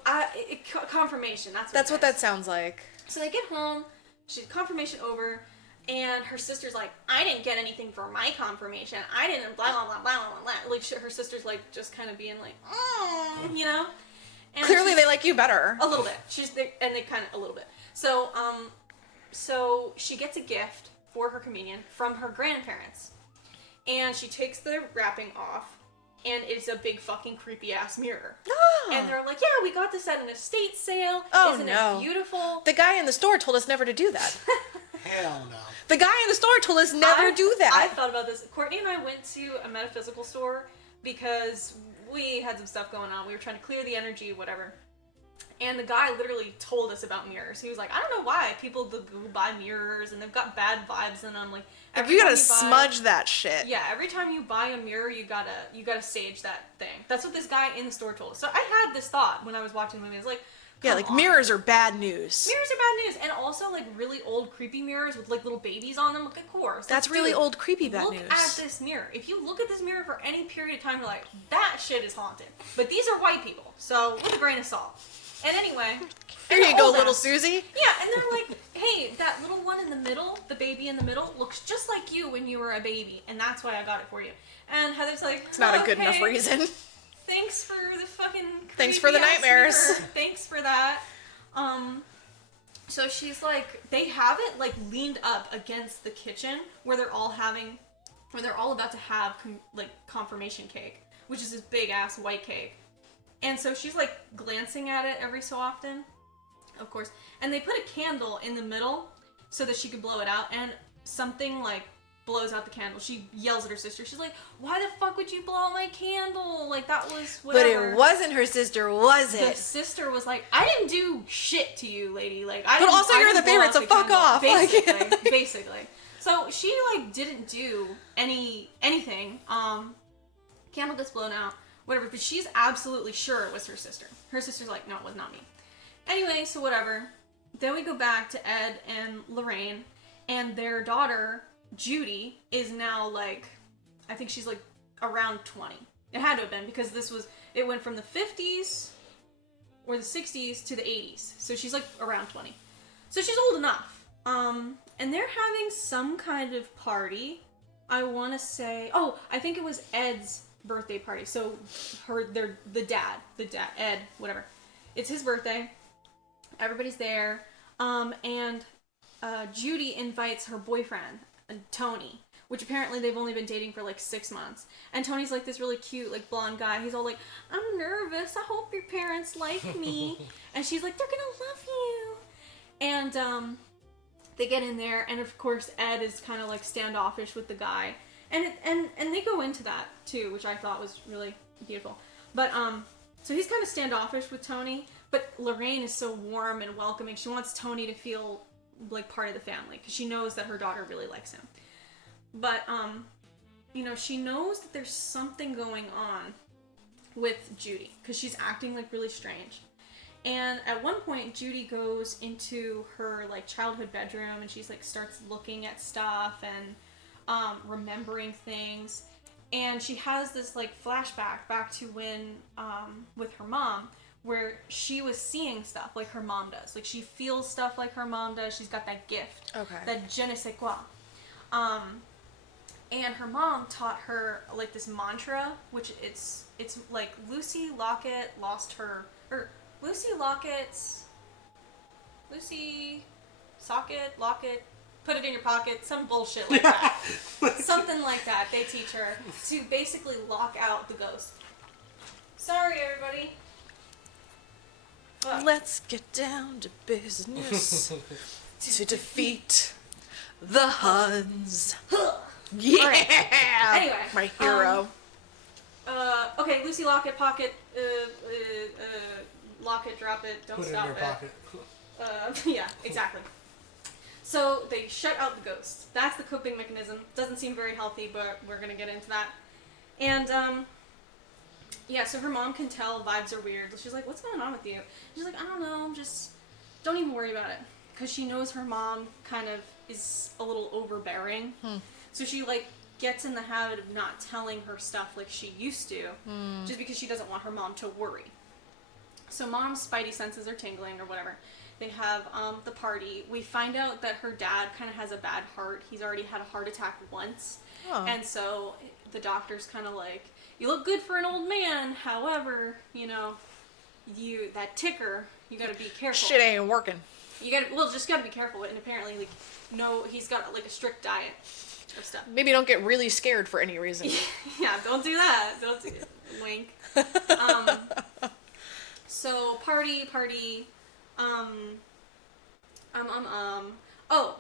confirmation. That's what that sounds like. So they get home, she's confirmation over, and her sister's like, I didn't get anything for my confirmation. I didn't blah, blah, blah, blah, blah, blah. Like, her sister's like, just kind of being like, you know? And Clearly they like you better. A little bit. They kind of, a little bit. So, so she gets a gift for her communion from her grandparents. And she takes the wrapping off, and it's a big fucking creepy ass mirror. And they're like, yeah, we got this at an estate sale. Isn't it beautiful? The guy in the store told us never to do that. Hell no. The guy in the store told us never do that. I thought about this. Courtney and I went to a metaphysical store because we had some stuff going on. We were trying to clear the energy, whatever. And the guy literally told us about mirrors. He was like, I don't know why people go buy mirrors and they've got bad vibes in them. Like, you gotta smudge that shit. Yeah, every time you buy a mirror, you gotta sage that thing. That's what this guy in the store told us. So I had this thought when I was watching the movie. I was like, yeah, like mirrors are bad news. Mirrors are bad news, and also like really old creepy mirrors with like little babies on them. Like, of course, that's really old creepy bad news. Look at this mirror. If you look at this mirror for any period of time, you're like, that shit is haunted. But these are white people, so with a grain of salt. And anyway, here you go, little Susie. Yeah, and they're like, hey, that little one in the middle, the baby in the middle, looks just like you when you were a baby, and that's why I got it for you. And Heather's like, it's not a good enough reason. Thanks for the fucking thanks for the nightmares. Mirror. Thanks for that. So she's like, they have it like leaned up against the kitchen where they're all about to have confirmation cake, which is this big ass white cake. And so she's like glancing at it every so often, of course. And they put a candle in the middle so that she could blow it out, and something like blows out the candle. She yells at her sister. She's like, why the fuck would you blow out my candle? Like, that was whatever. But it wasn't her sister, was it? The sister was like, I didn't do shit to you, lady. Like, but also you're the favorite, so fuck off. Basically, basically. So she like didn't do anything. Candle gets blown out. Whatever, but she's absolutely sure it was her sister. Her sister's like, no, it was not me. Anyway, so whatever. Then we go back to Ed and Lorraine, and their daughter, Judy, is now like, I think she's like around 20. It had to have been, because it went from the 50s or the 60s to the 80s. So she's like around 20. So she's old enough. And they're having some kind of party. I want to say, I think it was Ed's birthday party. So the dad, Ed, whatever. It's his birthday. Everybody's there. And Judy invites her boyfriend, Tony, which apparently they've only been dating for like 6 months. And Tony's like this really cute, like blonde guy. He's all like, I'm nervous. I hope your parents like me. And she's like, they're gonna love you. And they get in there, and of course Ed is kind of like standoffish with the guy. And they go into that too, which I thought was really beautiful. But so he's kind of standoffish with Tony, but Lorraine is so warm and welcoming. She wants Tony to feel like part of the family because she knows that her daughter really likes him. But she knows that there's something going on with Judy because she's acting like really strange. And at one point, Judy goes into her like childhood bedroom, and she's like starts looking at stuff and remembering things, and she has this like flashback back to when with her mom, where she was seeing stuff like her mom does. Like, she feels stuff like her mom does. She's got that gift, that je ne sais quoi. And her mom taught her like this mantra, which it's like Lucy Lockett, put it in your pocket, some bullshit like that. Something like that they teach her to basically lock out the ghost. Sorry, everybody. Let's get down to business to defeat the Huns. Yeah! Right. Anyway. My hero. Okay, Lucy Lockett, pocket, lock it, drop it, don't put stop it. In your pocket. Yeah, exactly. So they shut out the ghost. That's the coping mechanism. Doesn't seem very healthy, but we're gonna get into that. And so her mom can tell vibes are weird. She's like, what's going on with you? She's like, I don't know, just don't even worry about it. because she knows her mom kind of is a little overbearing. So she, like, gets in the habit of not telling her stuff like she used to, just because she doesn't want her mom to worry. So mom's spidey senses are tingling or whatever. They have the party. We find out that her dad kind of has a bad heart. He's already had a heart attack once. Oh. And so the doctor's kind of like, you look good for an old man. However, you know, that ticker, you gotta be careful. Shit ain't working. You just gotta be careful. And apparently, like, no, he's got, like, a strict diet of stuff. Maybe don't get really scared for any reason. Yeah, don't do that. Don't do it. Wink. So, party. Oh,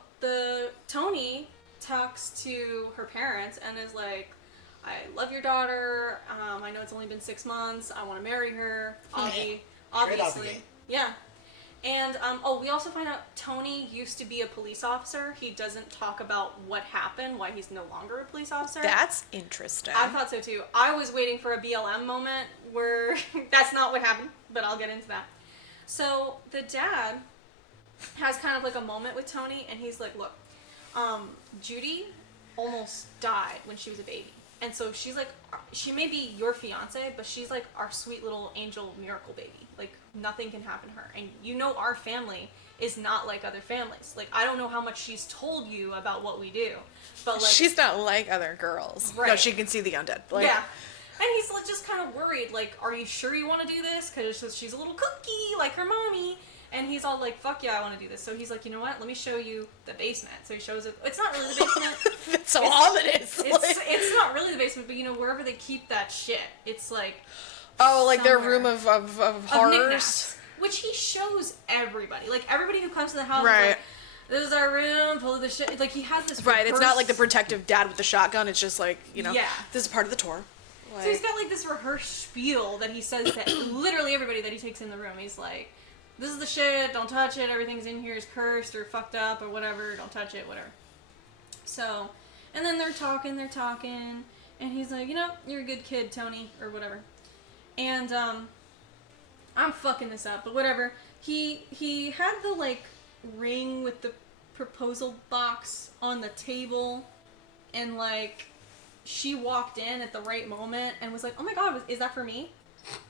Tony talks to her parents and is like, I love your daughter. I know it's only been 6 months. I want to marry her. Obviously. Yeah. And, we also find out Tony used to be a police officer. He doesn't talk about what happened, why he's no longer a police officer. That's interesting. I thought so too. I was waiting for a BLM moment where that's not what happened, but I'll get into that. So, the dad has kind of like a moment with Tony, and he's like, look, Judy almost died when she was a baby. And so she's like, she may be your fiance, but she's like our sweet little angel miracle baby. Like, nothing can happen to her. And you know our family is not like other families. Like, I don't know how much she's told you about what we do, but like... She's not like other girls. Right. No, she can see the undead. Like, yeah. And he's like, just kind of worried, like, are you sure you want to do this? Because she's a little cookie, like her mommy. And he's all like, fuck yeah, I want to do this. So he's like, you know what? Let me show you the basement. So he shows it. It's not really the basement. It's so ominous. It's not really the basement, but, you know, wherever they keep that shit, it's like... Oh, like their room of horrors? Which he shows everybody. Like, everybody who comes to the house right. is like, this is our room, full of this shit. It's like, he has this right, it's not like the protective dad with the shotgun. It's just like, you know, yeah. This is part of the tour. Like... So he's got, like, this rehearsed spiel that he says to literally everybody that he takes in the room. He's like... This is the shit, don't touch it, everything's in here is cursed or fucked up or whatever, don't touch it, whatever. So, and then they're talking, and he's like, you know, you're a good kid, Tony, or whatever. And, I'm fucking this up, but whatever. He had the, like, ring with the proposal box on the table, and, like, she walked in at the right moment and was like, oh my god, is that for me?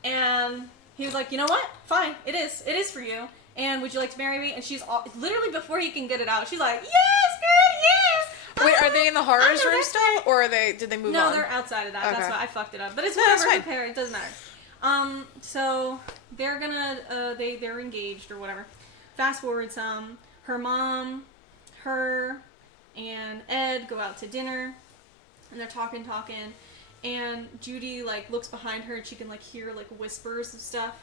And... He was like, you know what? Fine, it is for you. And would you like to marry me? And she's literally before he can get it out, she's like, yes, girl, yes. Wait, are they in the horrors room still, or did they move on? No, they're outside of that. Okay. That's why I fucked it up. But it's whatever. Compare. It doesn't matter. So they're gonna they're engaged or whatever. Fast forward some. Her mom, her, and Ed go out to dinner, and they're talking. And Judy, like, looks behind her and she can, like, hear, like, whispers of stuff.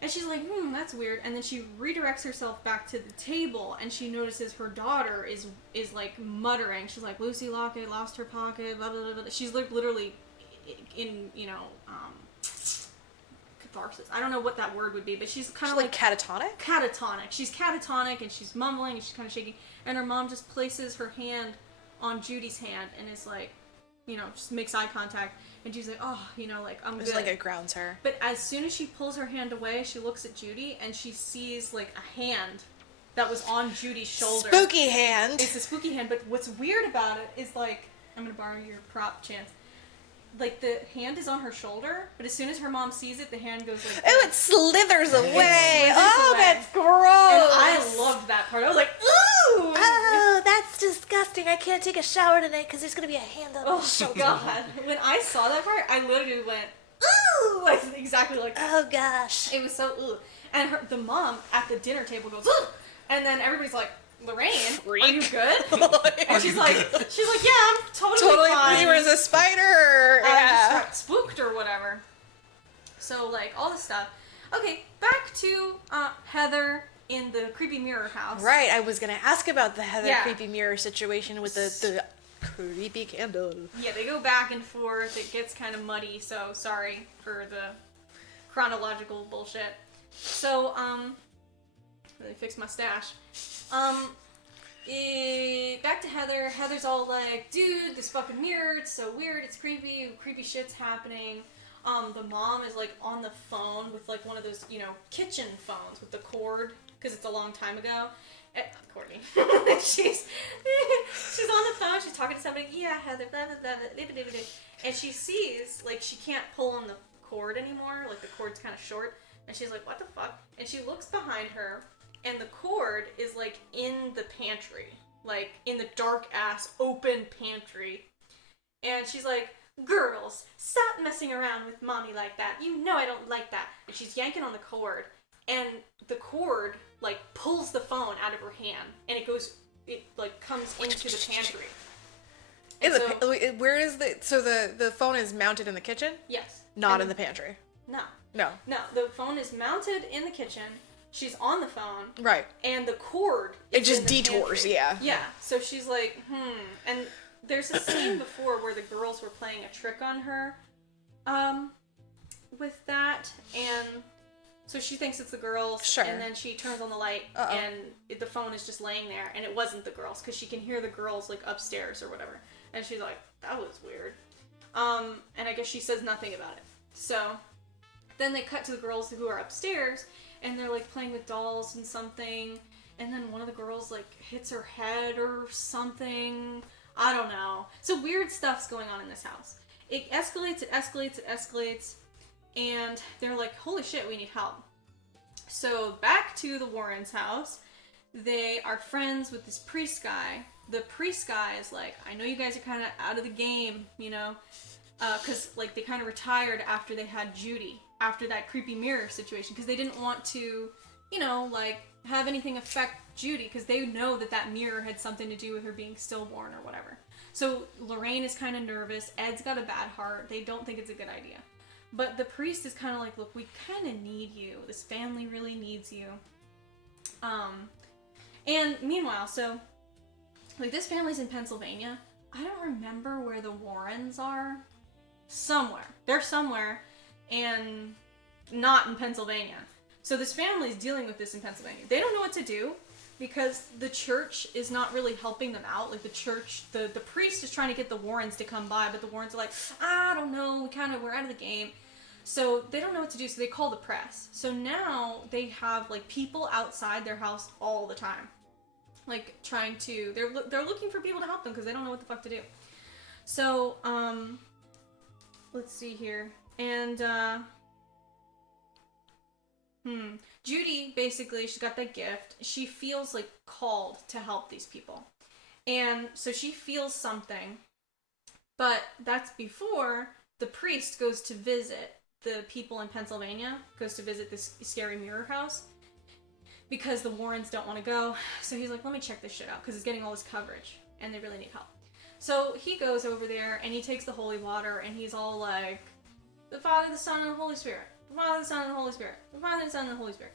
And she's like, that's weird. And then she redirects herself back to the table and she notices her daughter is like, muttering. She's like, Lucy Lockett lost her pocket, blah, blah, blah, blah. She's, like, literally in, you know, catharsis. I don't know what that word would be, but she's kind of like... catatonic? Catatonic. She's catatonic and she's mumbling and she's kind of shaking. And her mom just places her hand on Judy's hand and is like... You know, just makes eye contact, and she's like, oh, you know, like, I'm good. It's like it grounds her. But as soon as she pulls her hand away, she looks at Judy, and she sees, like, a hand that was on Judy's shoulder. Spooky hand! It's a spooky hand, but what's weird about it is, like, I'm gonna borrow your prop, Chance. Like, the hand is on her shoulder, but as soon as her mom sees it, the hand goes like... Oh, it slithers away! Away. That's gross! And I loved that part. I was like, ooh! Oh, that's disgusting. I can't take a shower tonight because there's going to be a hand on my shoulder. Oh, God. When I saw that part, I literally went, ooh! Like, exactly like that. Oh, gosh. It was so, ooh. And the mom at the dinner table goes, ooh! And then everybody's like, Lorraine, Freak. Are you good? And she's like, yeah, I'm totally fine. There was a spider. I just got spooked or whatever. So, like, all this stuff. Okay, back to Heather in the creepy mirror house. Right, I was gonna ask about the Heather creepy mirror situation with the creepy candle. Yeah, they go back and forth. It gets kind of muddy, so sorry for the chronological bullshit. So, really fix my stash. Back to Heather. Heather's all like, dude, this fucking mirror, it's so weird, it's creepy shit's happening. The mom is like on the phone with like one of those, you know, kitchen phones with the cord because it's a long time ago. Courtney. she's on the phone. She's talking to somebody. Yeah, Heather. Blah, blah, blah, blah, blah, blah, blah. And she sees, like, she can't pull on the cord anymore. Like, the cord's kind of short. And she's like, what the fuck? And she looks behind her, and the cord is, like, in the pantry. Like, in the dark-ass, open pantry. And she's like, girls, stop messing around with mommy like that. You know I don't like that. And she's yanking on the cord. And the cord, like, pulls the phone out of her hand. And it comes into the pantry. Where is the phone is mounted in the kitchen? Yes. Not in the pantry. No. No. No, the phone is mounted in the kitchen. She's on the phone. Right. And the cord is it just detours, pantry. yeah. Yeah. So she's like, And there's a scene before where the girls were playing a trick on her with that. And so she thinks it's the girls. Sure. And then she turns on the light and the phone is just laying there. And it wasn't the girls because she can hear the girls like upstairs or whatever. And she's like, that was weird. And I guess she says nothing about it. So then they cut to the girls who are upstairs, and they're like playing with dolls and something, and then one of the girls like hits her head or something. I don't know. So weird stuff's going on in this house. It escalates, and they're like, holy shit, we need help. So back to the Warrens' house. They are friends with this priest guy. The priest guy is like, I know you guys are kind of out of the game, you know, because like they kind of retired after they had Judy, after that creepy mirror situation, because they didn't want to, you know, like have anything affect Judy, because they know that mirror had something to do with her being stillborn or whatever. So Lorraine is kind of nervous. Ed's got a bad heart. They don't think it's a good idea. But the priest is kind of like, look, we kind of need you. This family really needs you. And meanwhile, so like this family's in Pennsylvania. I don't remember where the Warrens are. Somewhere. They're somewhere, and not in Pennsylvania. So this family's dealing with this in Pennsylvania. They don't know what to do because the church is not really helping them out. Like the church, the priest is trying to get the Warrens to come by, but the Warrens are like, I don't know, we're out of the game. So they don't know what to do, so they call the press. So now they have like people outside their house all the time. Like trying to, they're looking for people to help them because they don't know what the fuck to do. So, let's see here. And, Judy, basically, she's got that gift. She feels, like, called to help these people. And so she feels something. But that's before the priest goes to visit the people in Pennsylvania, goes to visit this scary mirror house, because the Warrens don't want to go. So he's like, let me check this shit out, because it's getting all this coverage, and they really need help. So he goes over there, and he takes the holy water, and he's all like, the Father, the Son, and the Holy Spirit. The Father, the Son, and the Holy Spirit. The Father, the Son, and the Holy Spirit.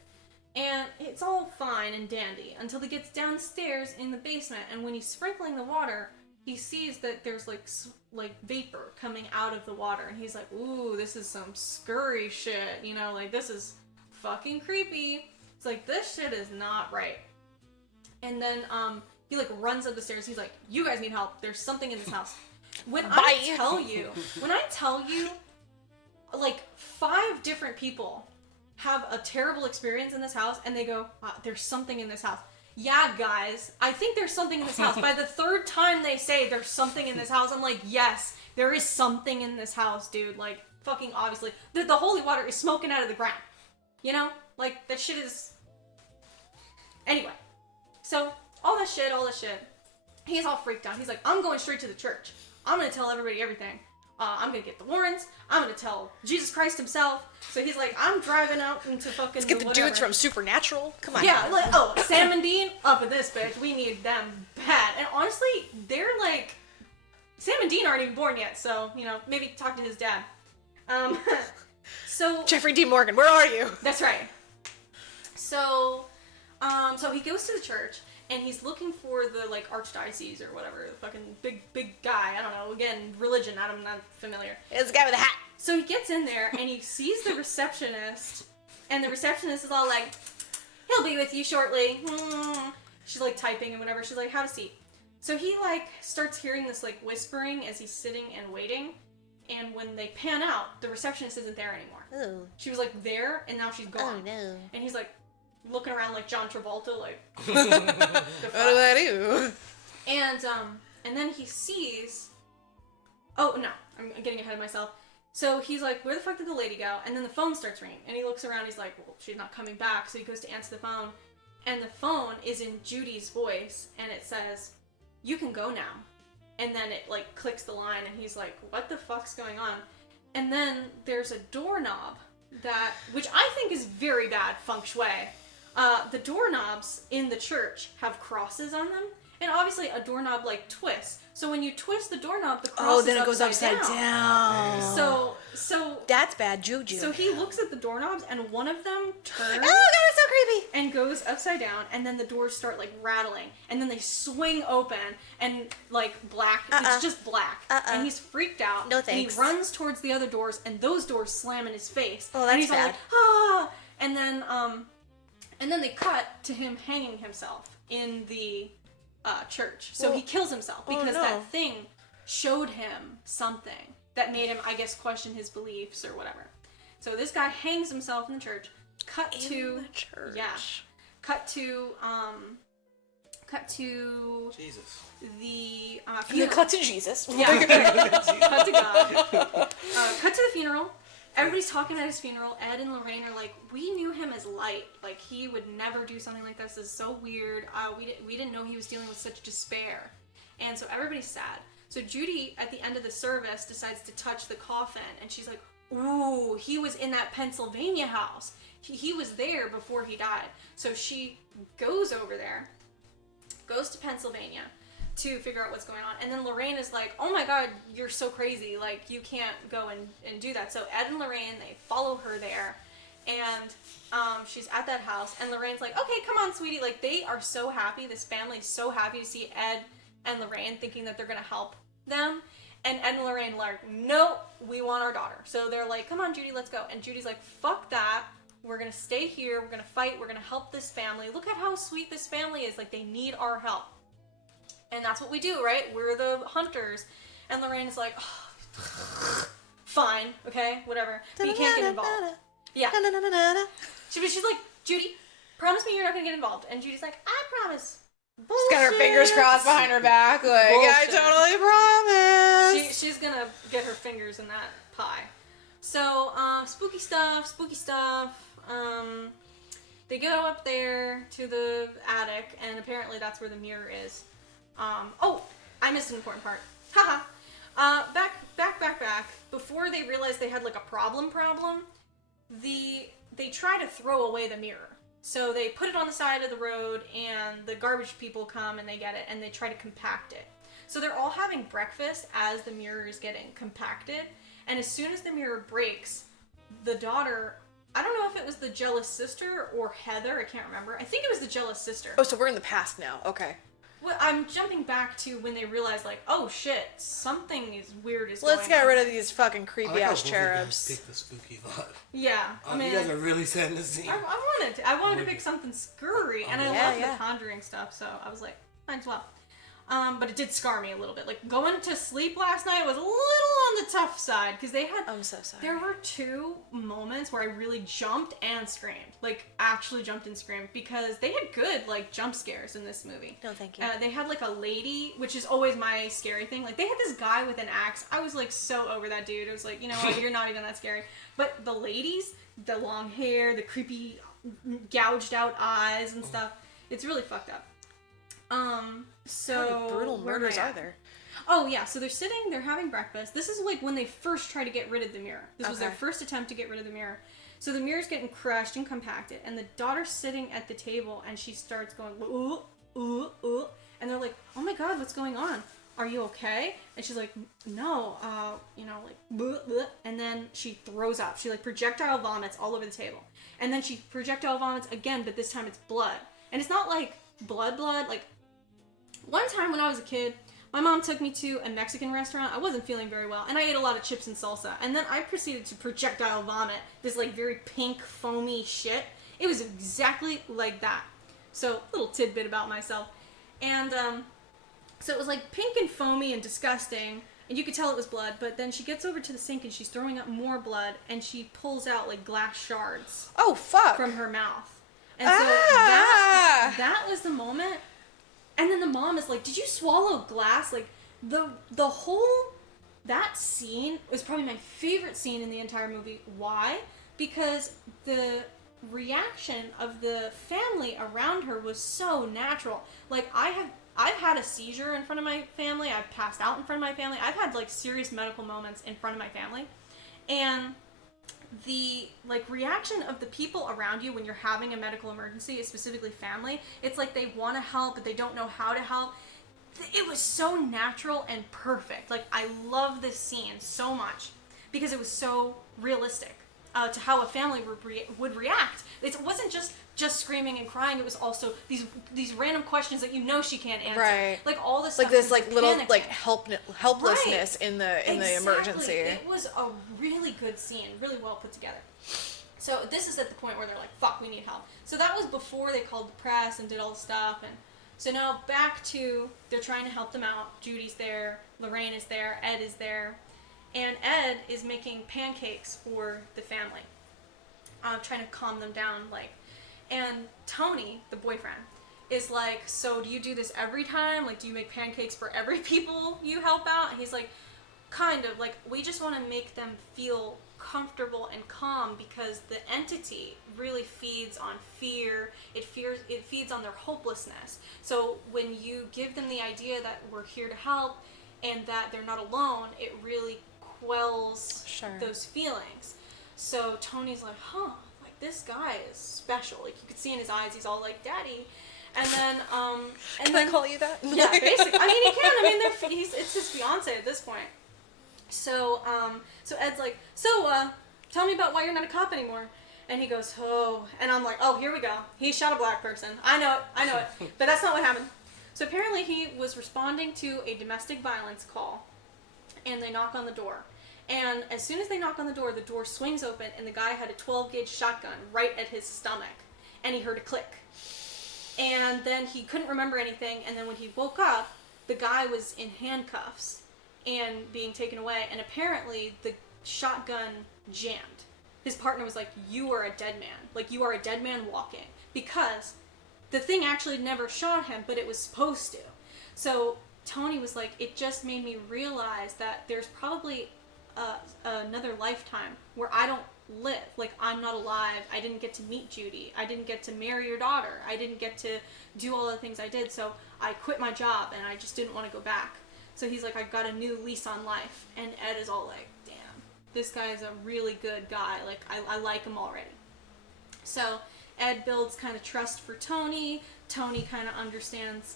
And it's all fine and dandy until he gets downstairs in the basement, and when he's sprinkling the water, he sees that there's like vapor coming out of the water, and he's like, ooh, this is some scurry shit, you know, like this is fucking creepy. It's like, this shit is not right. And then he like runs up the stairs. He's like, you guys need help. There's something in this house. When I tell you, like 5 different people have a terrible experience in this house, and they go, there's something in this house. Yeah, guys, I think there's something in this house. By the 3rd time they say there's something in this house, I'm like, yes, there is something in this house, dude. Like, fucking obviously. The holy water is smoking out of the ground. You know? Like, that shit is... Anyway. So, all this shit. He's all freaked out. He's like, I'm going straight to the church. I'm gonna tell everybody everything. I'm gonna get the Warrens. I'm gonna tell Jesus Christ himself. So he's like, I'm driving out into fucking... Let's get the dudes from Supernatural. Come on. Yeah, like, Sam and Dean, up in this bitch. We need them bad. And honestly, they're like... Sam and Dean aren't even born yet, so, you know, maybe talk to his dad. So... Jeffrey D. Morgan, where are you? That's right. So he goes to the church, and he's looking for the, like, archdiocese or whatever, the fucking big guy. I don't know. Again, religion, I'm not familiar. It's the guy with the hat. So he gets in there, and he sees the receptionist, and the receptionist is all like, he'll be with you shortly. She's, like, typing and whatever. She's like, have a seat. So he, like, starts hearing this, like, whispering as he's sitting and waiting, and when they pan out, the receptionist isn't there anymore. Ooh. She was, like, there, and now she's gone. Oh, no. And he's like, looking around like John Travolta, like. What do I do? And then he sees. Oh no, I'm getting ahead of myself. So he's like, where the fuck did the lady go? And then the phone starts ringing, and he looks around. He's like, well, she's not coming back. So he goes to answer the phone, and the phone is in Judy's voice, and it says, "You can go now." And then it like clicks the line, and he's like, what the fuck's going on? And then there's a doorknob which I think is very bad feng shui. The doorknobs in the church have crosses on them, and obviously a doorknob like twists. So when you twist the doorknob, the cross then it goes upside down. So That's bad juju. So he looks at the doorknobs, and one of them turns. Oh god, it's so creepy. And goes upside down, and then the doors start like rattling, and then they swing open, and like black. It's just black, and he's freaked out. No thanks. And he runs towards the other doors, and those doors slam in his face. Oh, that's and he's all bad. like, ah! And then they cut to him hanging himself in the church. So he kills himself because that thing showed him something that made him, I guess, question his beliefs or whatever. So this guy hangs himself in the church. Cut to Jesus. the You cut to Jesus. yeah, cut to God. Cut to the funeral. Everybody's talking at his funeral. Ed and Lorraine are like, we knew him as light. Like, he would never do something like this. This is so weird. We didn't know he was dealing with such despair. And so everybody's sad. So Judy, at the end of the service, decides to touch the coffin. And she's like, ooh, he was in that Pennsylvania house. He was there before he died. So she goes over there, goes to Pennsylvania to figure out what's going on. And then Lorraine is like, oh my god, you're so crazy. Like, you can't go and do that. So Ed and Lorraine, they follow her there. And she's at that house. And Lorraine's like, okay, come on, sweetie. Like, they are so happy. This family is so happy to see Ed and Lorraine, thinking that they're going to help them. And Ed and Lorraine are like, nope, we want our daughter. So they're like, come on, Judy, let's go. And Judy's like, fuck that. We're going to stay here. We're going to fight. We're going to help this family. Look at how sweet this family is. Like, they need our help. And that's what we do, right? We're the hunters. And Lorraine is like, oh, fine, okay, whatever. But you can't get involved. Yeah. She's like, Judy, promise me you're not going to get involved. And Judy's like, I promise. Bullshit. She's got her fingers crossed behind her back, like, Bullshit. I totally promise. She's going to get her fingers in that pie. So, spooky stuff. They go up there to the attic, and apparently that's where the mirror is. Oh, I missed an important part. Haha. Back. Before they realized they had like a problem, they try to throw away the mirror. So they put it on the side of the road, and the garbage people come and they get it, and they try to compact it. So they're all having breakfast as the mirror is getting compacted, and as soon as the mirror breaks, the daughter, I don't know if it was the jealous sister or Heather, I can't remember. I think it was the jealous sister. Oh, so we're in the past now. Okay. Well, I'm jumping back to when they realized, like, oh shit, something is weird is going on. Let's get rid of these fucking creepy ass cherubs. Pick the spooky vibe. Yeah, I mean, you guys are really setting the scene. I wanted to pick something scary, and I love the Conjuring stuff, so I was like, might as well. But it did scar me a little bit. Like, going to sleep last night was a little on the tough side, because they had... I'm so sorry. There were 2 moments where I really jumped and screamed. Like, actually jumped and screamed, because they had good, like, jump scares in this movie. No, thank you. They had, like, a lady, which is always my scary thing. Like, they had this guy with an axe. I was, like, so over that dude. I was like, you know what, you're not even that scary. But the ladies, the long hair, the creepy gouged out eyes and stuff, it's really fucked up. So how many brutal murders are there? Oh yeah, so they're having breakfast. This is like when they first try to get rid of the mirror. This was their first attempt to get rid of the mirror. So the mirror's getting crushed and compacted, and the daughter's sitting at the table, and she starts going, ooh, ooh, ooh, and they're like, oh my god, what's going on? Are you okay? And she's like, no, like, bleh, bleh. And then she throws up. She like projectile vomits all over the table. And then she projectile vomits again, but this time it's blood. And it's not like blood, like, one time when I was a kid, my mom took me to a Mexican restaurant. I wasn't feeling very well, and I ate a lot of chips and salsa. And then I proceeded to projectile vomit this, like, very pink, foamy shit. It was exactly like that. So, little tidbit about myself. And, so it was, like, pink and foamy and disgusting, and you could tell it was blood, but then she gets over to the sink, and she's throwing up more blood, and she pulls out, like, glass shards. Oh, fuck. From her mouth. And so that was the moment. And then the mom is like, did you swallow glass? Like, the whole, that scene was probably my favorite scene in the entire movie. Why? Because the reaction of the family around her was so natural. Like, I've had a seizure in front of my family. I've passed out in front of my family. I've had, like, serious medical moments in front of my family. And the, like, reaction of the people around you when you're having a medical emergency, specifically family, it's like they want to help, but they don't know how to help. It was so natural and perfect. Like, I love this scene so much because it was so realistic to how a family would react. It wasn't just screaming and crying. It was also these random questions that you know she can't answer. Right. Like all this stuff. Like this, was like little, panicking. like helplessness Right. in the Exactly. emergency. It was a really good scene, really well put together. So this is at the point where they're like, "Fuck, we need help." So that was before they called the press and did all the stuff, and so now back to they're trying to help them out. Judy's there, Lorraine is there, Ed is there, and Ed is making pancakes for the family, trying to calm them down, like. And Tony, the boyfriend, is like, so do you do this every time? Like, do you make pancakes for every people you help out? And he's like, kind of. Like, we just want to make them feel comfortable and calm because the entity really feeds on fear. It feeds on their hopelessness. So when you give them the idea that we're here to help and that they're not alone, it really quells those feelings. So Tony's like, huh. This guy is special. Like, you could see in his eyes, he's all like, "Daddy," and then Can I call you that? Yeah, basically. I mean, he can. I mean, it's his fiance at this point. So Ed's like, tell me about why you're not a cop anymore. And he goes, "Oh," and I'm like, "Oh, here we go. He shot a black person. I know it. But that's not what happened." So apparently, he was responding to a domestic violence call, and they knock on the door. And as soon as they knock on the door swings open, and the guy had a 12-gauge shotgun right at his stomach. And he heard a click. And then he couldn't remember anything, and then when he woke up, the guy was in handcuffs and being taken away, and apparently the shotgun jammed. His partner was like, "You are a dead man. Like, you are a dead man walking." Because the thing actually never shot him, but it was supposed to. So Tony was like, it just made me realize that there's probably another lifetime where I don't live. Like, I'm not alive. I didn't get to meet Judy. I didn't get to marry your daughter. I didn't get to do all the things I did. So I quit my job and I just didn't want to go back. So he's like, I got a new lease on life. And Ed is all like, damn, this guy's a really good guy. Like, I like him already. So Ed builds kind of trust for Tony. Tony kind of understands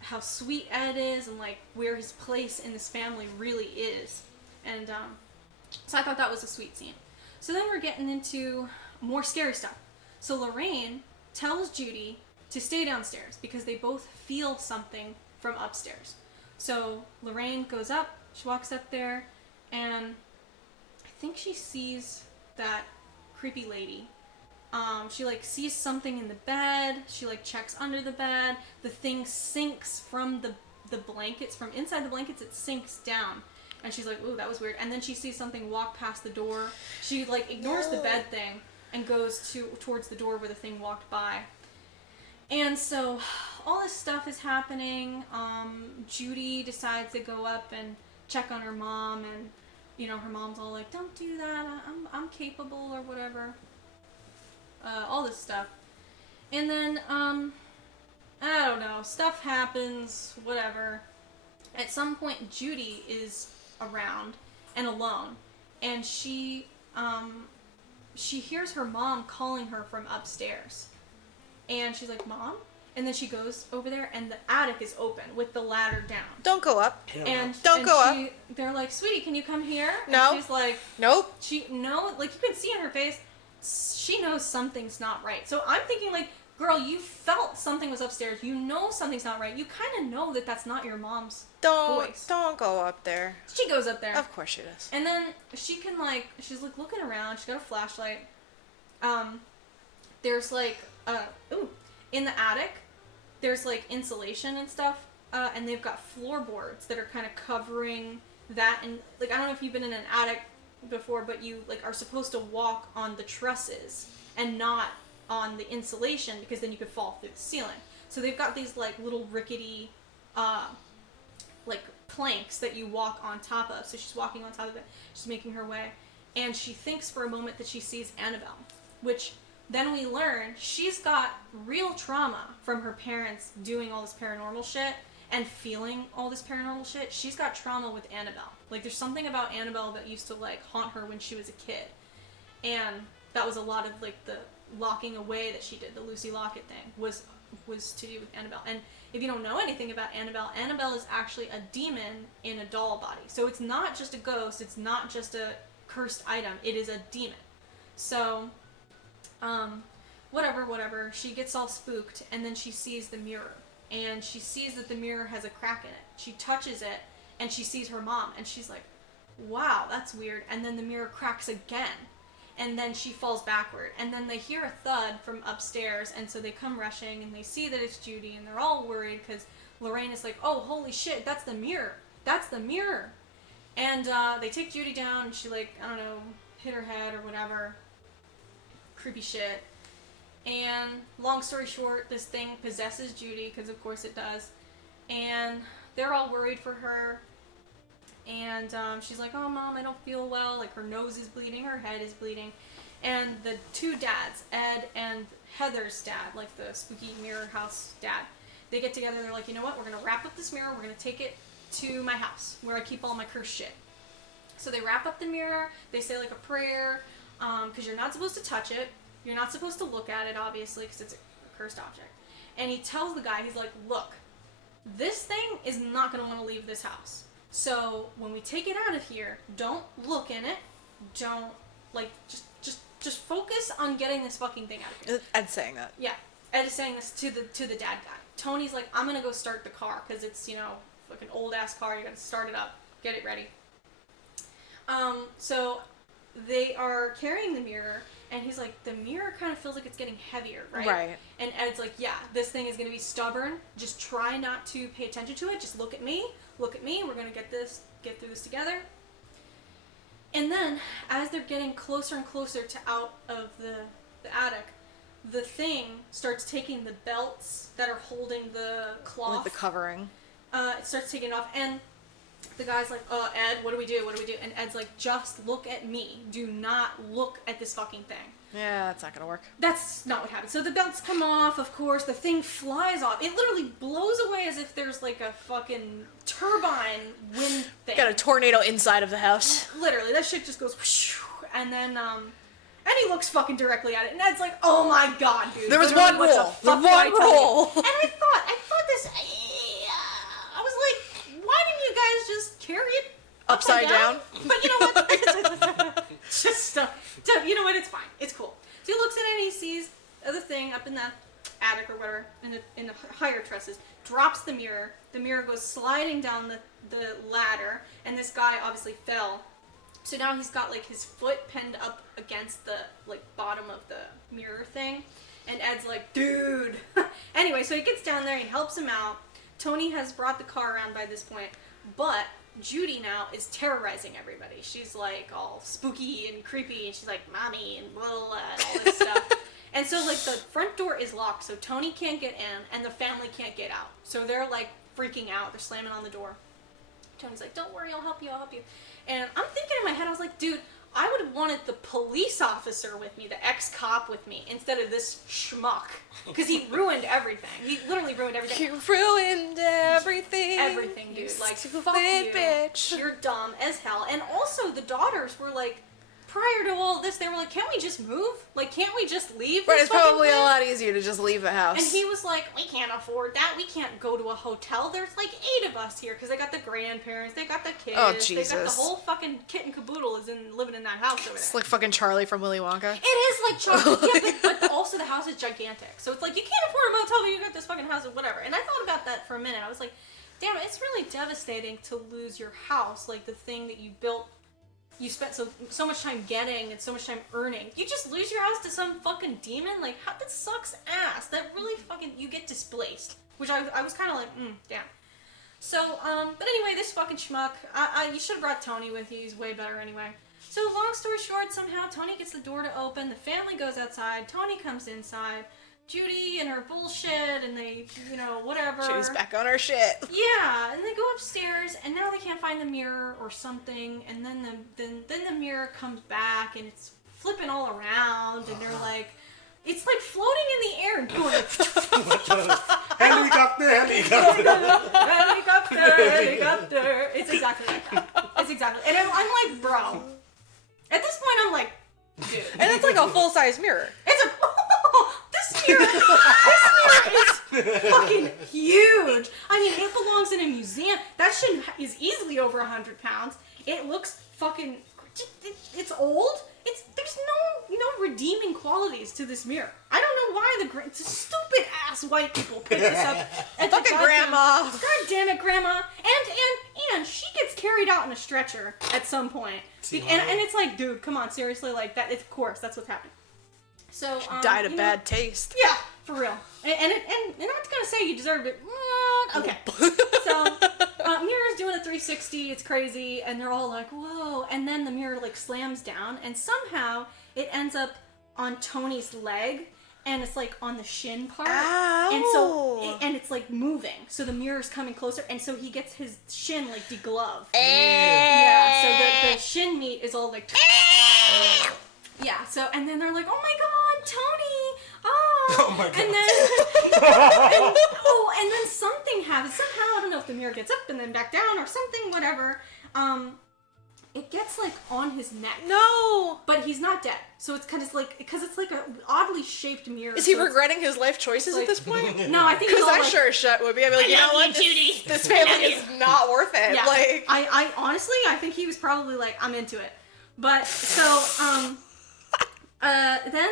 how sweet Ed is and like where his place in this family really is. And so I thought that was a sweet scene. So then we're getting into more scary stuff. So Lorraine tells Judy to stay downstairs because they both feel something from upstairs. So Lorraine goes up, she walks up there, and I think she sees that creepy lady. She like sees something in the bed, she like checks under the bed, the thing sinks from the blankets, from inside the blankets it sinks down. And she's like, ooh, that was weird. And then she sees something walk past the door. She, like, ignores the bed thing and goes towards the door where the thing walked by. And so all this stuff is happening. Judy decides to go up and check on her mom. And, you know, her mom's all like, don't do that. I'm capable or whatever. All this stuff. And then, I don't know. Stuff happens. Whatever. At some point, Judy is around and alone, and she hears her mom calling her from upstairs, and she's like, "Mom?" And then she goes over there, and the attic is open with the ladder down. Don't go up. And Don't go up. They're like, "Sweetie, can you come here?" No. And she's like, Nope. like you can see in her face, she knows something's not right. So I'm thinking like, girl, you felt something was upstairs. You know something's not right. You kind of know that that's not your mom's voice. Don't go up there. She goes up there. Of course she does. And then she's like looking around. She's got a flashlight. There's like, in the attic, there's like insulation and stuff. And they've got floorboards that are kind of covering that. And like, I don't know if you've been in an attic before, but you like are supposed to walk on the trusses and not on the insulation because then you could fall through the ceiling. So they've got these like little rickety like planks that you walk on top of. So she's walking on top of it, she's making her way, and she thinks for a moment that she sees Annabelle, which then we learn she's got real trauma from her parents doing all this paranormal shit and feeling all this paranormal shit. She's got trauma with Annabelle. Like, there's something about Annabelle that used to like haunt her when she was a kid, and that was a lot of like the locking away that she did, the Lucy Locket thing was to do with Annabelle. And if you don't know anything about Annabelle, Annabelle is actually a demon in a doll body. So it's not just a ghost, it's not just a cursed item, it is a demon. So, whatever, she gets all spooked, and then she sees the mirror. And she sees that the mirror has a crack in it. She touches it, and she sees her mom, and she's like, wow, that's weird. And then the mirror cracks again. And then she falls backward. And then they hear a thud from upstairs, and so they come rushing, and they see that it's Judy, and they're all worried, because Lorraine is like, oh, holy shit, that's the mirror. That's the mirror. And they take Judy down, and she, like, I don't know, hit her head or whatever. Creepy shit. And long story short, this thing possesses Judy, because of course it does. And they're all worried for her. And she's like, oh, Mom, I don't feel well. Like, her nose is bleeding, her head is bleeding. And the two dads, Ed and Heather's dad, like the spooky mirror house dad, they get together and they're like, you know what? We're going to wrap up this mirror. We're going to take it to my house where I keep all my cursed shit. So they wrap up the mirror. They say, like, a prayer, because you're not supposed to touch it. You're not supposed to look at it, obviously, because it's a cursed object. And he tells the guy, he's like, look, this thing is not going to want to leave this house. So when we take it out of here, don't look in it. Don't, like, just focus on getting this fucking thing out of here. Ed's saying that. Yeah. Ed is saying this to the dad guy. Tony's like, I'm going to go start the car, because it's, you know, like an old-ass car. You got to start it up. Get it ready. So they are carrying the mirror, and he's like, the mirror kind of feels like it's getting heavier, right? Right. And Ed's like, yeah, this thing is going to be stubborn. Just try not to pay attention to it. Just look at me. Look at me. We're going to get through this together. And then, as they're getting closer and closer to out of the attic, the thing starts taking the belts that are holding the cloth. Like the covering. It starts taking it off, and the guy's like, Ed, what do we do? And Ed's like, just look at me. Do not look at this fucking thing. Yeah, that's not gonna work. That's not what happens. So the belts come off, of course, the thing flies off. It literally blows away as if there's like a fucking turbine wind thing. Got a tornado inside of the house. Literally, that shit just goes whoosh, and then, and he looks fucking directly at it, and Ed's like, oh my god, dude. There was literally, one what the rule. fuck The did I one tell you? rule. And I thought this, I was like, why didn't you guys just carry it Upside down? But you know what? Just, you know what? It's fine. It's cool. So he looks at it and he sees the thing up in the attic or whatever, in the higher trusses, drops the mirror. The mirror goes sliding down the ladder, and this guy obviously fell. So now he's got like his foot pinned up against the like bottom of the mirror thing, and Ed's like, dude. Anyway, so he gets down there, he helps him out. Tony has brought the car around by this point, but Judy now is terrorizing everybody. She's like all spooky and creepy, and she's like, mommy, and blah, blah, blah, and all this stuff. And so like the front door is locked, so Tony can't get in, and the family can't get out. So they're like freaking out, they're slamming on the door. Tony's like, don't worry, I'll help you. And I'm thinking in my head, I was like, dude, I would have wanted the police officer with me, the ex-cop with me, instead of this schmuck. Because he ruined everything. He literally ruined everything. You ruined everything. Everything, dude. Like, stupid fuck you. bitch. You're dumb as hell. And also, the daughters were like, prior to all this, they were like, can't we just move? Like, can't we just leave Right, this it's probably fucking a place? lot easier to just leave the house. And he was like, we can't afford that. We can't go to a hotel. There's like 8 of us here because they got the grandparents, they got the kids, Oh, they got the Jesus. whole fucking kit and caboodle living in that house over there. It's like fucking Charlie from Willy Wonka. It is like Charlie, yeah, but also the house is gigantic. So it's like, you can't afford a motel, but you got this fucking house and whatever. And I thought about that for a minute. I was like, damn, it's really devastating to lose your house, like the thing that you built. You spent so much time getting and so much time earning. You just lose your house to some fucking demon? Like, how, that sucks ass. That really fucking, you get displaced. Which I was kind of like, damn. So, but anyway, this fucking schmuck, you should have brought Tony with you. He's way better anyway. So, long story short, somehow Tony gets the door to open. The family goes outside. Tony comes inside. Judy and her bullshit, and they, whatever. She's back on her shit. Yeah, and they go upstairs, and now they can't find the mirror or something, and then the mirror comes back, and it's flipping all around, and they're like, it's like floating in the air and going helicopter. It's exactly like that. It's exactly, and I'm like, bro. At this point, I'm like, dude. And it's like a full-size mirror. It's a this mirror is fucking huge. I mean, it belongs in a museum. That shit is easily over 100 pounds. It looks fucking. It's old. There's no redeeming qualities to this mirror. I don't know why the stupid ass white people picked this up. At Fucking grandma. God damn it, grandma. And she gets carried out in a stretcher at some point. And it's like, dude, come on, seriously, like that. Of course, that's what's happening. So died of bad taste. Yeah, for real. And I'm not gonna say you deserved it. Okay. So mirror's doing a 360. It's crazy, and they're all like, whoa. And then the mirror like slams down, and somehow it ends up on Tony's leg, and it's like on the shin part. Ow. And so and it's like moving. So the mirror's coming closer, and so he gets his shin like degloved. Yeah. So the shin meat is all like. Yeah, so, and then they're like, oh my god, Tony! Oh my god. And then something happens. Somehow, I don't know if the mirror gets up and then back down or something, whatever. It gets, like, on his neck. No! But he's not dead. So it's kind of like, because it's like a oddly shaped mirror. Is he regretting his life choices at this point? No, I think he's because all I like, sure as shit would be. I'd be like, you know what, this family is not worth it. Yeah, Like, I honestly, I think he was probably like, I'm into it. But, so, then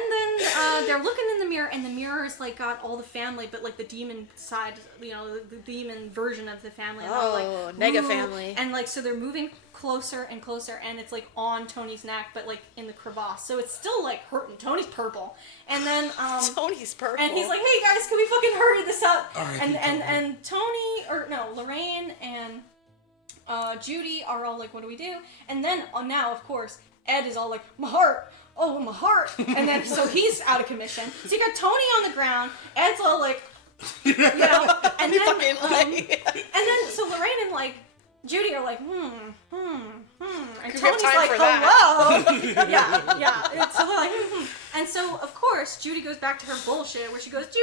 they're looking in the mirror, and the mirror is like got all the family, but like the demon side, the demon version of the family. And like, nega family. And like, so they're moving closer and closer, and it's like on Tony's neck, but like in the crevasse. So it's still like hurting. Tony's purple, and then Tony's purple. and he's like, hey guys, can we fucking hurry this up? And Tony, or no, Lorraine and Judy are all like, what do we do? And then now, of course, Ed is all like, my heart. Oh, my heart. And then, so he's out of commission. So you got Tony on the ground. Ed's all like, and then, so Lorraine and like, Judy are like, And Tony's like, hello. yeah. So they're like, And so, of course, Judy goes back to her bullshit where she goes, Judy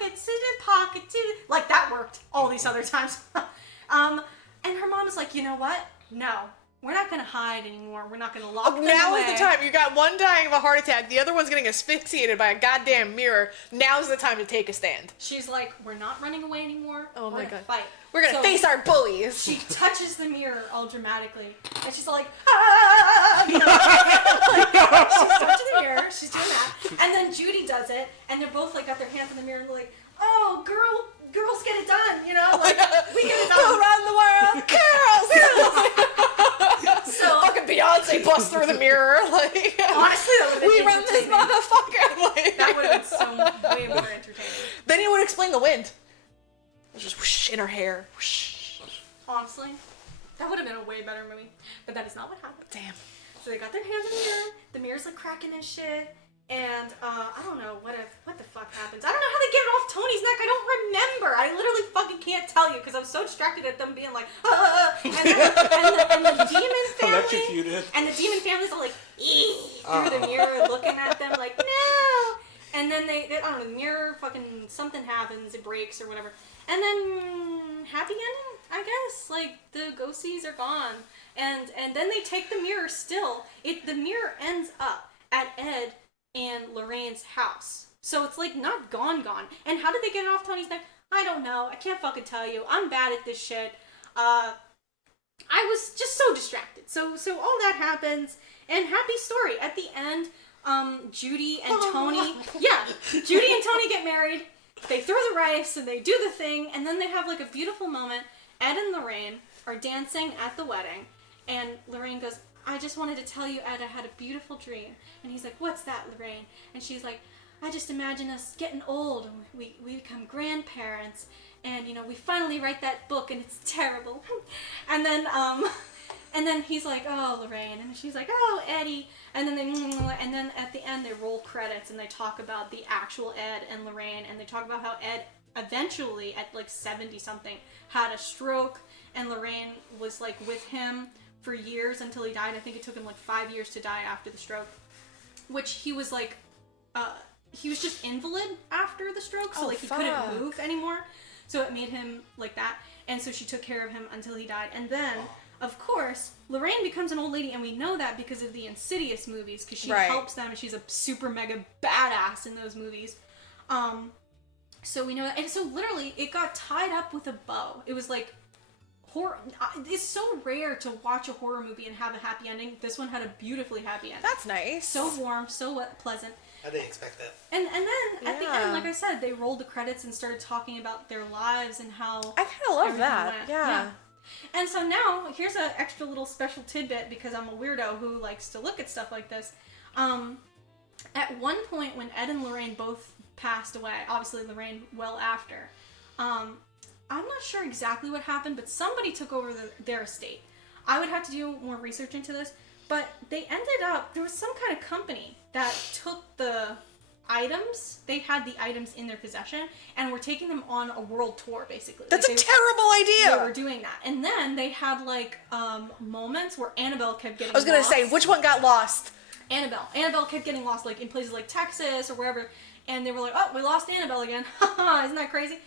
Lockett, sit in pocket, like that worked all these other times. And her mom is like, you know what? No. We're not going to hide anymore. We're not going to lock them away. Now is the time. You got one dying of a heart attack. The other one's getting asphyxiated by a goddamn mirror. Now's the time to take a stand. She's like, we're not running away anymore. Oh my god. We're going to fight. We're going to face our bullies. She touches the mirror all dramatically. And she's like, she's touching the mirror. She's doing that. And then Judy does it. And they're both like got their hands in the mirror and they're like, oh, girls get it done. Like, we get it done. We'll run the world. Girls. So fucking Beyonce busts through the mirror. Like, honestly, that would have been we run this motherfucker. Like, that would have been so way more entertaining. Then it would explain the wind. It was just whoosh in her hair. Whoosh. Honestly, that would have been a way better movie. But that is not what happened. Damn. So they got their hands in the mirror. The mirror's like cracking and shit. And I don't know what the fuck happens. I don't know how they get it off Tony's neck. I don't remember. I literally fucking can't tell you because I'm so distracted at them being like, and the demon family, electrocuted, and the demon family's all like, through the mirror, looking at them like, no. And then they I don't know, the mirror fucking something happens, it breaks or whatever, and then happy ending, I guess. Like the ghosties are gone, and then they take the mirror. Still, the mirror ends up at Ed and Lorraine's house. So it's like not gone. And how did they get it off Tony's neck? I don't know. I can't fucking tell you. I'm bad at this shit. I was just so distracted. So all that happens, and happy story. At the end, Judy and Tony, Judy and Tony get married. They throw the rice and they do the thing, and then they have like a beautiful moment. Ed and Lorraine are dancing at the wedding, and Lorraine goes, I just wanted to tell you, Ed, I had a beautiful dream. And he's like, what's that, Lorraine? And she's like, I just imagine us getting old and we become grandparents and, you know, we finally write that book and it's terrible. And then he's like, oh, Lorraine. And she's like, oh, Eddie. And then at the end they roll credits and they talk about the actual Ed and Lorraine, and they talk about how Ed eventually at like 70 something had a stroke, and Lorraine was like with him for years until he died. I think it took him like 5 years to die after the stroke, which he was like, he was just invalid after the stroke, so like he couldn't move anymore. So it made him like that, and so she took care of him until he died. And then, of course, Lorraine becomes an old lady, and we know that because of the Insidious movies, because she helps them, and she's a super mega badass in those movies. So we know that, and so literally it got tied up with a bow. It was like horror. It's so rare to watch a horror movie and have a happy ending. This one had a beautifully happy ending. That's nice. So warm, so pleasant. I didn't expect that. And then at the end, like I said, they rolled the credits and started talking about their lives and how I kind of love that. went. Yeah. And so now, here's an extra little special tidbit, because I'm a weirdo who likes to look at stuff like this. At one point, when Ed and Lorraine both passed away, obviously Lorraine well after, I'm not sure exactly what happened, but somebody took over their estate. I would have to do more research into this, but they ended up, there was some kind of company that took the items, they had the items in their possession, and were taking them on a world tour, basically. That's a terrible idea! They were doing that. And then they had, like, moments where Annabelle kept getting lost. I was gonna say, which one got lost? Annabelle kept getting lost, like, in places like Texas or wherever, and they were like, oh, we lost Annabelle again. Haha, isn't that crazy?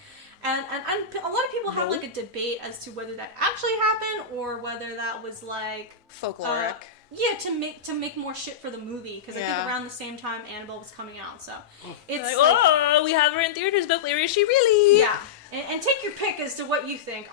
And a lot of people have, like, a debate as to whether that actually happened or whether that was, like... folkloric. Yeah, to make more shit for the movie, because I think around the same time Annabelle was coming out, so it's like, oh, we have her in theaters, but where is she really? Yeah, and take your pick as to what you think.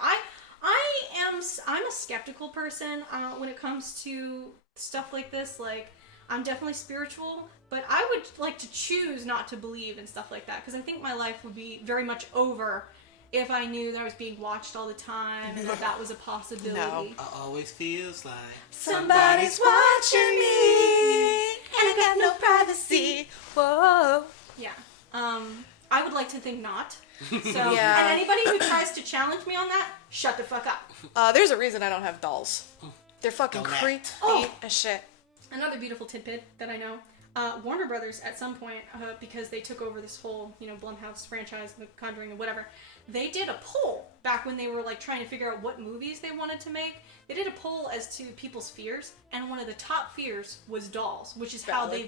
I'm a skeptical person when it comes to stuff like this. Like, I'm definitely spiritual, but I would like to choose not to believe in stuff like that, because I think my life would be very much over if I knew that I was being watched all the time and that was a possibility. No. It always feels like Somebody's watching me, and I got no privacy. Whoa. Yeah. I would like to think not. So, Yeah. And anybody who tries to challenge me on that, shut the fuck up. There's a reason I don't have dolls. They're fucking Don't creepy Oh. as shit. Another beautiful tidbit that I know. Warner Brothers, at some point, because they took over this whole, Blumhouse franchise, the Conjuring and whatever, they did a poll back when they were, like, trying to figure out what movies they wanted to make. They did a poll as to people's fears, and one of the top fears was dolls, which is how they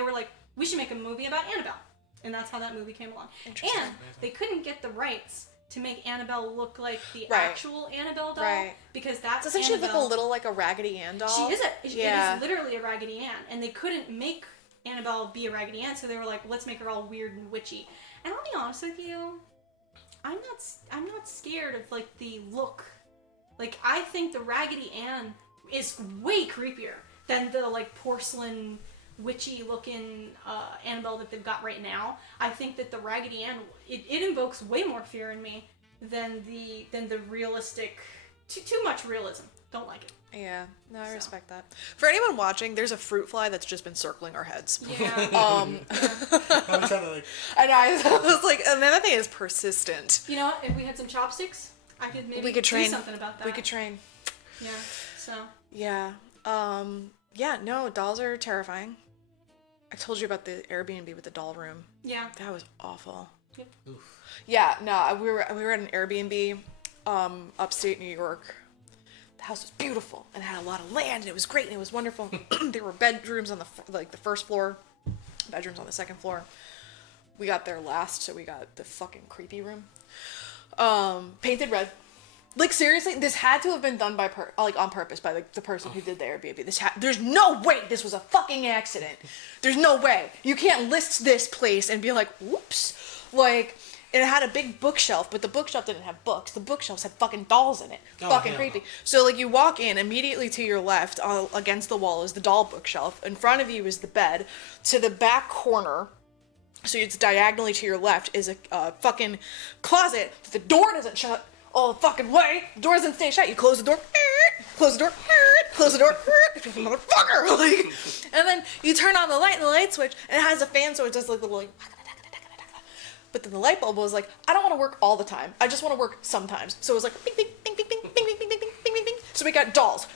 were like, we should make a movie about Annabelle. And that's how that movie came along. And they couldn't get the rights to make Annabelle look like the actual Annabelle doll, because that's Doesn't she look a little like a Raggedy Ann doll? She is it is literally a Raggedy Ann, and they couldn't make Annabelle be a Raggedy Ann, so they were like, let's make her all weird and witchy. And I'll be honest with you, I'm not scared of, like, the look. Like, I think the Raggedy Ann is way creepier than the, like, porcelain witchy looking Annabelle that they've got right now. I think that the Raggedy Ann, it invokes way more fear in me than the realistic, too much realism. Don't like it. Yeah, no, I respect that. For anyone watching, there's a fruit fly that's just been circling our heads. Yeah. I'm trying to, like... I know, I was like, and then that thing is persistent. You know what? If we had some chopsticks, I could maybe do something about that. We could train. Yeah, so. Yeah. Yeah, no, dolls are terrifying. I told you about the Airbnb with the doll room. Yeah. That was awful. Yep. Oof. Yeah, no, we were at an Airbnb, upstate New York. The house was beautiful and it had a lot of land and it was great and it was wonderful. There were bedrooms on the first floor, bedrooms on the second floor. We got there last, so we got the fucking creepy room. Painted red. Like, seriously, this had to have been done by on purpose by the person who did the Airbnb. There's no way this was a fucking accident. There's no way. You can't list this place and be like, whoops. Like, it had a big bookshelf, but the bookshelf didn't have books. The bookshelves had fucking dolls in it. Fucking creepy. No. So, like, you walk in, immediately to your left, against the wall is the doll bookshelf. In front of you is the bed. To the back corner, so it's diagonally to your left, is a fucking closet. The door doesn't shut all the fucking way. The door doesn't stay shut. You close the door, close the door, close the door, motherfucker. Like, and then you turn on the light and the light switch, and it has a fan, so it does like the little. Like, but then the light bulb was like, I don't want to work all the time. I just want to work sometimes. So it was like, bing, bing, bing, bing, bing, bing, bing, bing, bing, bing, bing, bing. So we got dolls,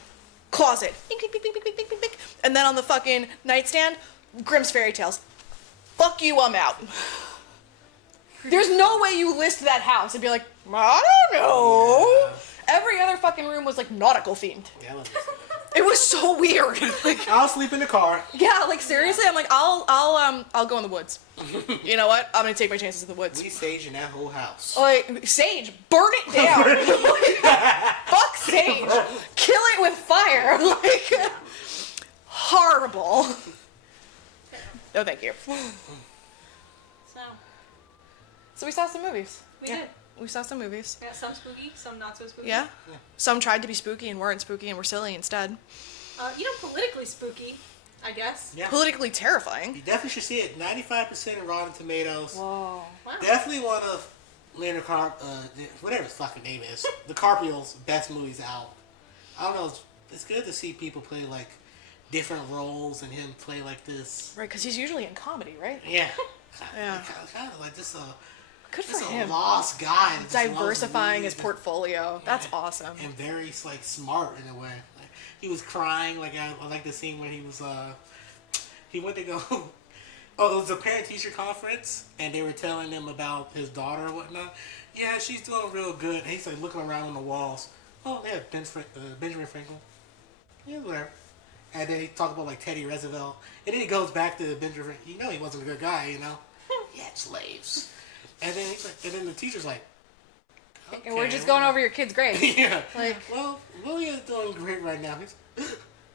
closet, bing, bing, bing, bing, bing, bing, bing, bing. And then on the fucking nightstand, Grimm's Fairy Tales. Fuck you, I'm out. There's no way you list that house and be like, I don't know. Every other fucking room was like nautical themed. Yeah, I love this. It was so weird. Like, I'll sleep in the car. yeah, like seriously, I'm like, I'll go in the woods. You know what? I'm gonna take my chances in the woods. We sage in that whole house. Like, sage, burn it down. Fuck sage. Kill it with fire. Like, horrible. No, thank you. So we saw some movies. We did. We saw some movies. Yeah, some spooky, some not so spooky. Yeah? Some tried to be spooky and weren't spooky and were silly instead. Politically spooky, I guess. Yeah. Politically terrifying. You definitely should see it. 95% Rotten Tomatoes. Whoa. Wow. Definitely one of Leonard whatever his fucking name is, DiCaprio's best movies out. I don't know. It's good to see people play like different roles and him play like this. Right, because he's usually in comedy, right? Yeah. Yeah. Kind of like this. Good for Just a him. lost guy. that just loves Diversifying his movies portfolio. That's awesome. and very like smart in a way. Like, he was crying. Like I like the scene when he was he went to go. Oh, it was a parent-teacher conference, and they were telling him about his daughter and whatnot. Yeah, she's doing real good. And he's like looking around on the walls. Oh, yeah, Benjamin Franklin. Yeah, whatever. And then he talked about like Teddy Roosevelt, and then he goes back to Benjamin. You know, he wasn't a good guy. You know, he had slaves. And then he's like, and then the teacher's like, okay, And we're just going over your kid's grades. yeah. Like, Well, Lilia's doing great right now.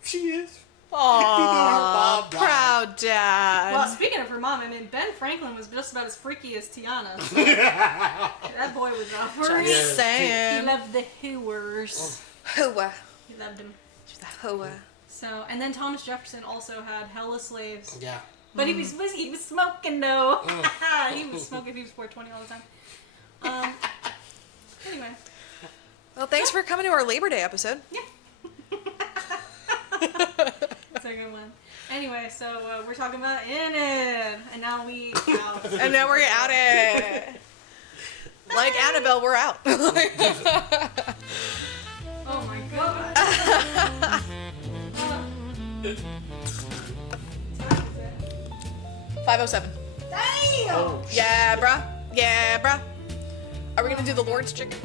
She is. aw, Mom died. proud dad. Well, speaking of her mom, I mean, Ben Franklin was just about as freaky as Tiana. So that boy was off. Just Yeah. He saying. loved the hooers. Hoa. He loved him. She's a hoa. So, and then Thomas Jefferson also had hella slaves. Yeah. But he was smoking though. He was smoking. He was 420 all the time. Anyway. Well, thanks for coming to our Labor Day episode. It's a good one. Anyway, so we're talking about Enid, and now we out. And now we're out it. Like Annabelle, we're out. Oh my god. What time is it? 5:07. Damn! Oh, Yeah, bruh. Yeah, bruh. Are we gonna do the Lord's chicken?